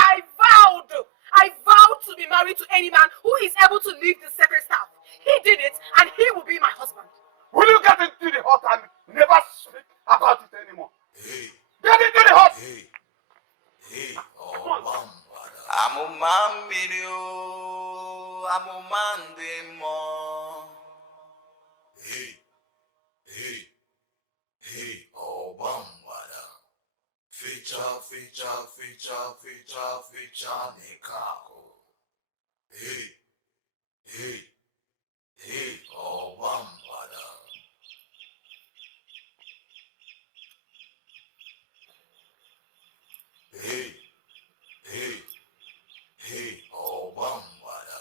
I vowed to be married to any man who is able to lift the sacred staff. He did it, and he will be my husband. Will you get into the hot and never speak about it anymore? Hey, Get into the hot! hey, oh, Bambada. Amuma mmiri o, amụma ndị mmụọ. Hey, oh, Bambada. Fecha, Nekako. Hey, oh, Bambada. Hey, oh, Bambada.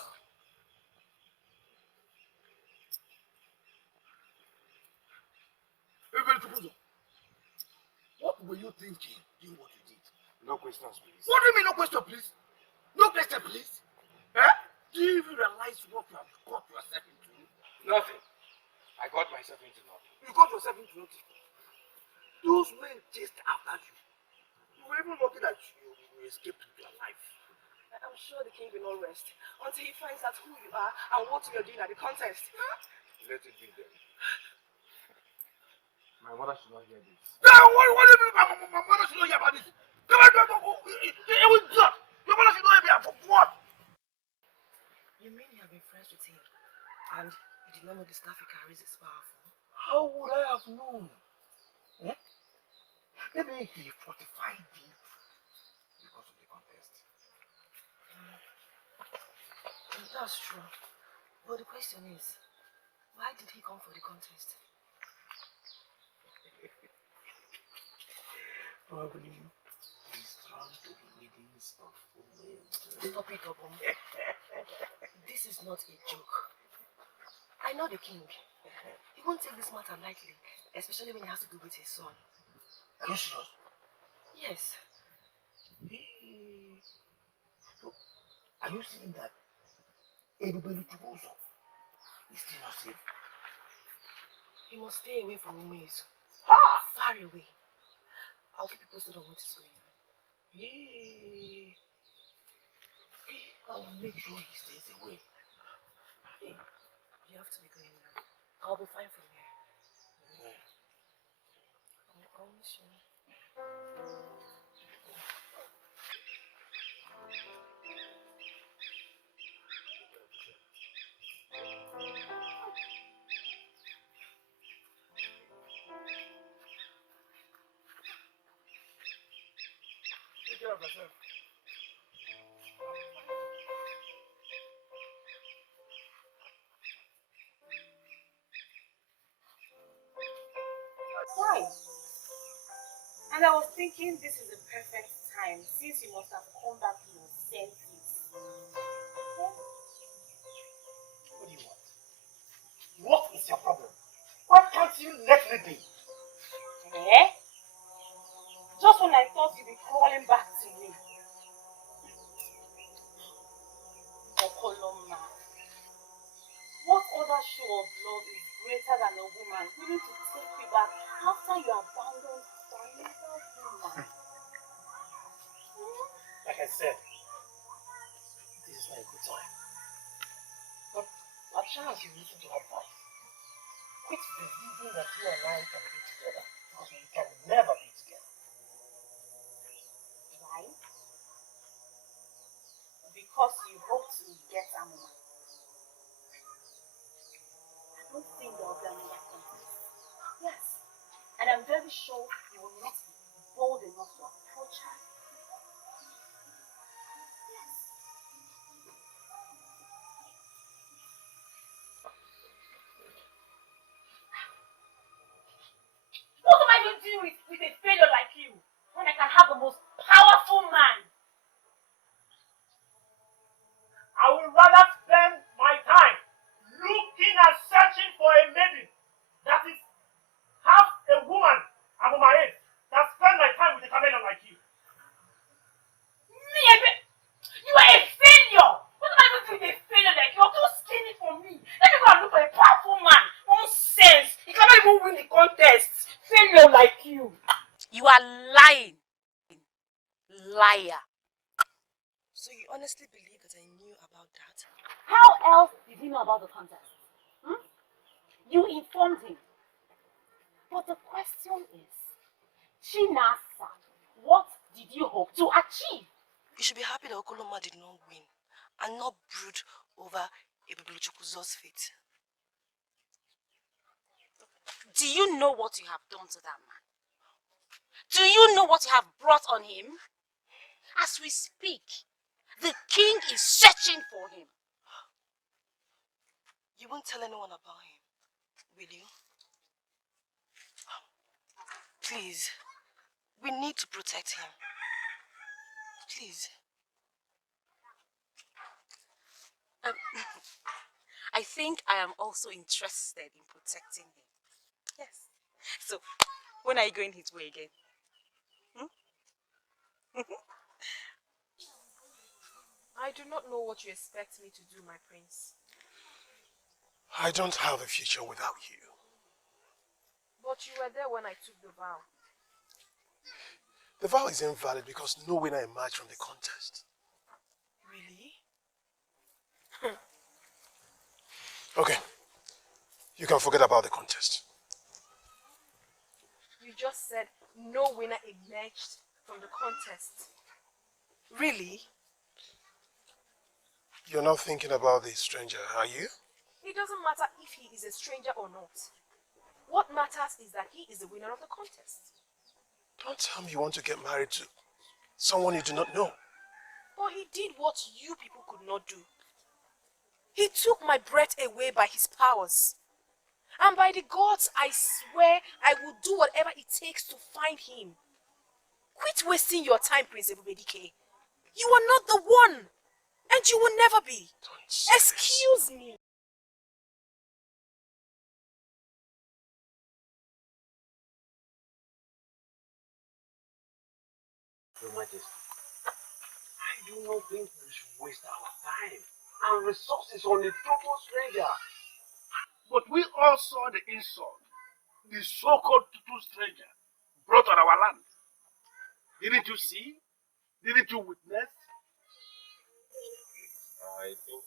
What were you thinking doing what you did? No questions, please. What do you mean no question, please? No question, please? Eh? Do you even realize what you have got yourself into? Nothing. I got myself into nothing. You got yourself into nothing. Those men chased after you. You were even lucky that you escaped with your life. I'm sure the king will not rest until he finds out who you are and what you are doing at the contest. Let it be then. My mother should not hear this. Now, what do you mean my mother should not hear about this? Come on, it was just. Your mother should not hear about what? You mean you have been friends with him? known. Eh? Maybe he fortified it because of the contest. That's true. But the question is, why did he come for the contest? Probably he's trying to be leading stuff for me. Stop it, Obum. This is not a joke. I know the king. He won't take this matter lightly, especially when it has to do with his son. Are you serious? Yes. So, are you saying that everybody to go so is still not safe? He must stay away from Ugezu. Far away. I'll keep you posted on what is going on. I'll make sure he stays away. You have to be going now. I'll be fine from here. I'll miss you. Take care of yourself. Why? And I was thinking this is the perfect time since you must have come back to your senses. What do you want? What is your problem? Why can't you let me be? Eh? Just when I thought you'd be crawling back to me. Okoloma. What other show of love is greater than a woman willing to take you back after you abandoned another woman? Like I said, this is not a good time. But a chance you listen to advice. Quit believing that you and I can be together because we can never be together. Why? Because you hope to get Amuma. I don't think there will be another contest. Yes. And I'm very sure you will not be bold enough to approach her. Yes. What am I going to do with a failure like you when I can have the most powerful man? I would rather spend my time looking and searching for a maiden that is half a woman above my age than spend my time with a chameleon like you. Me, you are a failure. What am I going to do with a failure like you? You're too skinny for me. Let me go and look for a powerful man. Nonsense. He cannot even win the contest. Failure like you. You are lying. Liar. So you honestly believe that I knew about that? How else did he know about the contest? You informed him. But the question is, Chinasa, what did you hope to achieve? You should be happy that Okoloma did not win and not brood over Ebebuluchukwuzo's fate. Do you know what you have done to that man? Do you know what you have brought on him? As we speak, the king is searching for him. You won't tell anyone about him, will you? Please, we need to protect him. Please. I think I am also interested in protecting him. Yes. So, when are you going his way again? I do not know what you expect me to do, my prince. I don't have a future without you. But you were there when I took the vow. The vow is invalid because no winner emerged from the contest. Really? Okay. You can forget about the contest. You just said no winner emerged from the contest. Really? You're not thinking about the stranger, are you? It doesn't matter if he is a stranger or not. What matters is that he is the winner of the contest. Don't tell me you want to get married to someone you do not know. But he did what you people could not do. He took my breath away by his powers. And by the gods, I swear I will do whatever it takes to find him. Quit wasting your time, Prince Ebubedike. You are not the one. And you will never be. Excuse me. Your Majesty, I do not think we should waste our time and resources on a total stranger. But we all saw the insult the so-called total stranger brought on our land. Didn't you see? Didn't you witness? I think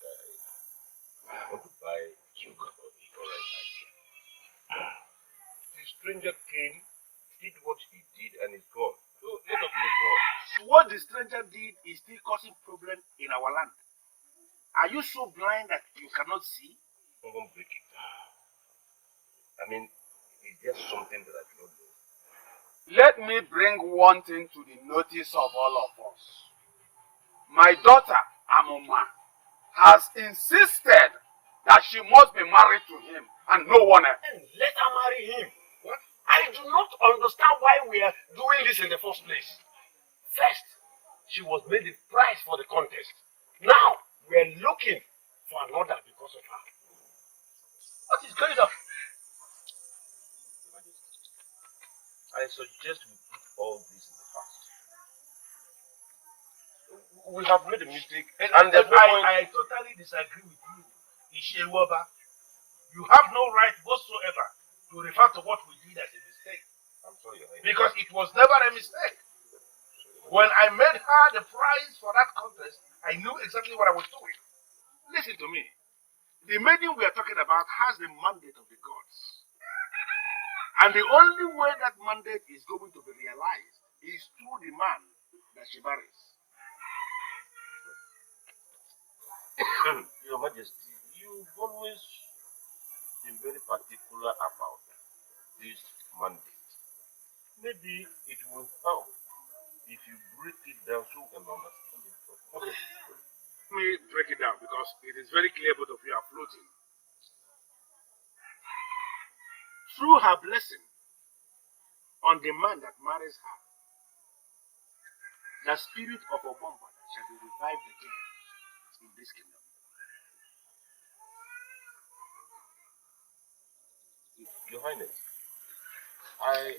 I want to buy Duke of the correct idea. The stranger came, did what he did, and is gone. So let us move on. What the stranger did is still causing problem in our land. Are you so blind that you cannot see? I won't break it. I mean, it's just something that I do not know. Let me bring one thing to the notice of all of us. My daughter, Amuma, has insisted that she must be married to him and no one else. And let her marry him. What? I do not understand why we are doing this in the first place. First, she was made the prize for the contest. Now, we are looking for another because of her. What is going on? I suggest we put all this in the past. We have made a mistake, and there's no point. I totally disagree with you, Ishewoba. You have no right whatsoever to refer to what we did as a mistake. I'm sorry, because it was never a mistake. When I made her the prize for that contest, I knew exactly what I was doing. Listen to me. The maiden we are talking about has the mandate of the gods. And the only way that mandate is going to be realized is through the man that she marries. Your Majesty, you've always been very particular about this mandate. Maybe it will help if you break it down so we can understand it properly. Okay. Let me break it down because it is very clear both of you are floating. Through her blessing on the man that marries her, the spirit of Obamba shall be revived again in this kingdom. Your Highness, I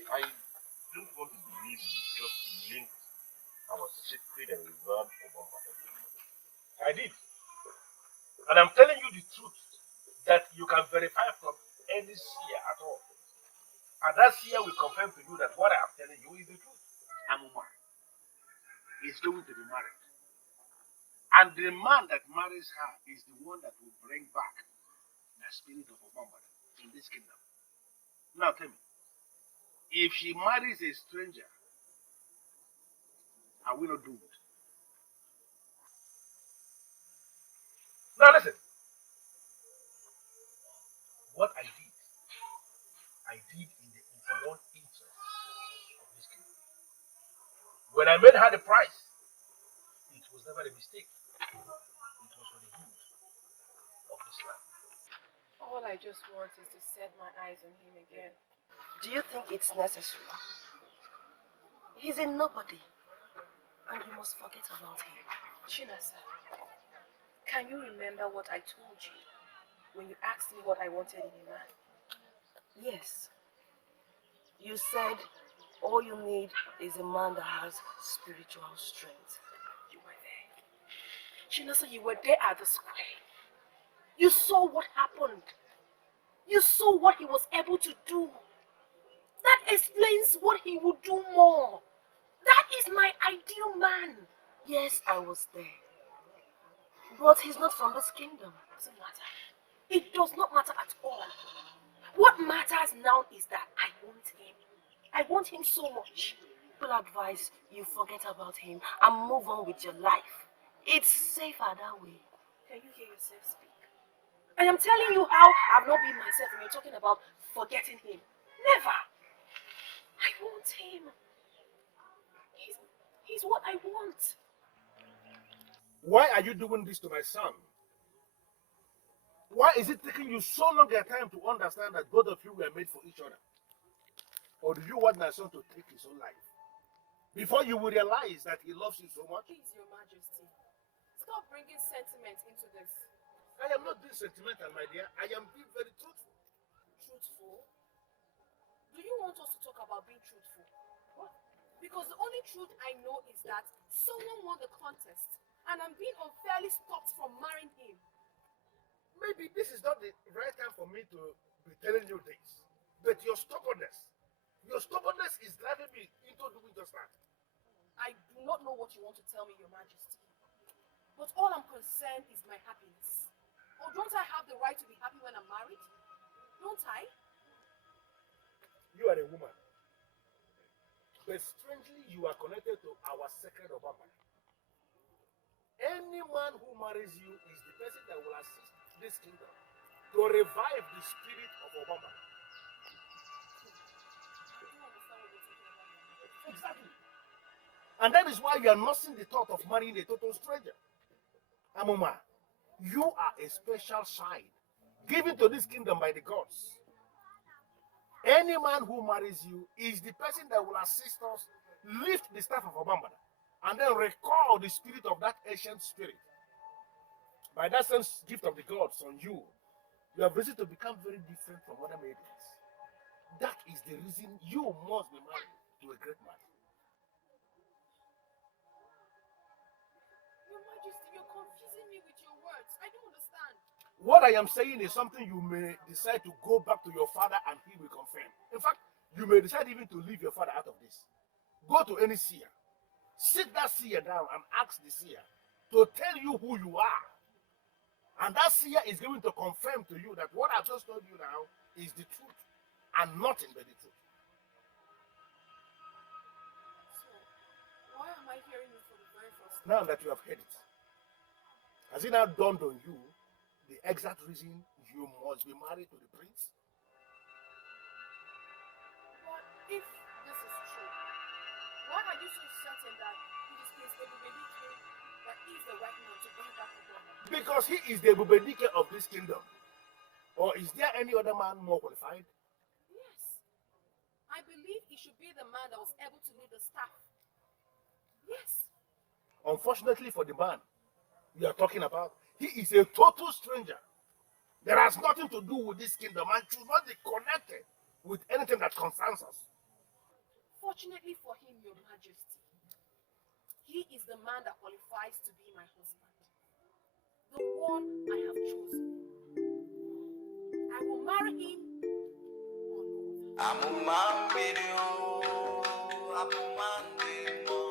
don't want to believe you just linked our sacred and revered Obama. I did. And I'm telling you the truth that you can verify from any seer at all. And that seer will confirm to you that what I am telling you is the truth. Amuma is going to be married. And the man that marries her is the one that will bring back the spirit of Obama in this kingdom. Now tell me, if she marries a stranger, are we not doomed? Now listen. What I did in the overall interest of this kingdom. When I made her the price, it was never a mistake. It was for the good of this land. All I just want is to set my eyes on him again. Do you think it's necessary? He's a nobody, and you must forget about him. Chinasa, can you remember what I told you when you asked me what I wanted in a man? Yes. You said all you need is a man that has spiritual strength. You were there. Chinasa, you were there at the square. You saw what happened. You saw what he was able to do. That explains what he would do more. That is my ideal man. Yes, I was there. But he's not from this kingdom. Doesn't matter. It does not matter at all. What matters now is that I want him. I want him so much. People advise you forget about him and move on with your life. It's safer that way. Can you hear yourself speak? I am telling you how I've not been myself and you're talking about forgetting him. Never. I want him. He's what I want. Why are you doing this to my son? Why is it taking you so long a time to understand that both of you were made for each other? Or do you want my son to take his own life? Before you will realize that he loves you so much? Please, Your Majesty, stop bringing sentiment into this. I am not being sentimental, my dear. I am being very truthful. Truthful? Do you want us to talk about being truthful? What? Because the only truth I know is that someone won the contest and I'm being unfairly stopped from marrying him. Maybe this is not the right time for me to be telling you this. But your stubbornness is driving me into doing just that. I do not know what you want to tell me, Your Majesty. But all I'm concerned is my happiness. Or don't I have the right to be happy when I'm married? Don't I? You are a woman. But strangely, you are connected to our sacred Obama. Any man who marries you is the person that will assist this kingdom to revive the spirit of Obama. Exactly. And that is why you are nursing the thought of marrying a total stranger. Amuma, you are a special child given to this kingdom by the gods. Any man who marries you is the person that will assist us lift the staff of Obama and then recall the spirit of that ancient spirit. By that sense gift of the gods on you, you have reason to become very different from other maidens. That is the reason you must be married to a great man. Your Majesty, you're confusing me with your words. I don't understand. What I am saying is something you may decide to go back to your father and he will confirm. In fact, you may decide even to leave your father out of this. Go to any seer. Sit that seer down and ask the seer to tell you who you are. And that seer is going to confirm to you that what I've just told you now is the truth and nothing but the truth. So, why am I hearing it for the very first time? Now that you have heard it, has it now dawned on you the exact reason you must be married to the prince? But if this is true, why are you so certain that it is Prince Ebubedike that is the right man to bring back Obama? Because he is the Ebubedike of this kingdom. Or is there any other man more qualified? Yes. I believe he should be the man that was able to lead the staff. Yes. Unfortunately for the man you are talking about, he is a total stranger. There has nothing to do with this kingdom and should not be connected with anything that concerns us. Fortunately for him, Your Majesty, he is the man that qualifies to be my husband. The one I have chosen. I will marry him or no other. Amuma video, Amuma demo.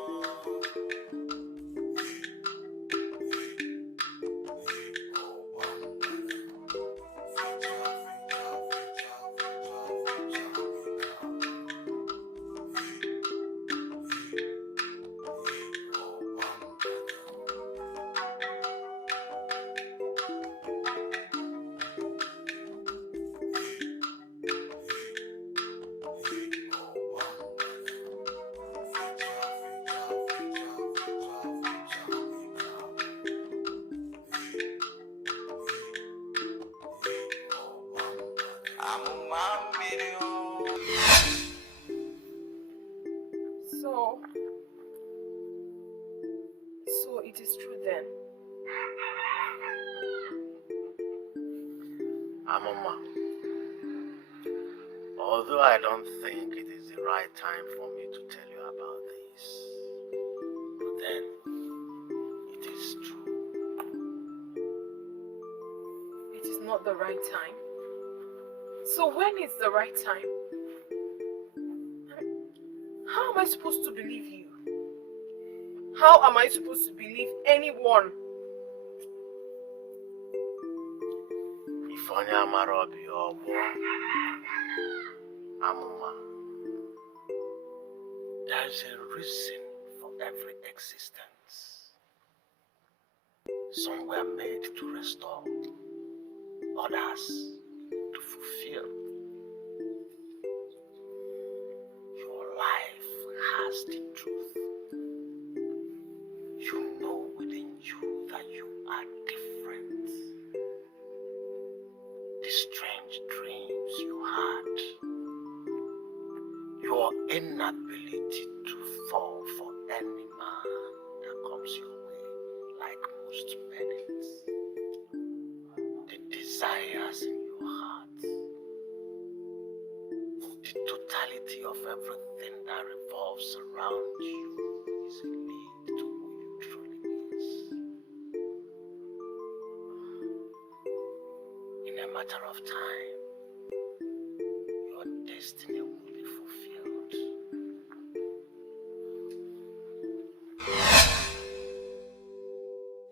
So it is true then. Amuma, although I don't think it is the right time for me to tell you about this, but then it is true. It is not the right time. So when is the right time? How am I supposed to believe you? How am I supposed to believe anyone? If only Amara be your boy, Amuma, there is a reason for every existence. Some were made to restore, others to fulfill. as the truth. You know within you that you are different. The strange dreams you had, your inability to fall for any man that comes your way, like most parents, the desires in your heart, the totality of everything that revolves around you is a lead to who you truly is. In a matter of time, your destiny will be fulfilled.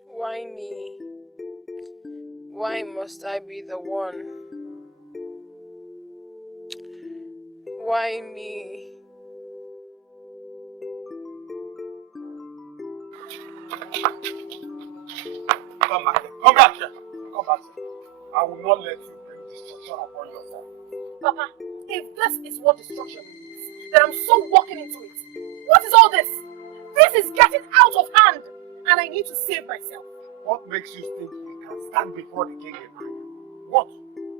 Why me? Why must I be the one? Why me? Come back here. Come back here. Come back here. I will not let you bring destruction upon yourself. Papa, if this is what destruction means, then I'm so walking into it. What is all this? This is getting out of hand, and I need to save myself. What makes you think you can stand before the king and man? What?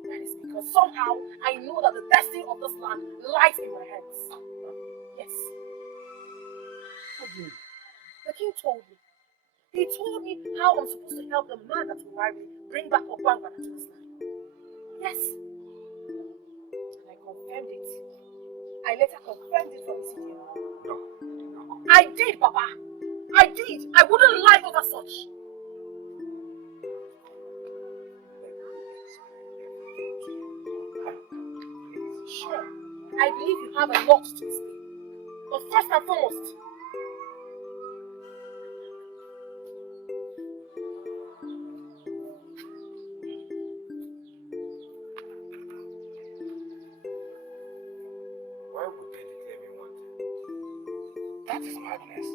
That is because somehow I know that the destiny of this land lies in my hands. Yes. What do you mean? The king told me. He told me how I'm supposed to help the man that will marry me bring back Okorondu to this land. Yes. And I confirmed it. I later confirmed it from the city. No. I did, Papa. I did. I wouldn't lie over such. Sure. I believe you have a lot to explain. But first and foremost, Why would they declare me wanted? That is madness.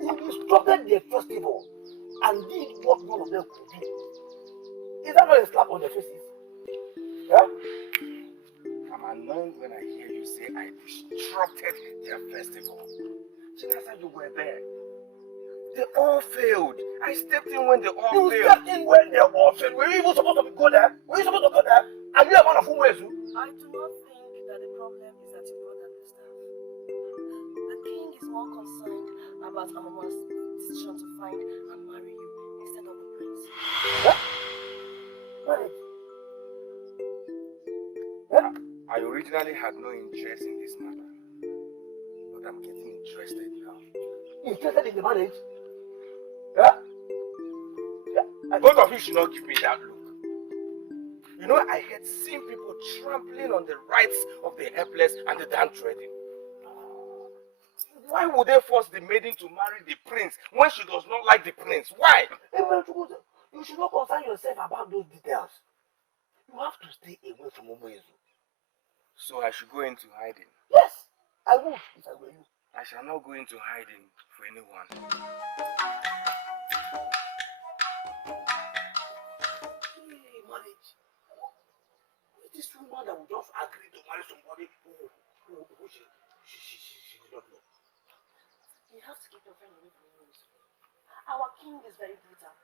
You disrupted their festival and did what none of them could do. Is that not a slap on their faces? Yeah? I'm annoyed when I hear you say I disrupted their festival. Chinasa, you were there. They all failed. I stepped in when they all failed. You stepped in when they all failed. Were you even supposed to go there? Were you supposed to go there? Are you a man of Ugezu? I do not think that the problem is that you brought down the staff. The king is more concerned about Amuma's decision to find and marry you instead of the prince. What? Marriage? Yeah? I originally had no interest in this matter, but I'm getting interested now. Interested in the marriage? Yeah? Yeah. Both of you should not give me that look. You know, I had seen people trampling on the rights of the helpless and the downtrodden. Why would they force the maiden to marry the prince when she does not like the prince? Why? You should not concern yourself about those details. You have to stay away from Ugezu. So I should go into hiding? Yes, I would if I were you. I shall not go into hiding for anyone. Hey, marriage. Who is this woman that will just agree to marry somebody who she did not know? You have to keep your friend away from Ugezu. Our king is very brutal,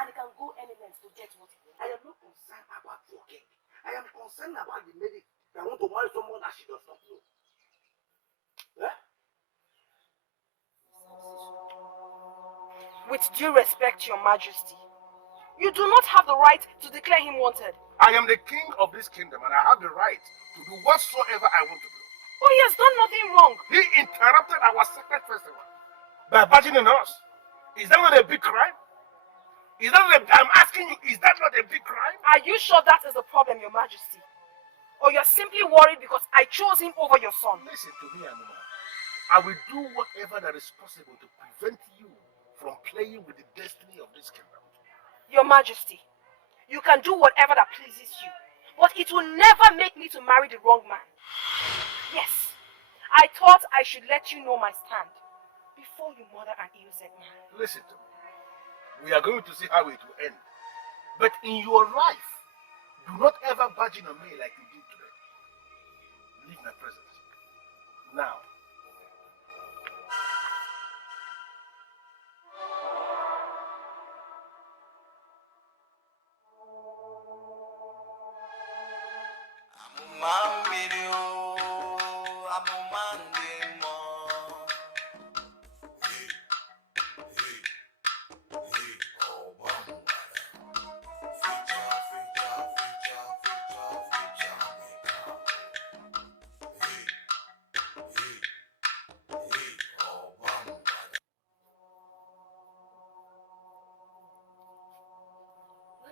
and he can go any length to get what he wants. I am not concerned about your king. I am concerned about the lady that want to marry someone that she does not know. Yeah? with due respect, Your Majesty, you do not have the right to declare him wanted. I am the king of this kingdom and I have the right to do whatsoever I want to do. Oh, he has done nothing wrong. He interrupted our sacred festival by barging in us. Is that not a big crime? I'm asking you, is that not a big crime? Are you sure that is the problem, Your Majesty? Or you're simply worried because I chose him over your son? Listen to me, Amuma. I will do whatever that is possible to prevent you from playing with the destiny of this kingdom. Your Majesty, you can do whatever that pleases you, but it will never make me to marry the wrong man. Yes, I thought I should let you know my stand before you murder an innocent man. Listen to me. We are going to see how it will end. But in your life, do not ever bargain on me like you did today. Leave my presence. Now. Why's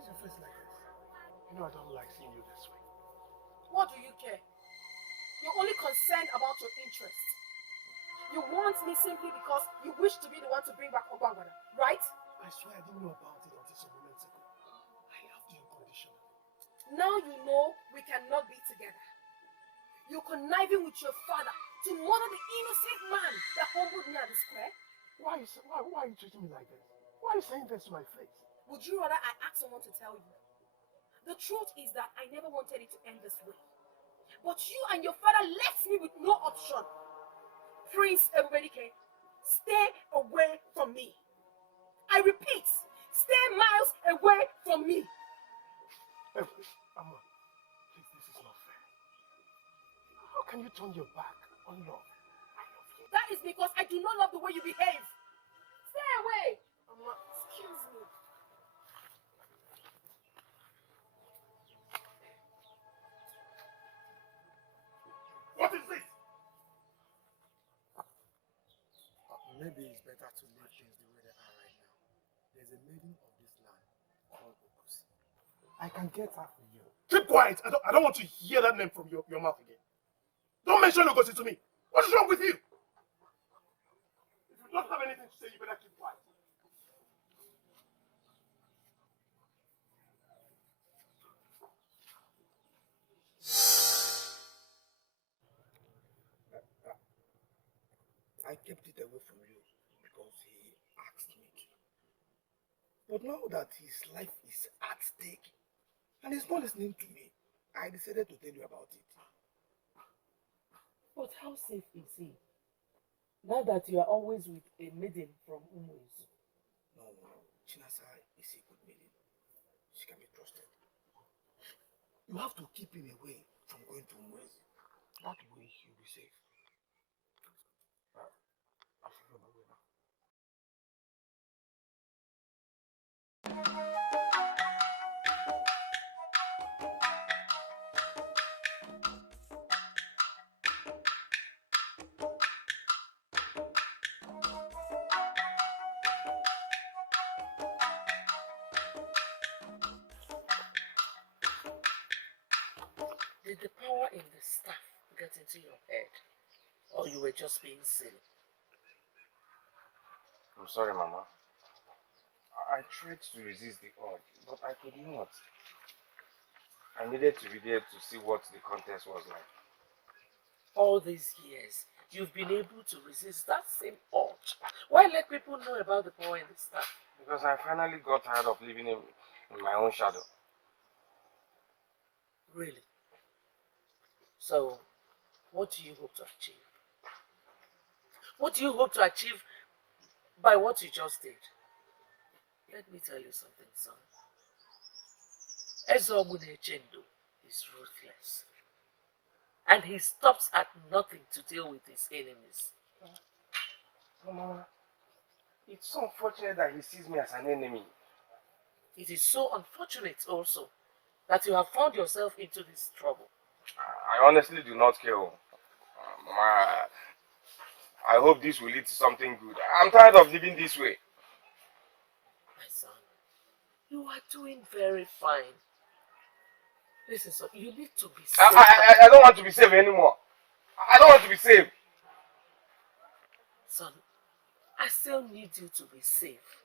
your face like this? You know I don't like seeing you this way. What do you care? You're only concerned about your interest. You want me simply because you wish to be the one to bring back Ogwangwada, right? I swear I didn't know about it until some moments ago. I loved you unconditionally. Now you know we cannot be together. You're conniving with your father to murder the innocent man that humbled me at the square. Why are you treating me like this? Why are you saying this to my face? Would you rather I ask someone to tell you? The truth is that I never wanted it to end this way. But you and your father left me with no option. Prince Ebubedike, stay away from me. I repeat, stay miles away from me. Hey, Amma, please, this is not fair. How can you turn your back on love? That is because I do not love the way you behave. Stay away. Amma, excuse me. What is this? Maybe it's better to leave things the way they are right now. There's a maiden of this land called Ugezu. I can get her for you. Keep quiet. I don't want to hear that name from your mouth again. Don't mention Ugezu to me. What is wrong with you? If you don't have anything to say, you better keep quiet. I kept it away from you because he asked me to. But now that his life is at stake and he's not listening to me, I decided to tell you about it. But how safe is he? Now that you are always with a maiden from Ugezu. No, Chinasa is a good maiden. She can be trusted. You have to keep him away from going to Ugezu. That way he'll be safe. I should go my way now. Did the power in the staff get into your head? Or you were just being silly? I'm sorry, Mama. I tried to resist the urge, but I could not. I needed to be there to see what the contest was like. All these years, you've been able to resist that same urge. Why let people know about the power in the staff? Because I finally got tired of living in my own shadow. Really? So, what do you hope to achieve? What do you hope to achieve by what you just did? Let me tell you something, son. Ezobune Chendo is ruthless. And he stops at nothing to deal with his enemies. Mama, it's so unfortunate that he sees me as an enemy. It is so unfortunate also that you have found yourself into this trouble. I honestly do not care. Mama, I hope this will lead to something good. I'm tired of living this way. My son, you are doing very fine. Listen, son, you need to be safe. I don't want to be safe anymore. I don't want to be safe. Son, I still need you to be safe.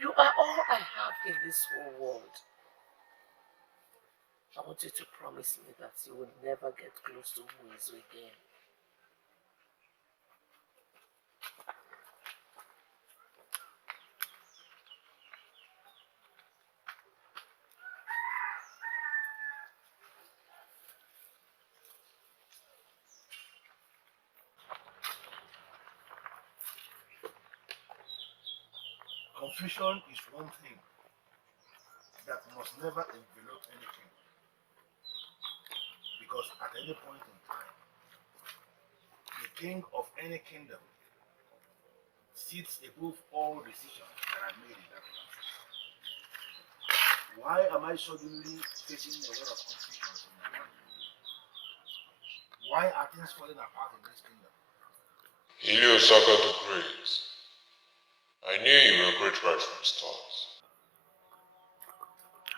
You are all I have in this whole world. I want you to promise me that you will never get close to Ugezu again. Confusion is one thing that must never envelop anything. Because at any point in time, king of any kingdom sits above all decisions that are made in that land. Why am I suddenly facing a lot of confusion in my mind? Why are things falling apart in this kingdom? Saka the Great. I knew you were great right from the start.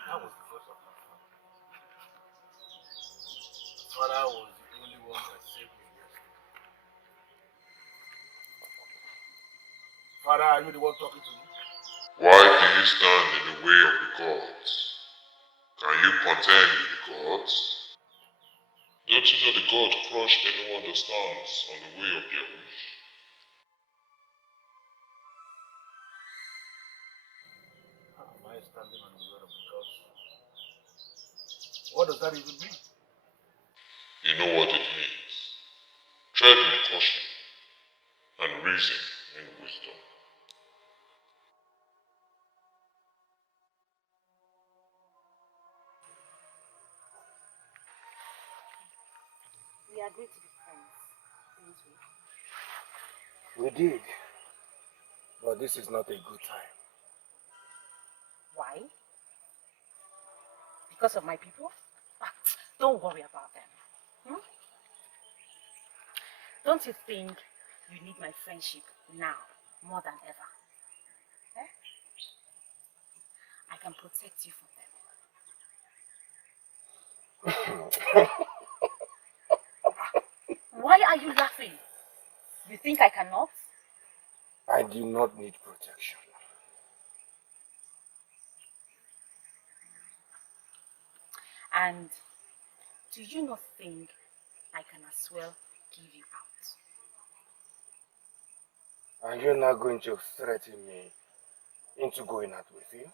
That was the voice of my father. Father was the only one that saved me yesterday. Father, are you the one talking to me? Why do you stand in the way of the gods? Can you contend with the gods? Don't you know the god crush anyone that stands on the way of their wish? How am I standing on the word of the gods? What does that even mean? You know what it means. Tread with caution and reason in wisdom. We agreed to be friends, didn't we? We did. But this is not a good time. Why? Because of my people? Ah, don't worry about them. Hmm? Don't you think you need my friendship now more than ever? Eh? I can protect you from them. Why are you laughing? You think I cannot? I do not need protection. And do you not think I can as well give you out? Are you not going to threaten me into going out with you?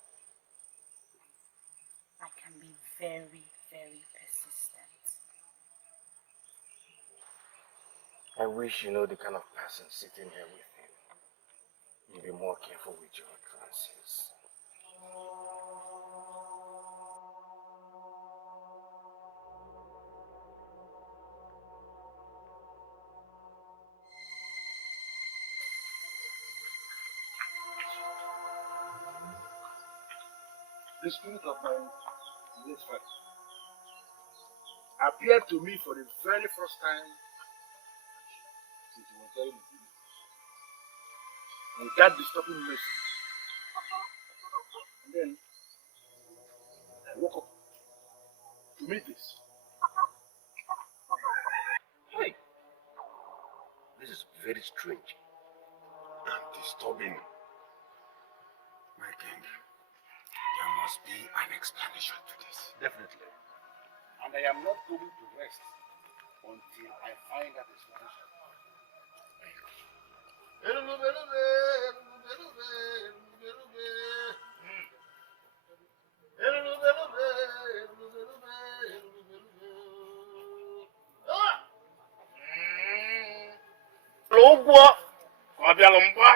I can be very, very persistent. I wish you know the kind of person sitting here with him. You'll be more careful with your utterances. The spirit of my late father appeared to me for the very first time since he was very little. Without disturbing message. And then I woke up to meet this. Hey, this is very strange and disturbing. My king, there must be an explanation to this. Definitely. And I am not going to rest until I find that explanation. Ụgwọ ọ bịara mgba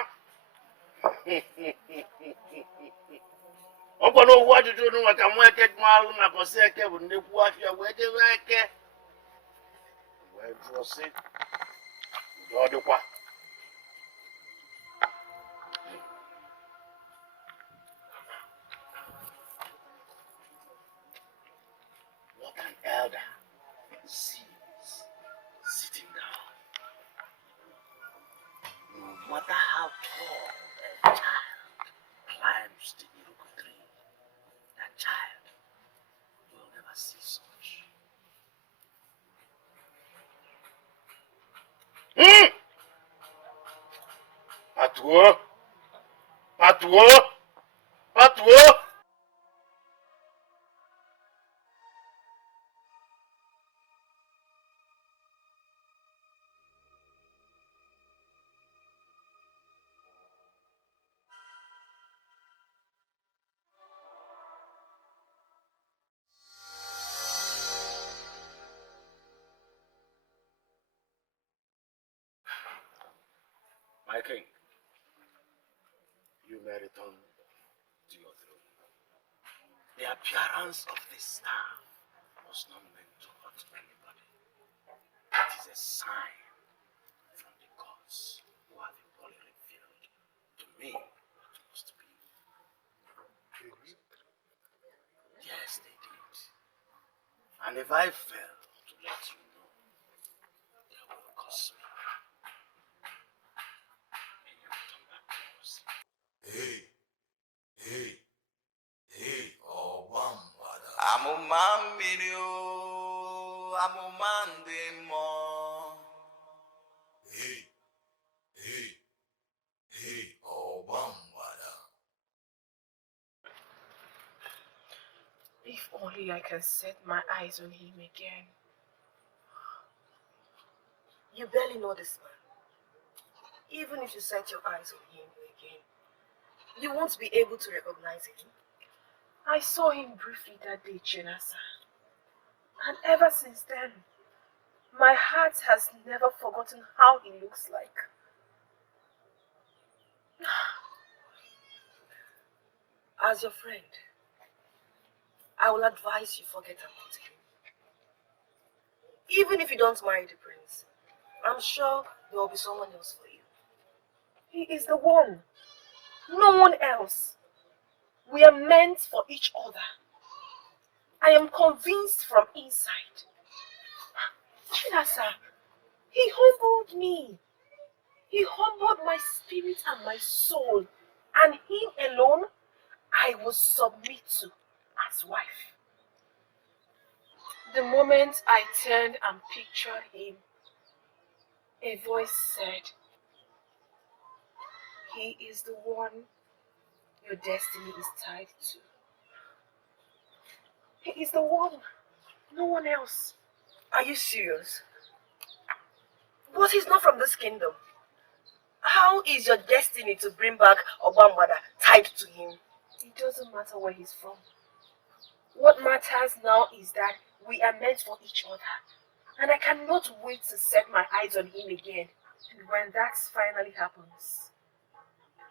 ọ gwara okwu ajụjụ unu maka nwa eke malụ maka ọsị eke bụ nnekwu afịa wee debe eke wee jụọ sị ụdị ọ dịkwa what an elder sees sitting down no matter how tall a child climbs the Iroko tree that child will never see such. Patuo! Patuo! Patuo! My king, you may return to your throne. The appearance of this staff was not meant to hurt anybody. It is a sign from gods who have only revealed to me what must be. Yes, they did. And if I fail to let you know, they will curse me. May you turn back to us. Hey, hey, hey, Obambada. Amuma mmiri o, amụma ndị mmụọ. Hey, hey, hey, Obambada. If only I can set my eyes on him again. You barely know this man. Even if you set your eyes on him again, you won't be able to recognize him. I saw him briefly that day, Chinasa. And ever since then, my heart has never forgotten how he looks like. As your friend, I will advise you forget about him. Even if you don't marry the prince, I'm sure there will be someone else for you. He is the one. No one else. We are meant for each other. I am convinced from inside. Chinasa, he humbled me. He humbled my spirit and my soul. And him alone, I will submit to as wife. The moment I turned and pictured him, a voice said, "He is the one your destiny is tied to. He is the one, no one else." Are you serious? But he's not from this kingdom. How is your destiny to bring back Obamwada tied to him? It doesn't matter where he's from. What matters now is that we are meant for each other. And I cannot wait to set my eyes on him again. And when that finally happens,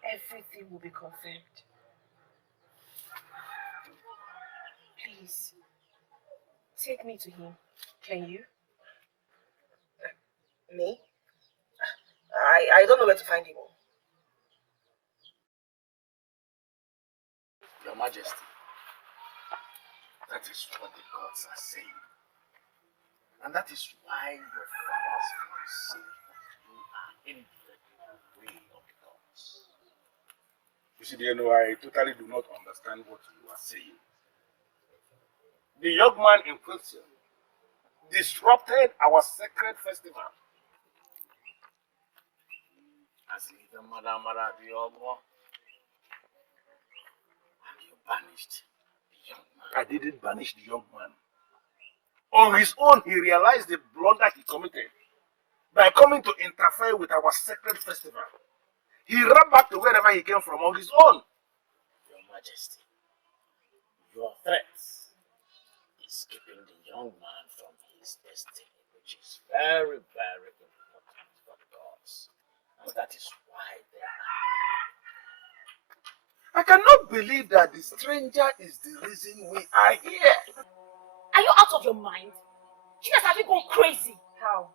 everything will be confirmed. Please, take me to him. Can you? Me? I don't know where to find him. Your Majesty, that is what the gods are saying. And that is why your father's voice says that you are in the way of the gods. You see, I totally do not understand what you are saying. The young man in question disrupted our sacred festival. As the Madam the Ogo, and you banished the young man. I didn't banish the young man. On his own, he realized the blunder he committed by coming to interfere with our sacred festival. He ran back to wherever he came from on his own. Your Majesty, your threats is keeping the young man from his destiny, which is very, very important for the gods. And that is why they are. I cannot believe that the stranger is the reason we are here. Are you out of your mind? You guys have you gone crazy? How?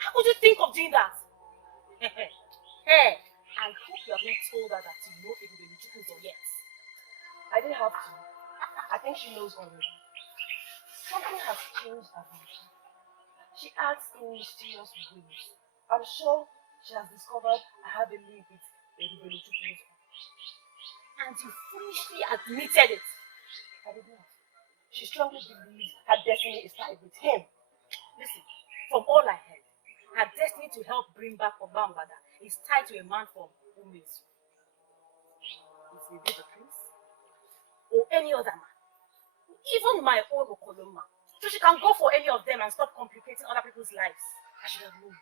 How could you think of doing that? Hey, I hope you have not told her that you know Ebube or yet. I didn't have to. I think she knows already. Something has changed about her. She acts in mysterious ways. I'm sure she has discovered I have a link with Ebube. And you foolishly admitted it. I did not. She strongly believes her destiny is tied with him. Listen, from all I heard, her destiny to help bring back Obambada is tied to a man from Ugezu. It may be the prince or any other man. Even my own Okorondu. So she can go for any of them and stop complicating other people's lives. I should have known.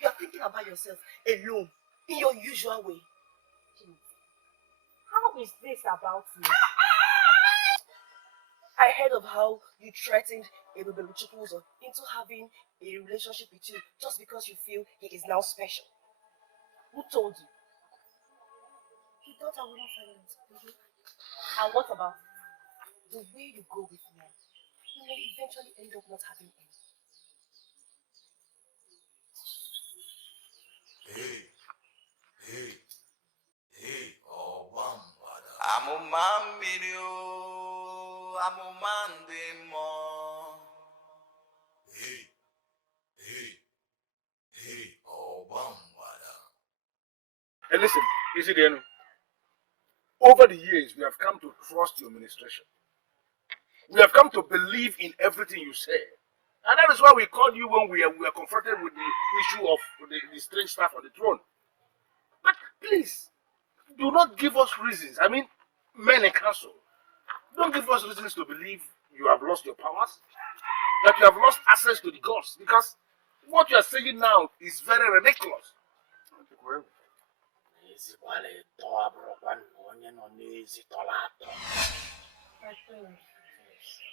You are thinking about yourself alone, in your usual way. How is this about me? I heard of how you threatened Ebube into having a relationship with you just because you feel he is now special. Who told you? He thought I wouldn't find it. And what about it? The way you go with men, you may eventually end up not having any. Amuma mmiri o, amụma ndị mmụọ. Hey, listen, Isidienu. Over the years, we have come to trust your administration. We have come to believe in everything you say. And that is why we called you when we were confronted with the issue of the strange staff on the throne. But please, do not give us reasons. I mean, men in council, don't give us reasons to believe you have lost your powers, that you have lost access to the gods, because what you are saying now is very ridiculous. My friend,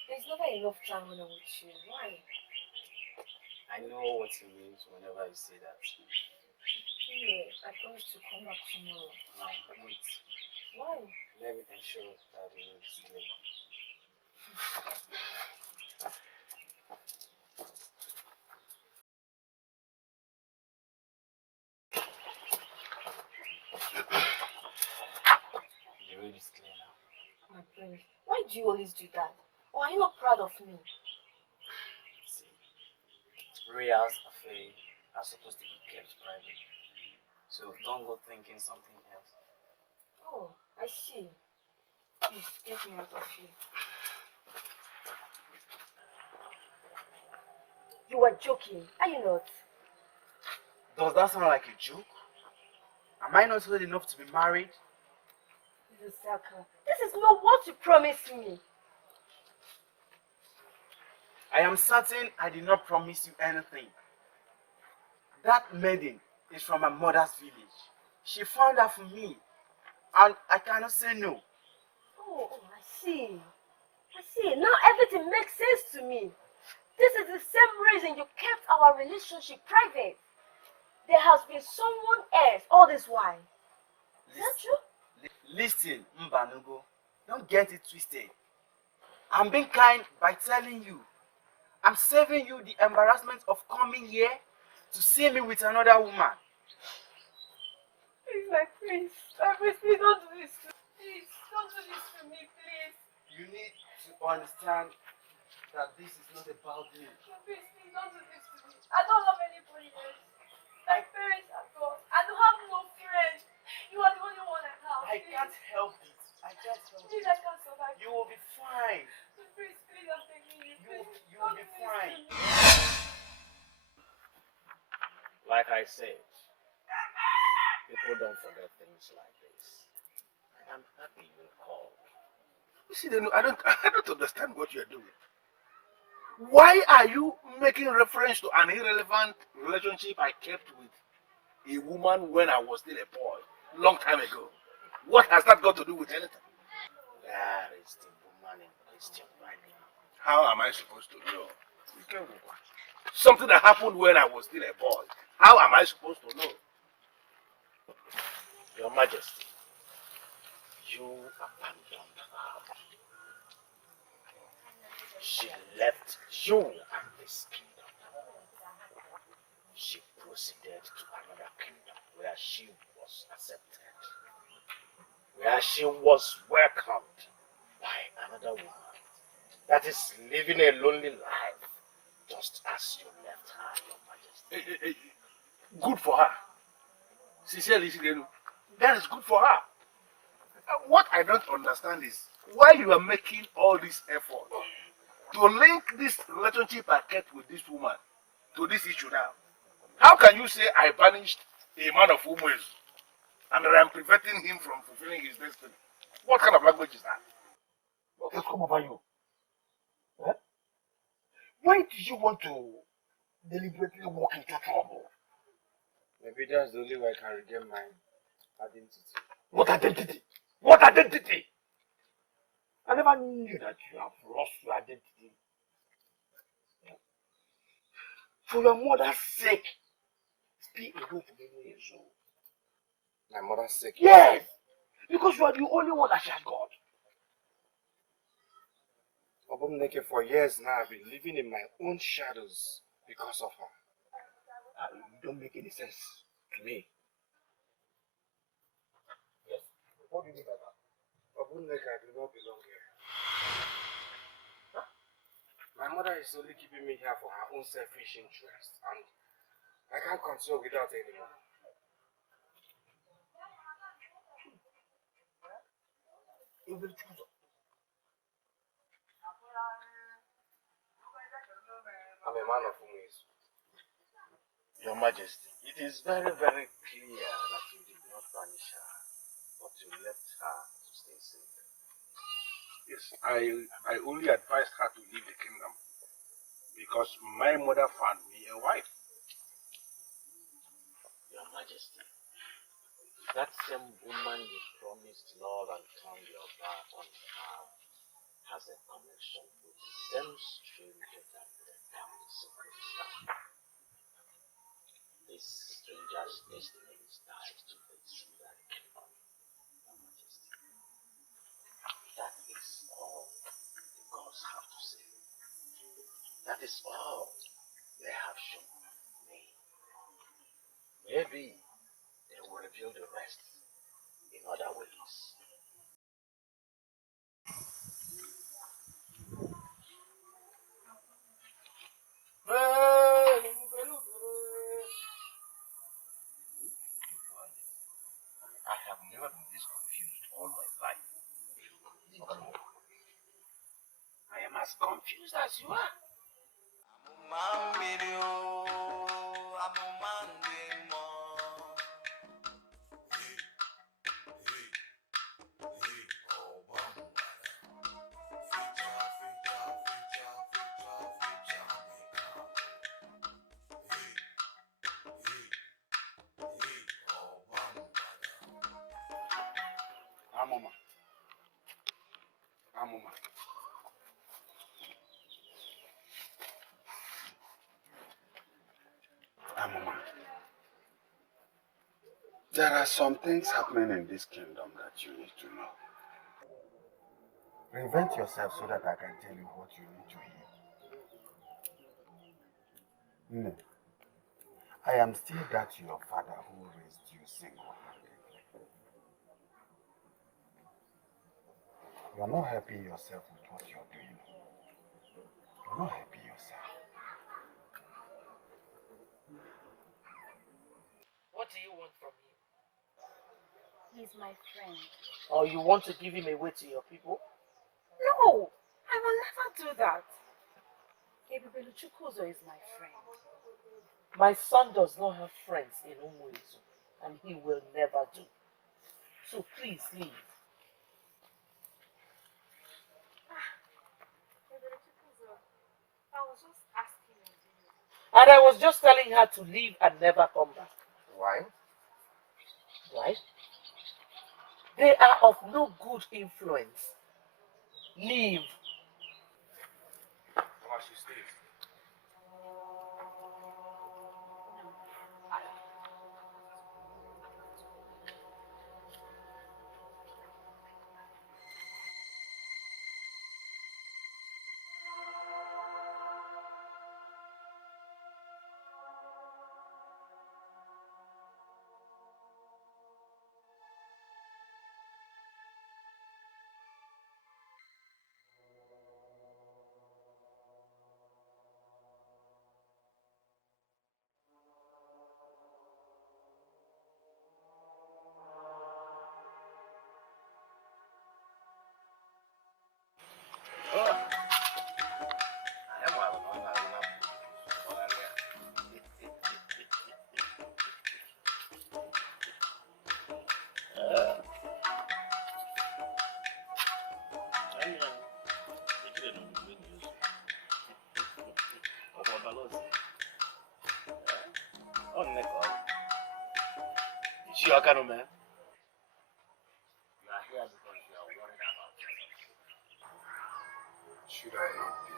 there's never enough time when I'm with you. Why? I know what it means whenever you say that. Yeah, I promise to come back tomorrow. No, wait. Why? Let me ensure that we will display. The road is clear now. My friend, why do you always do that? Or are you not proud of me? See, royals affair are supposed to be kept private. So don't go thinking something else. Oh, I see. Please, get me out of here. You were joking, are you not? Does that sound like a joke? Am I not old enough to be married? Lusaka, this is not what you promised me. I am certain I did not promise you anything. That maiden is from my mother's village. She found her for me, and I cannot say no. Oh, I see. I see. Now everything makes sense to me. This is the same reason you kept our relationship private. There has been someone else all this while. Is that true? Listen, Mbanugo, don't get it twisted. I'm being kind by telling you. I'm saving you the embarrassment of coming here to see me with another woman. Please, my prince. My prince, please don't do this to me. Please, don't do this to me, please. You need to understand that this is not about me. My prince, please don't do this to me. I don't have anybody else. My parents are gone. I don't have no friends. You are the only one I have. I can't help it. I can't help it. Please, I can't survive. You will be fine. Please, please, I'm begging you. You will be fine. Like I said, people don't forget things like this. I'm happy you called. You see, I don't understand what you're doing. Why are you making reference to an irrelevant relationship I kept with a woman when I was still a boy, long time ago? What has that got to do with anything? Where is the woman in question right now? How am I supposed to know? Something that happened when I was still a boy. How am I supposed to know? Your Majesty, you abandoned her. She left you and this kingdom. She proceeded to another kingdom where she was accepted, where she was welcomed by another woman that is living a lonely life, just as you left her, Your Majesty. Good for her. Sincerely, that is good for her. What I don't understand is why you are making all this effort to link this relationship I kept with this woman to this issue now. How can you say I banished a man of Ugezu and that I'm preventing him from fulfilling his destiny? What kind of language is that? What has come over you? Eh? Why do you want to deliberately walk into trouble? Maybe that's the only way I can regain my identity. What identity? What identity? I never knew that you have lost your identity. For your mother's sake, stay away from Ugezu. My mother's sake? Yes! Because you are the only one that she has got. Obumneke, for years now, I've been living in my own shadows because of her. It don't make any sense Me? Yes. What do you mean by that? Obuneka do not belong here. My mother is only keeping me here for her own selfish interest, and I can't continue without her anymore. I'm a man of Ugezu. Your Majesty, it is very, very clear that you did not punish her, but you left her to stay safe. Yes, I only advised her to leave the kingdom because my mother found me a wife. Your Majesty, that same woman you promised love and turned your back on her has a connection with the same stranger that brought down the secret star. This stranger's destiny is tied to this that kingdom, Your Majesty. That is all the gods have to say. That is all they have shown me. Maybe they will reveal the rest in other ways. I have never been this confused all my life. I am as confused as you are. Amuma. Amuma. Amuma. There are some things happening in this kingdom that you need to know. Prevent yourself so that I can tell you what you need to hear. No. I am still that your father who raised you single-handedly. You are not helping yourself with what you are doing. You are not helping yourself. What do you want from him? He's my friend. Or you want to give him away to your people? No, I will never do that. Chukwuzo is my friend. My son does not have friends in Ugezu, and he will never do. So please leave. I was just asking him. And I was just telling her to leave and never come back. Why? Why? They are of no good influence. Leave. How she stays. Is she your kind of man? You are here because you are worried about yourself. Should I not be?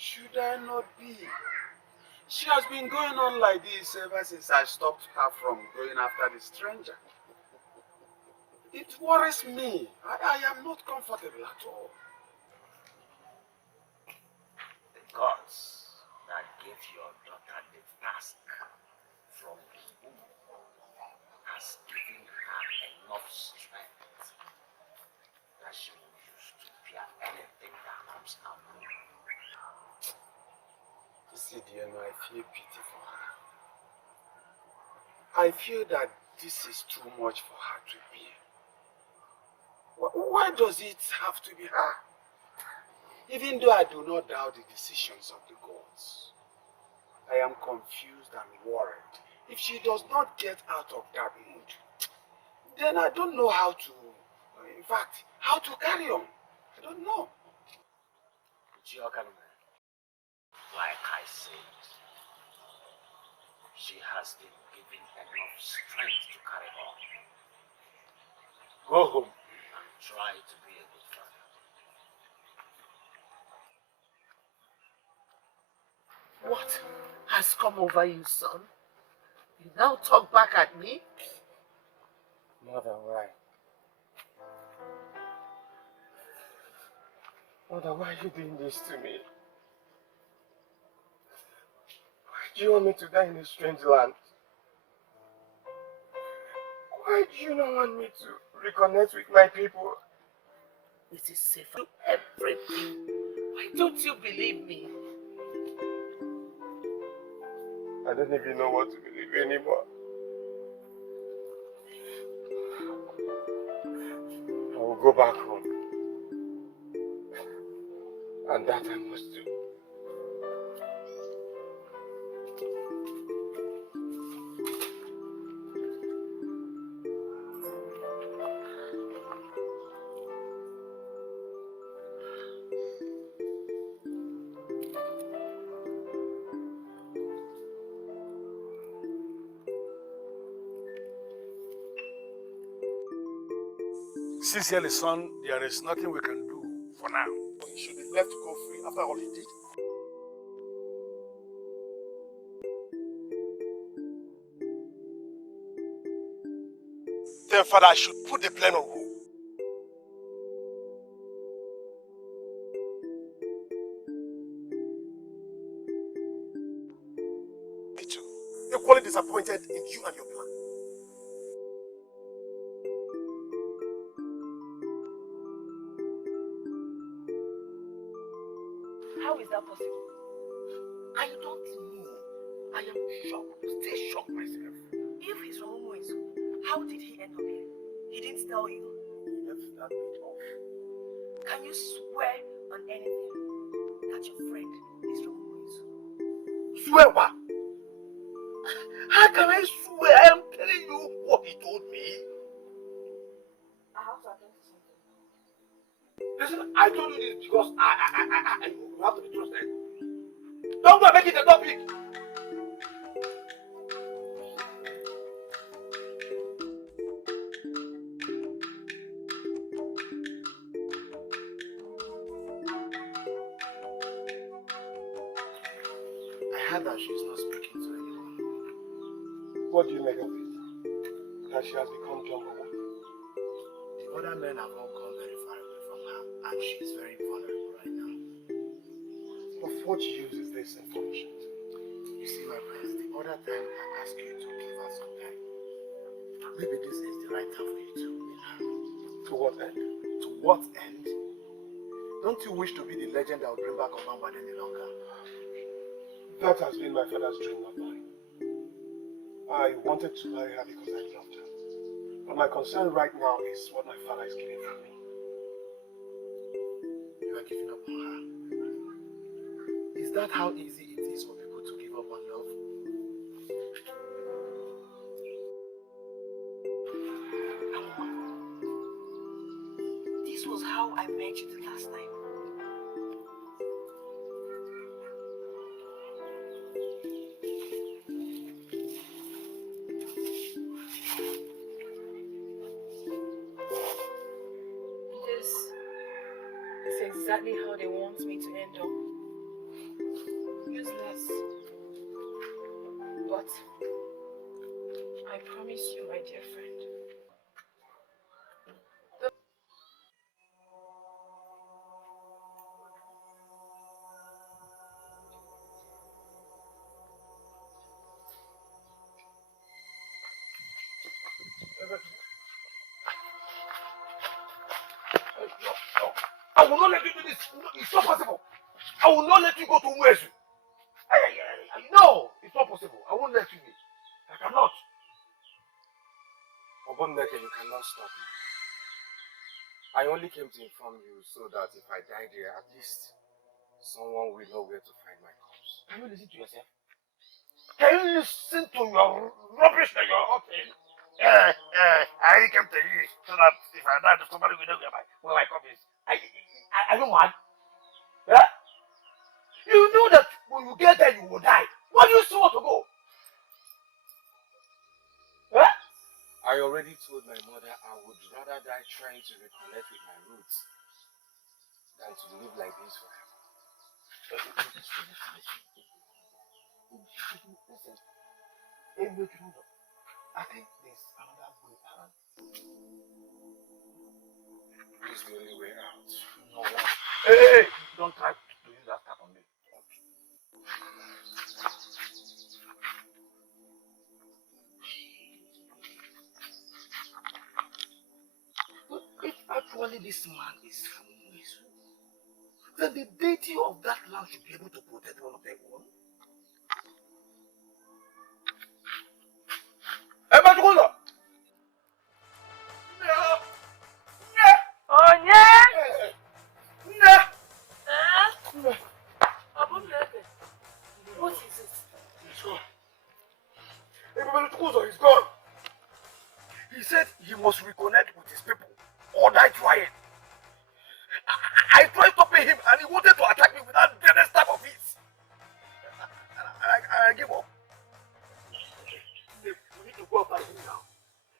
Should I not be? She has been going on like this ever since I stopped her from going after the stranger. It worries me. I am not comfortable at all. The gods that gave your daughter the task from the Diana, I feel pity for her. I feel that this is too much for her to bear. Why does it have to be her? Even though I do not doubt the decisions of the gods, I am confused and worried. If she does not get out of that mood, then I don't know how to, in fact, how to carry on. I don't know. Like I said, she has been given enough strength to carry on. Go home and try to be a good father. What has come over you, son? You now talk back at me? Mother, why? Mother, why are you doing this to me? Why do you want me to die in a strange land? Why do you not want me to reconnect with my people? It is safe to do everything. Why don't you believe me? I don't even know what to believe anymore. I will go back home. And that I must do. Sincerely, son, there is nothing we can do for now. He should be left to go free after all he did. Then, Father, I should put the plan on hold. Me too. Equally disappointed in you and your plan. How is that possible? I don't know. I am shocked. Still shocked myself. If he's from Ugezu, how did he end up here? He didn't tell you. He left that bit off. Can you swear on anything that your friend is from Ugezu? Swear what? How can I swear? I am telling you what he told me. I have to attend to something. Listen, I told you this because you have to be trusted. Don't go and make it a topic. I heard that she's not speaking to anyone. What do you make of it? That she has become jungle one? The other men have all gone very far away from her, and she's very vulnerable right now. Of what use is this information? You see, my prince, the other time I asked you to give her some time. Maybe this is the right time for you to win her. To what end? To what end? Don't you wish to be the legend that will bring back Obama any longer? That has been my father's dream, not mine. I wanted to marry her because I loved her. But my concern right now is what my father is giving from me. You are giving up on her. Is that how easy it is for people to give up on love? This was how I met you the last time. This is exactly how they want me to end up. Useless. But I promise you, my dear friend. I will not let you do this. It's not possible. I will not let you go to Ugezu. possible. I won't let you be. I cannot. Obonneke, you cannot stop me. I only came to inform you so that if I die there, at least someone will know where to find my corpse. Can you listen to yourself? Can you listen to your rubbish that you're uttering? I only came to you so that if I die, somebody will know where my corpse is. Are you mad? Yeah? You know that when you get there, you will die. Why do you still want to go? Yeah? I already told my mother I would rather die trying to reconnect with my roots than to live like this forever. Listen, I think there's another way around. This is the only way out. No. Hey, don't try to use that stuff on me. But if actually this man is from Ugezu, then the deity of that land should be able to protect one of them. Hey, Matukola! No! Oh, yeah? No! No. Obonneke, what is it? He's gone. Everybody Matukola is gone. He said he must reconnect with his people or die trying. I tried stopping him and he wanted to attack me with that deadest type of his. I gave up. We need to go after him now.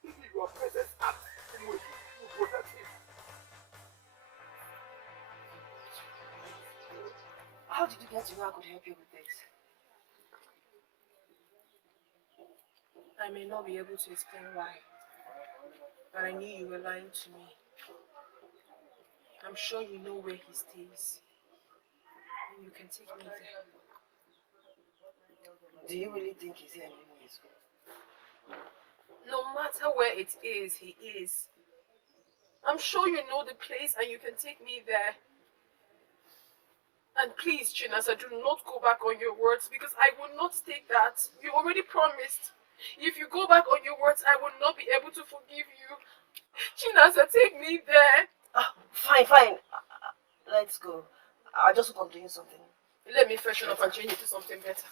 If your presence acts anyway, you protect him. How did you get to know I could help you with this? I may not be able to explain why, but I knew you were lying to me. I'm sure you know where he stays. And you can take me there. Do you really think he's here in Ugezu? No matter where it is, he is. I'm sure you know the place and you can take me there. And please, Chinasa, do not go back on your words because I will not take that. You already promised. If you go back on your words, I will not be able to forgive you. Chinasa, take me there. Fine. Let's go. I just want to do something. Let me freshen up and change it to something better.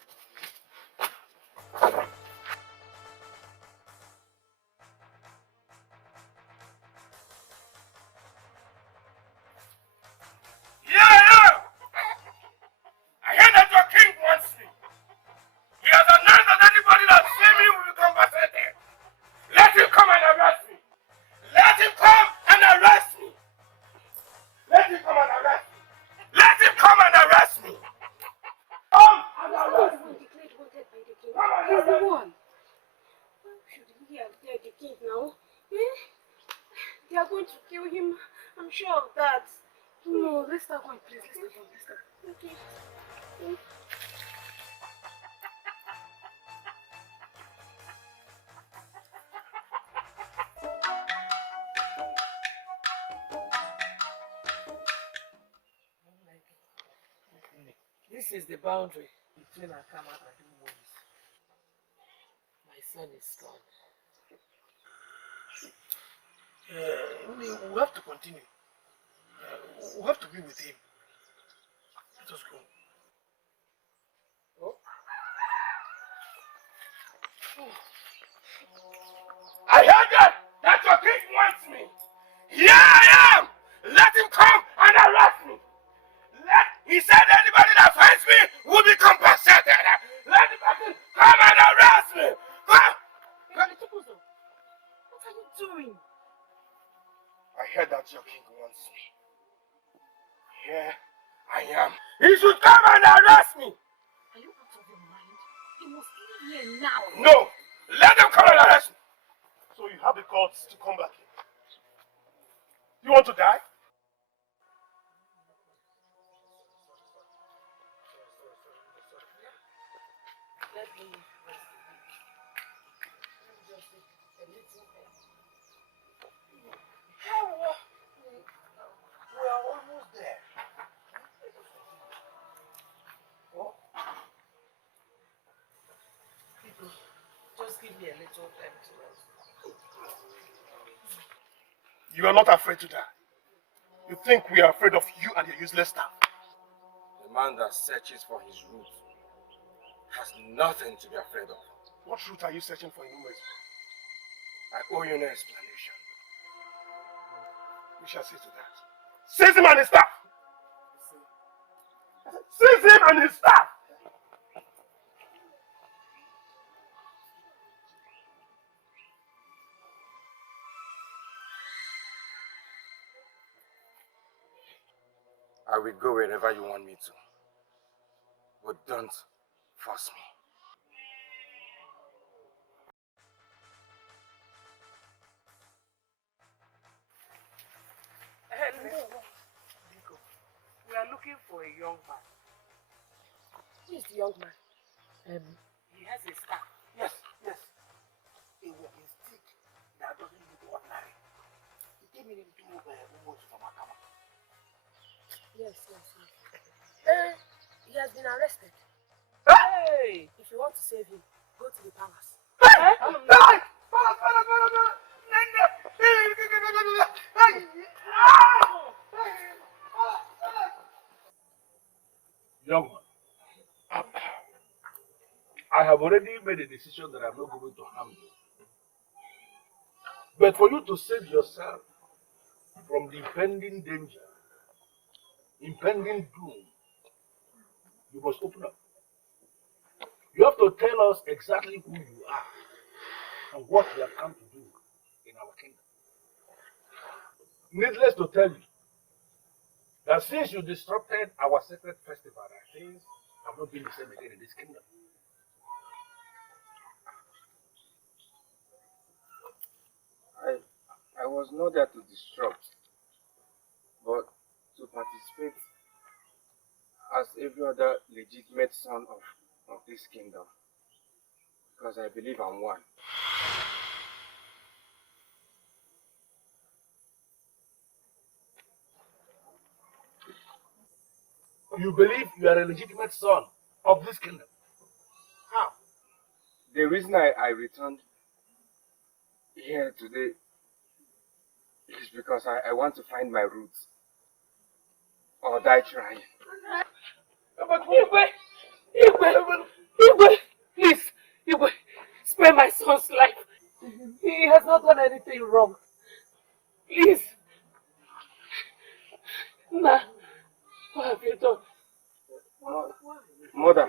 Yeah! I hear that your king wants me. He has announced that anybody that sees me will become compensated. Let him come and arrest me. Let him come and arrest me. Let him come and arrest me. Let him come and arrest me. Come and arrest me. He's the one. Shouldn't he have dared the king now? They are going to kill him. I'm sure of that. No, let's start going, please. Let's start. Okay. This is the boundary between Akama and Ugezu. My son is gone. We have to continue. We have to be with him. Let us go. I heard that your king wants me. Here I am. Let him come and arrest me. He said anybody that finds me will be compensated. Let the person come and arrest me. Come. What are you doing? I heard that your king wants me. Here I am. He should come and arrest me. Are you out of your mind? You must leave here now. No. Let them come and arrest me. So you have the guts to come back here. You want to die? Let me rest a bit. Let me just take a little air. We are almost there. told them to rest. You are not afraid to die. You think we are afraid of you and your useless staff. The man that searches for his root has nothing to be afraid of. What root are you searching for in Ugezu? I owe you no explanation. We shall see to that. Seize him and his staff! Seize him and his staff! I will go wherever you want me to. But don't force me. We are looking for a young man. Who is the young man? He has a staff. Yes. A walking stick that doesn't look ordinary. He came in into Ugezu from Akama. Yes. He has been arrested. Hey! If you want to save him, go to the palace. Young man, I have already made a decision that I'm not going to harm you. But for you to save yourself from the impending danger, impending doom, you must open up. You have to tell us exactly who you are and what you have come to do in our kingdom. Needless to tell you that since you disrupted our sacred festival, things have not been the same again in this kingdom. I was not there to disrupt, but to participate as every other legitimate son of this kingdom. Because I believe I'm one. You believe you are a legitimate son of this kingdom. How? The reason I returned here today is because I want to find my roots or die trying. But Igwe, please, Igwe, spare my son's life. He has not done anything wrong. Please. Nah, what have you done? Mother,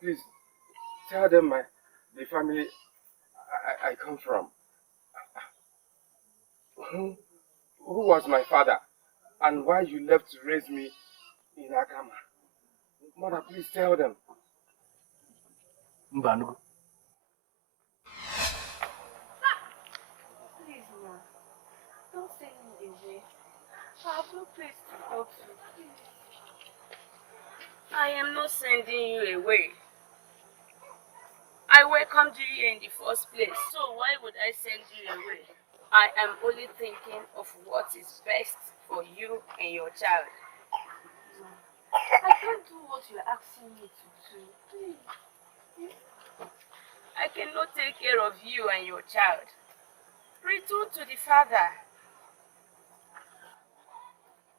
please, tell them the family I come from. Who was my father and why you left to raise me in Akama. Mother, please tell them. Mbanu. Please, ma. Don't send me away. I have no place to go to. Please. I am not sending you away. I welcomed you here in the first place, so why would I send you away? I am only thinking of what is best for you and your child. I can't do what you're asking me to do. Please. I cannot take care of you and your child. Return to the father.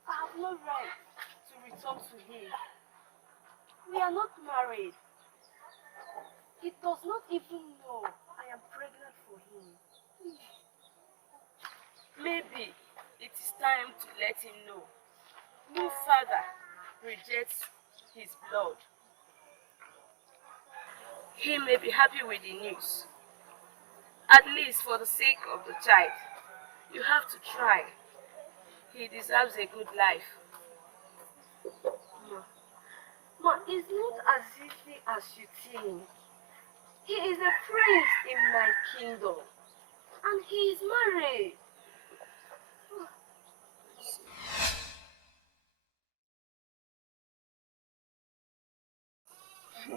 I have no right to return to him. We are not married. He does not even know I am pregnant for him. Maybe it is time to let him know. No father rejects his blood. He may be happy with the news. At least for the sake of the child. You have to try. He deserves a good life. Ma, it's not as easy as you think. He is a prince in my kingdom. And he is married.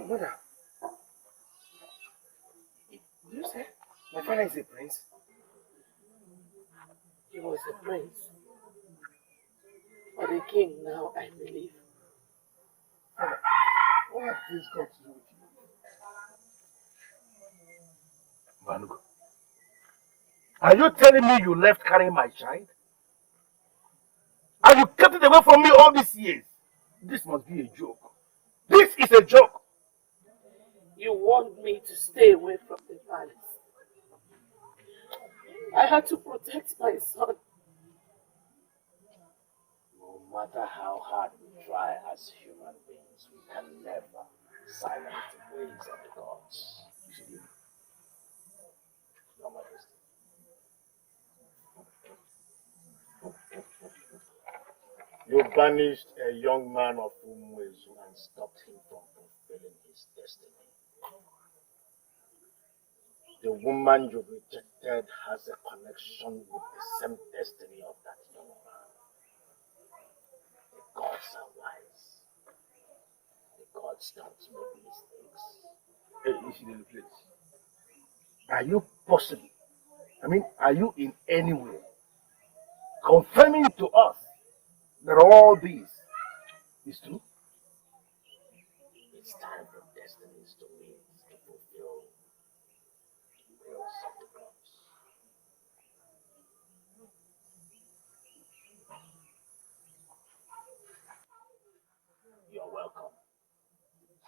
Mother, you say my father is a prince? He was a prince. But a king now, I believe. What has this got to do with you? Vanugo, are you telling me you left carrying my child? And you kept it away from me all these years? This must be a joke. This is a joke. You want me to stay away from the palace. I had to protect my son. No matter how hard we try as human beings, we can never silence the ways of the gods. Your Majesty. You banished a young man of Ugezu and stopped him from fulfilling his destiny. The woman you rejected has a connection with the same destiny of that young man. The gods are wise. The gods don't make mistakes. Hey, Ishidelu, please. Are you possible? Are you in any way confirming to us that all this is true? It's time for destinies to meet to fulfill the wills of the gods. You're welcome,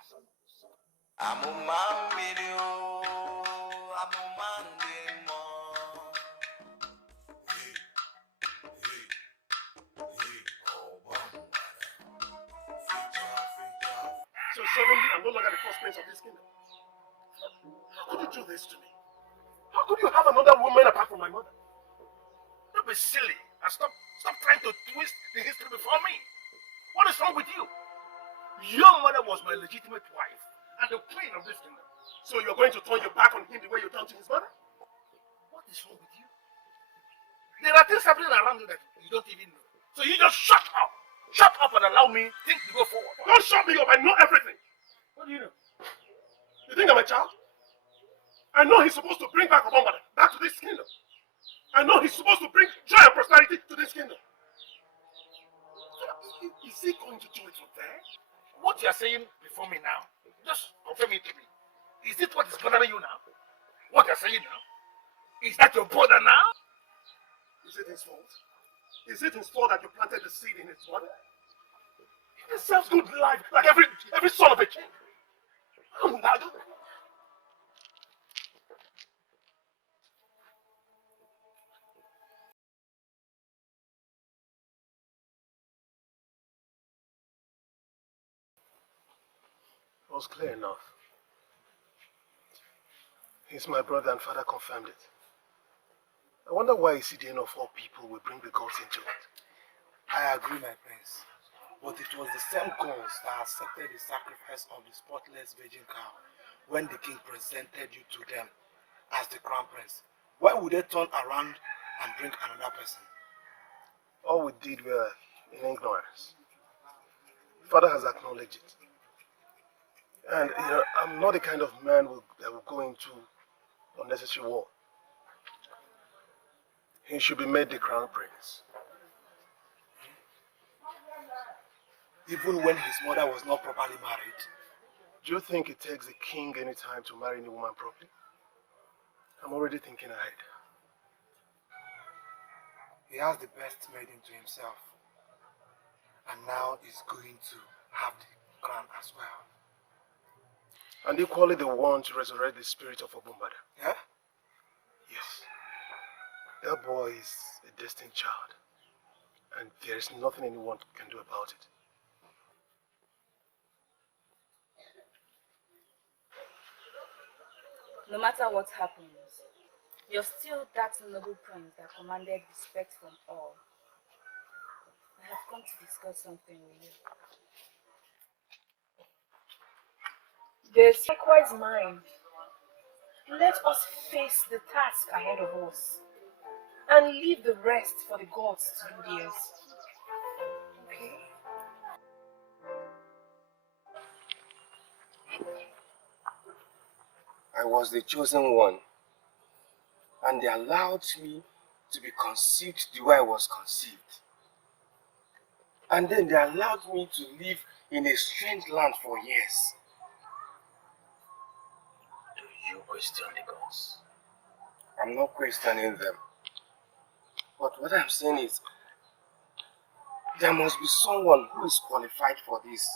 son of the sun. Amuma video, Amuma demo. So suddenly I'm no longer the first prince of this kingdom. How could you do this to me? How could you have another woman apart from my mother? Don't be silly and stop trying to twist the history before me. What is wrong with you? Your mother was my legitimate wife and the queen of this kingdom. So you're going to turn your back on him the way you turned to his mother? What is wrong with you? There are things happening around you that you don't even know. So you just shut up. Shut up and allow me think to go forward. Don't shut me up. I know everything. What do you know? You think I'm a child? I know he's supposed to bring back Obama back to this kingdom. I know he's supposed to bring joy and prosperity to this kingdom. Is he going to do it from there? What you are saying before me now, just confirm it to me. Is it what is bothering you now? What you are saying now? Is that your brother now? Is it his fault? Is it his fault that you planted the seed in his mother? He deserves good life like every son of a king. It was clear enough. He's my brother and father confirmed it. I wonder why Isidian of all people will bring the gods into it. I agree, my prince. But it was the same gods that accepted the sacrifice of the spotless virgin cow when the king presented you to them as the crown prince. Why would they turn around and bring another person? All we did were in ignorance. Father has acknowledged it. And, I'm not the kind of man that will go into unnecessary war. He should be made the crown prince. Even when his mother was not properly married? Do you think it takes a king any time to marry any woman properly? I'm already thinking ahead. He has the best made into himself. And now he's going to have the crown as well. And equally the one to resurrect the spirit of Obumbada. Yeah? Yes. That boy is a destined child. And there is nothing anyone can do about it. No matter what happens, you're still that noble prince that commanded respect from all. I have come to discuss something with you. This likewise mine. Let us face the task ahead of us and leave the rest for the gods to do theirs. Okay? I was the chosen one, and they allowed me to be conceived the way I was conceived. And then they allowed me to live in a strange land for years. Do you question the gods? I'm not questioning them. But what I'm saying is, there must be someone who is qualified for this.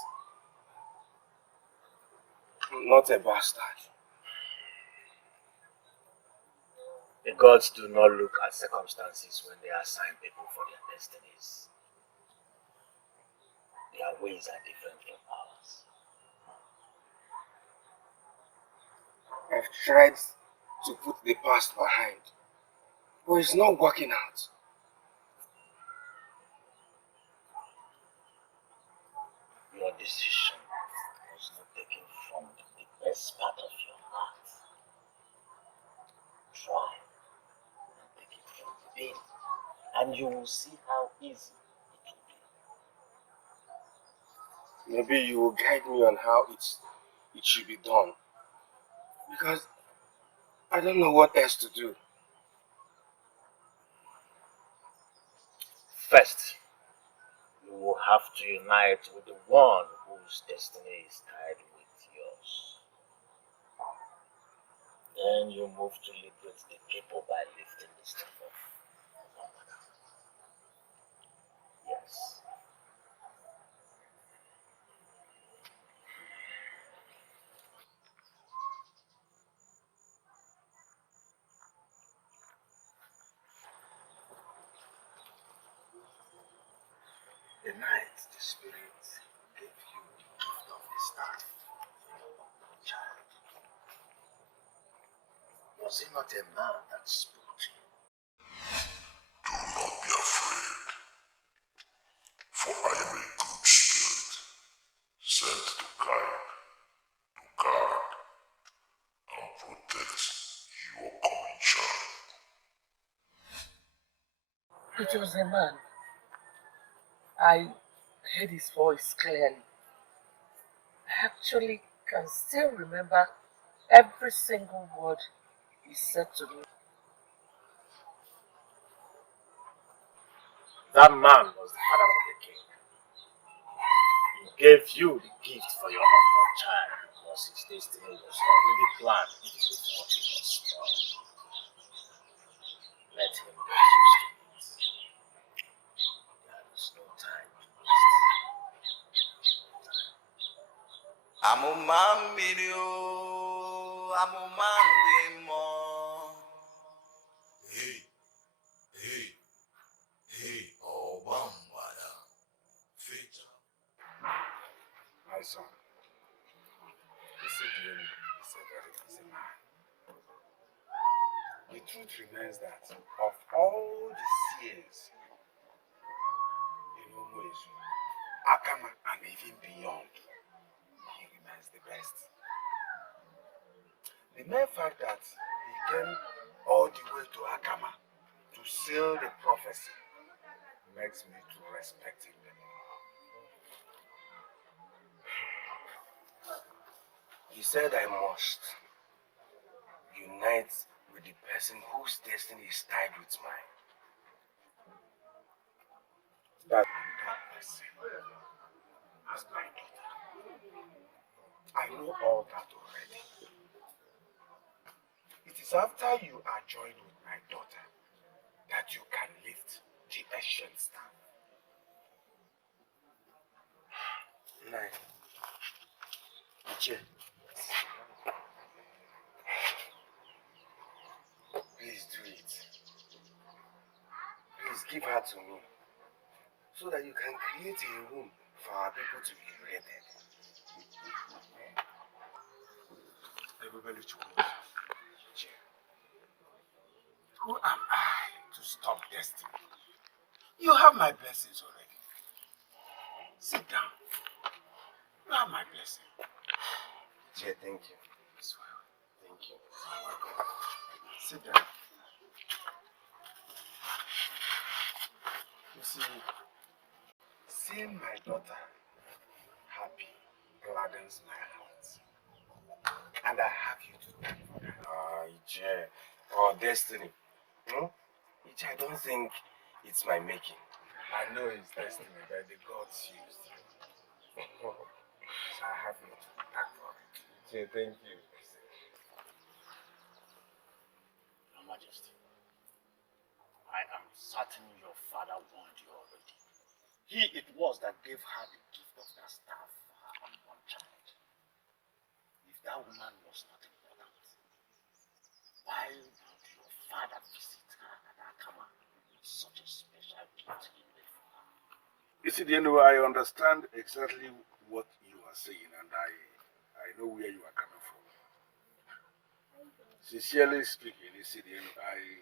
Not a bastard. The gods do not look at circumstances when they assign people for their destinies. Their ways are different from ours. I've tried to put the past behind, but it's not working out. Your decision was not taken from the best part of your heart. Try and take it from within, and you will see how easy it will be. Maybe you will guide me on how it should be done. Because I don't know what else to do. First, you will have to unite with the one whose destiny is tied with yours. Then you move to liberate the people by lifting the stuff off. Yes. The night the spirit gave you the gift of the staff, child, was it not a man that spoke to you? Do not be afraid, for I am a good spirit, sent to guide, to guard, and protect your coming child. It was a man. I heard his voice clearly. I actually can still remember every single word he said to me. That man was the father of the king. He gave you the gift for your unborn child because his destiny was already planned even before he was born. Let him get used to it. There is no time to waste. Amuma mirio, amuma ndemo. Hey, hey, hey, Obambada. Fita. My son, this Idiom is a very busy man. The truth remains that of all the seers in Ugezu, Akama, and even beyond, he remains the best. The mere fact that he came all the way to Akama to seal the prophecy makes me to respect him the more. He said I must unite with the person whose destiny is tied with mine. That person is my daughter. I know all that already. It is after you are joined with my daughter that you can lift the ancient staff. Nine. Please do it. Please give her to me so that you can create a room for our people to be related. Everybody to go. Who am I to stop destiny? You have my blessings already. Sit down. You have my blessing. Jay, thank you. It's well. Thank you. You're welcome. Sit down. You see, seeing my daughter happy gladdens my heart. And I have you to thank for that. Jay, or destiny. Which I don't think it's my making. I know it's destiny, but the gods used. So I have you to thank for it. Jay, thank you. Your Majesty. I am certain your father warned you already. He it was that gave her the gift of that staff for her unborn child. If that woman was not important, why would your father visit her at Akama with such a special gift he made for her? You see, I understand exactly what you are saying, and I know where you are coming from. Sincerely speaking, you see, I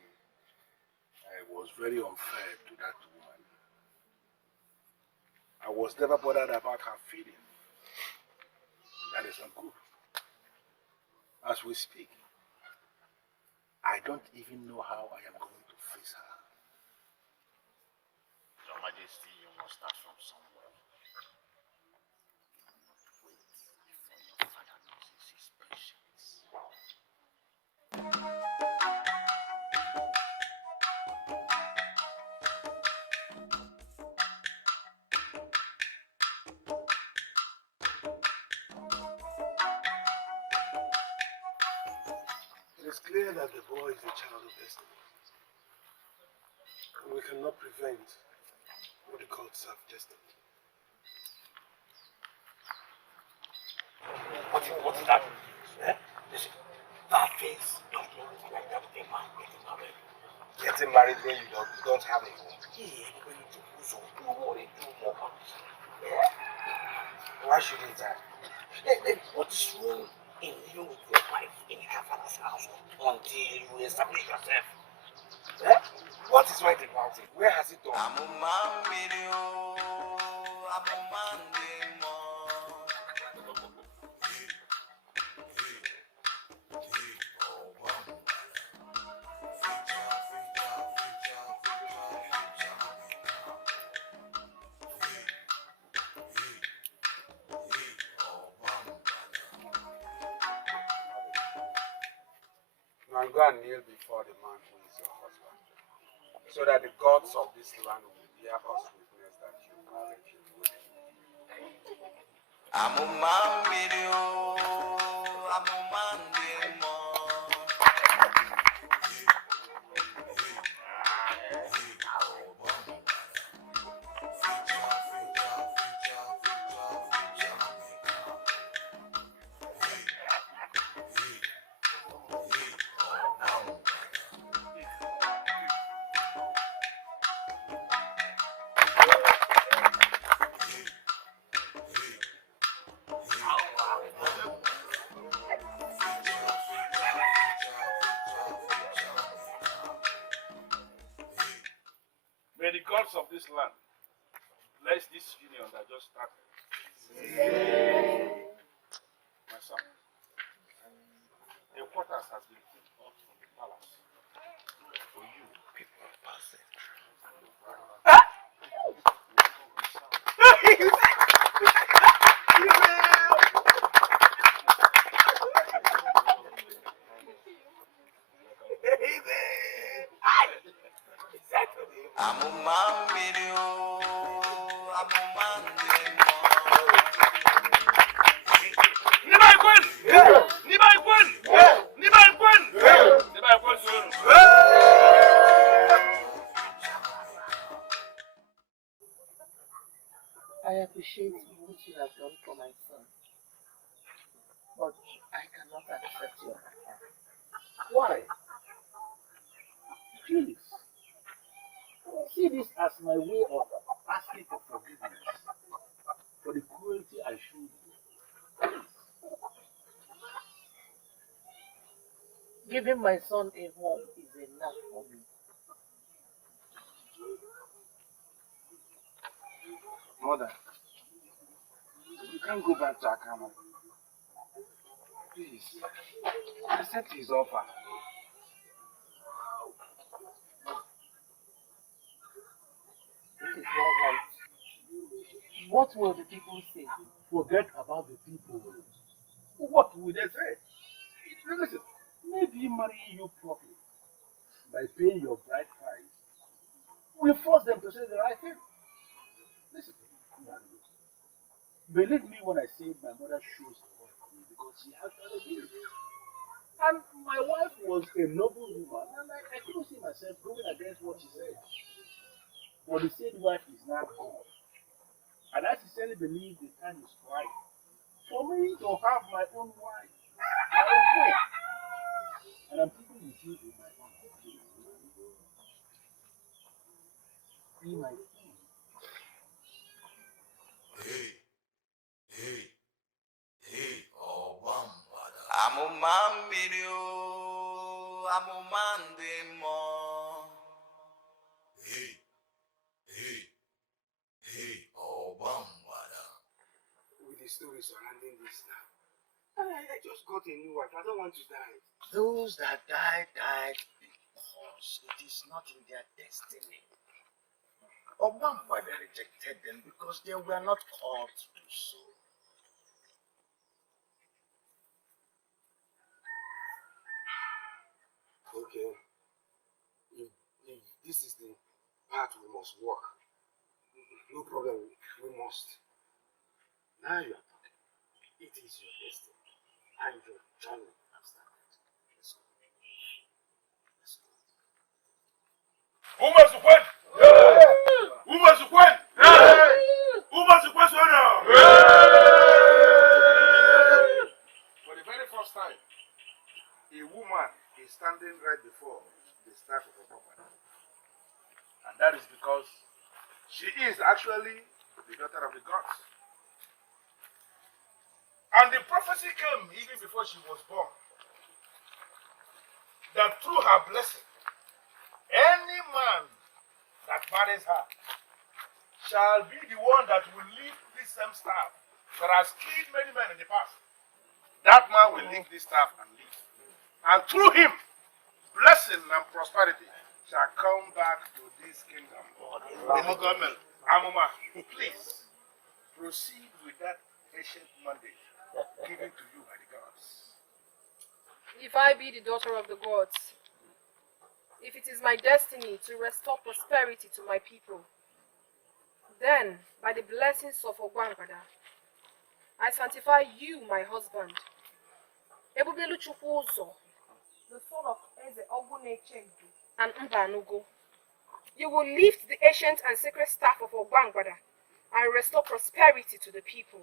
was very unfair to that woman. I was never bothered about her feeling. That is not good. As we speak, I don't even know how I am going to face her. Your Majesty, you must start from somewhere. Wait before your father loses his patience. It is clear that the boy is a child of destiny. And we cannot prevent what the gods have destined. What is that? Eh? Listen, that face does not look like that of a man getting married. Getting married when you don't have a home. Yeah, when you do so, you worry too much. Why shouldn't I? Then what is wrong in living with your wife in your father's house until you establish yourself? Eh? What is right about it? Where has it gone? Amuma video, Amuma demo. Now go and kneel before the man who is your husband, so that the gods of this land will bear us witness that you married him. Amuma video, Amuma demo. May the gods of this land bless this union that just started. My son, a quarters has been put up from the palace for you. People are passing. Amuma video, Amuma demo. Nibai Queen! Nibai Queen! Nibai Queen! Nibai Queen! I appreciate what you have done for my son, but I cannot accept your offer. Why? Please. See this as my way of asking for forgiveness for the cruelty I showed you. Giving my son a home is enough for me. Mother, you can't go back to Akama. Please, accept his offer. It is not right. What will the people say? Forget about the people. What will they say? Listen, maybe marrying you properly by paying your bride price will force them to say the right thing. Listen, believe me when I say my mother shows the world for me because she has done it. And my wife was a noble woman, and I couldn't see myself going against what she said. But the said wife is not God. And I sincerely believe the time is right for me to have my own wife, my own home. And I'm thinking with you in my own place. Be my friend. Hey, hey, hey, Obambada. Amụma mmiri o, amụma ndị mmụọ. Hey, hey, hey, Obambada. With the story surrounding this now. I just got a new wife. I don't want to die. Those that died because it is not in their destiny. Obambada rejected them because they were not called to do so. Okay. If this is the path we must walk, no problem. We must. Now you are talking. It is your destiny. And your journey has started. Let's go. Let's go. Umasukwen! Umasukwen! Umasukwen Sona! For the very first time, a woman is standing right before the staff of a prophet. And that is because she is actually the daughter of the gods. And the prophecy came even before she was born. That through her blessing, any man that marries her shall be the one that will lift this same staff that has killed many men in the past. That man will lift this staff and live. And through him, blessing and prosperity shall come back to this kingdom. Amuma, please proceed with that ancient mandate given to you by the gods. If I be the daughter of the gods, if it is my destiny to restore prosperity to my people, then, by the blessings of Ogwangada, I sanctify you, my husband, Ebubelu Chukwuzo, the son of Eze Ogunechembu and Mbanugo. You will lift the ancient and sacred staff of Ogwangada and restore prosperity to the people.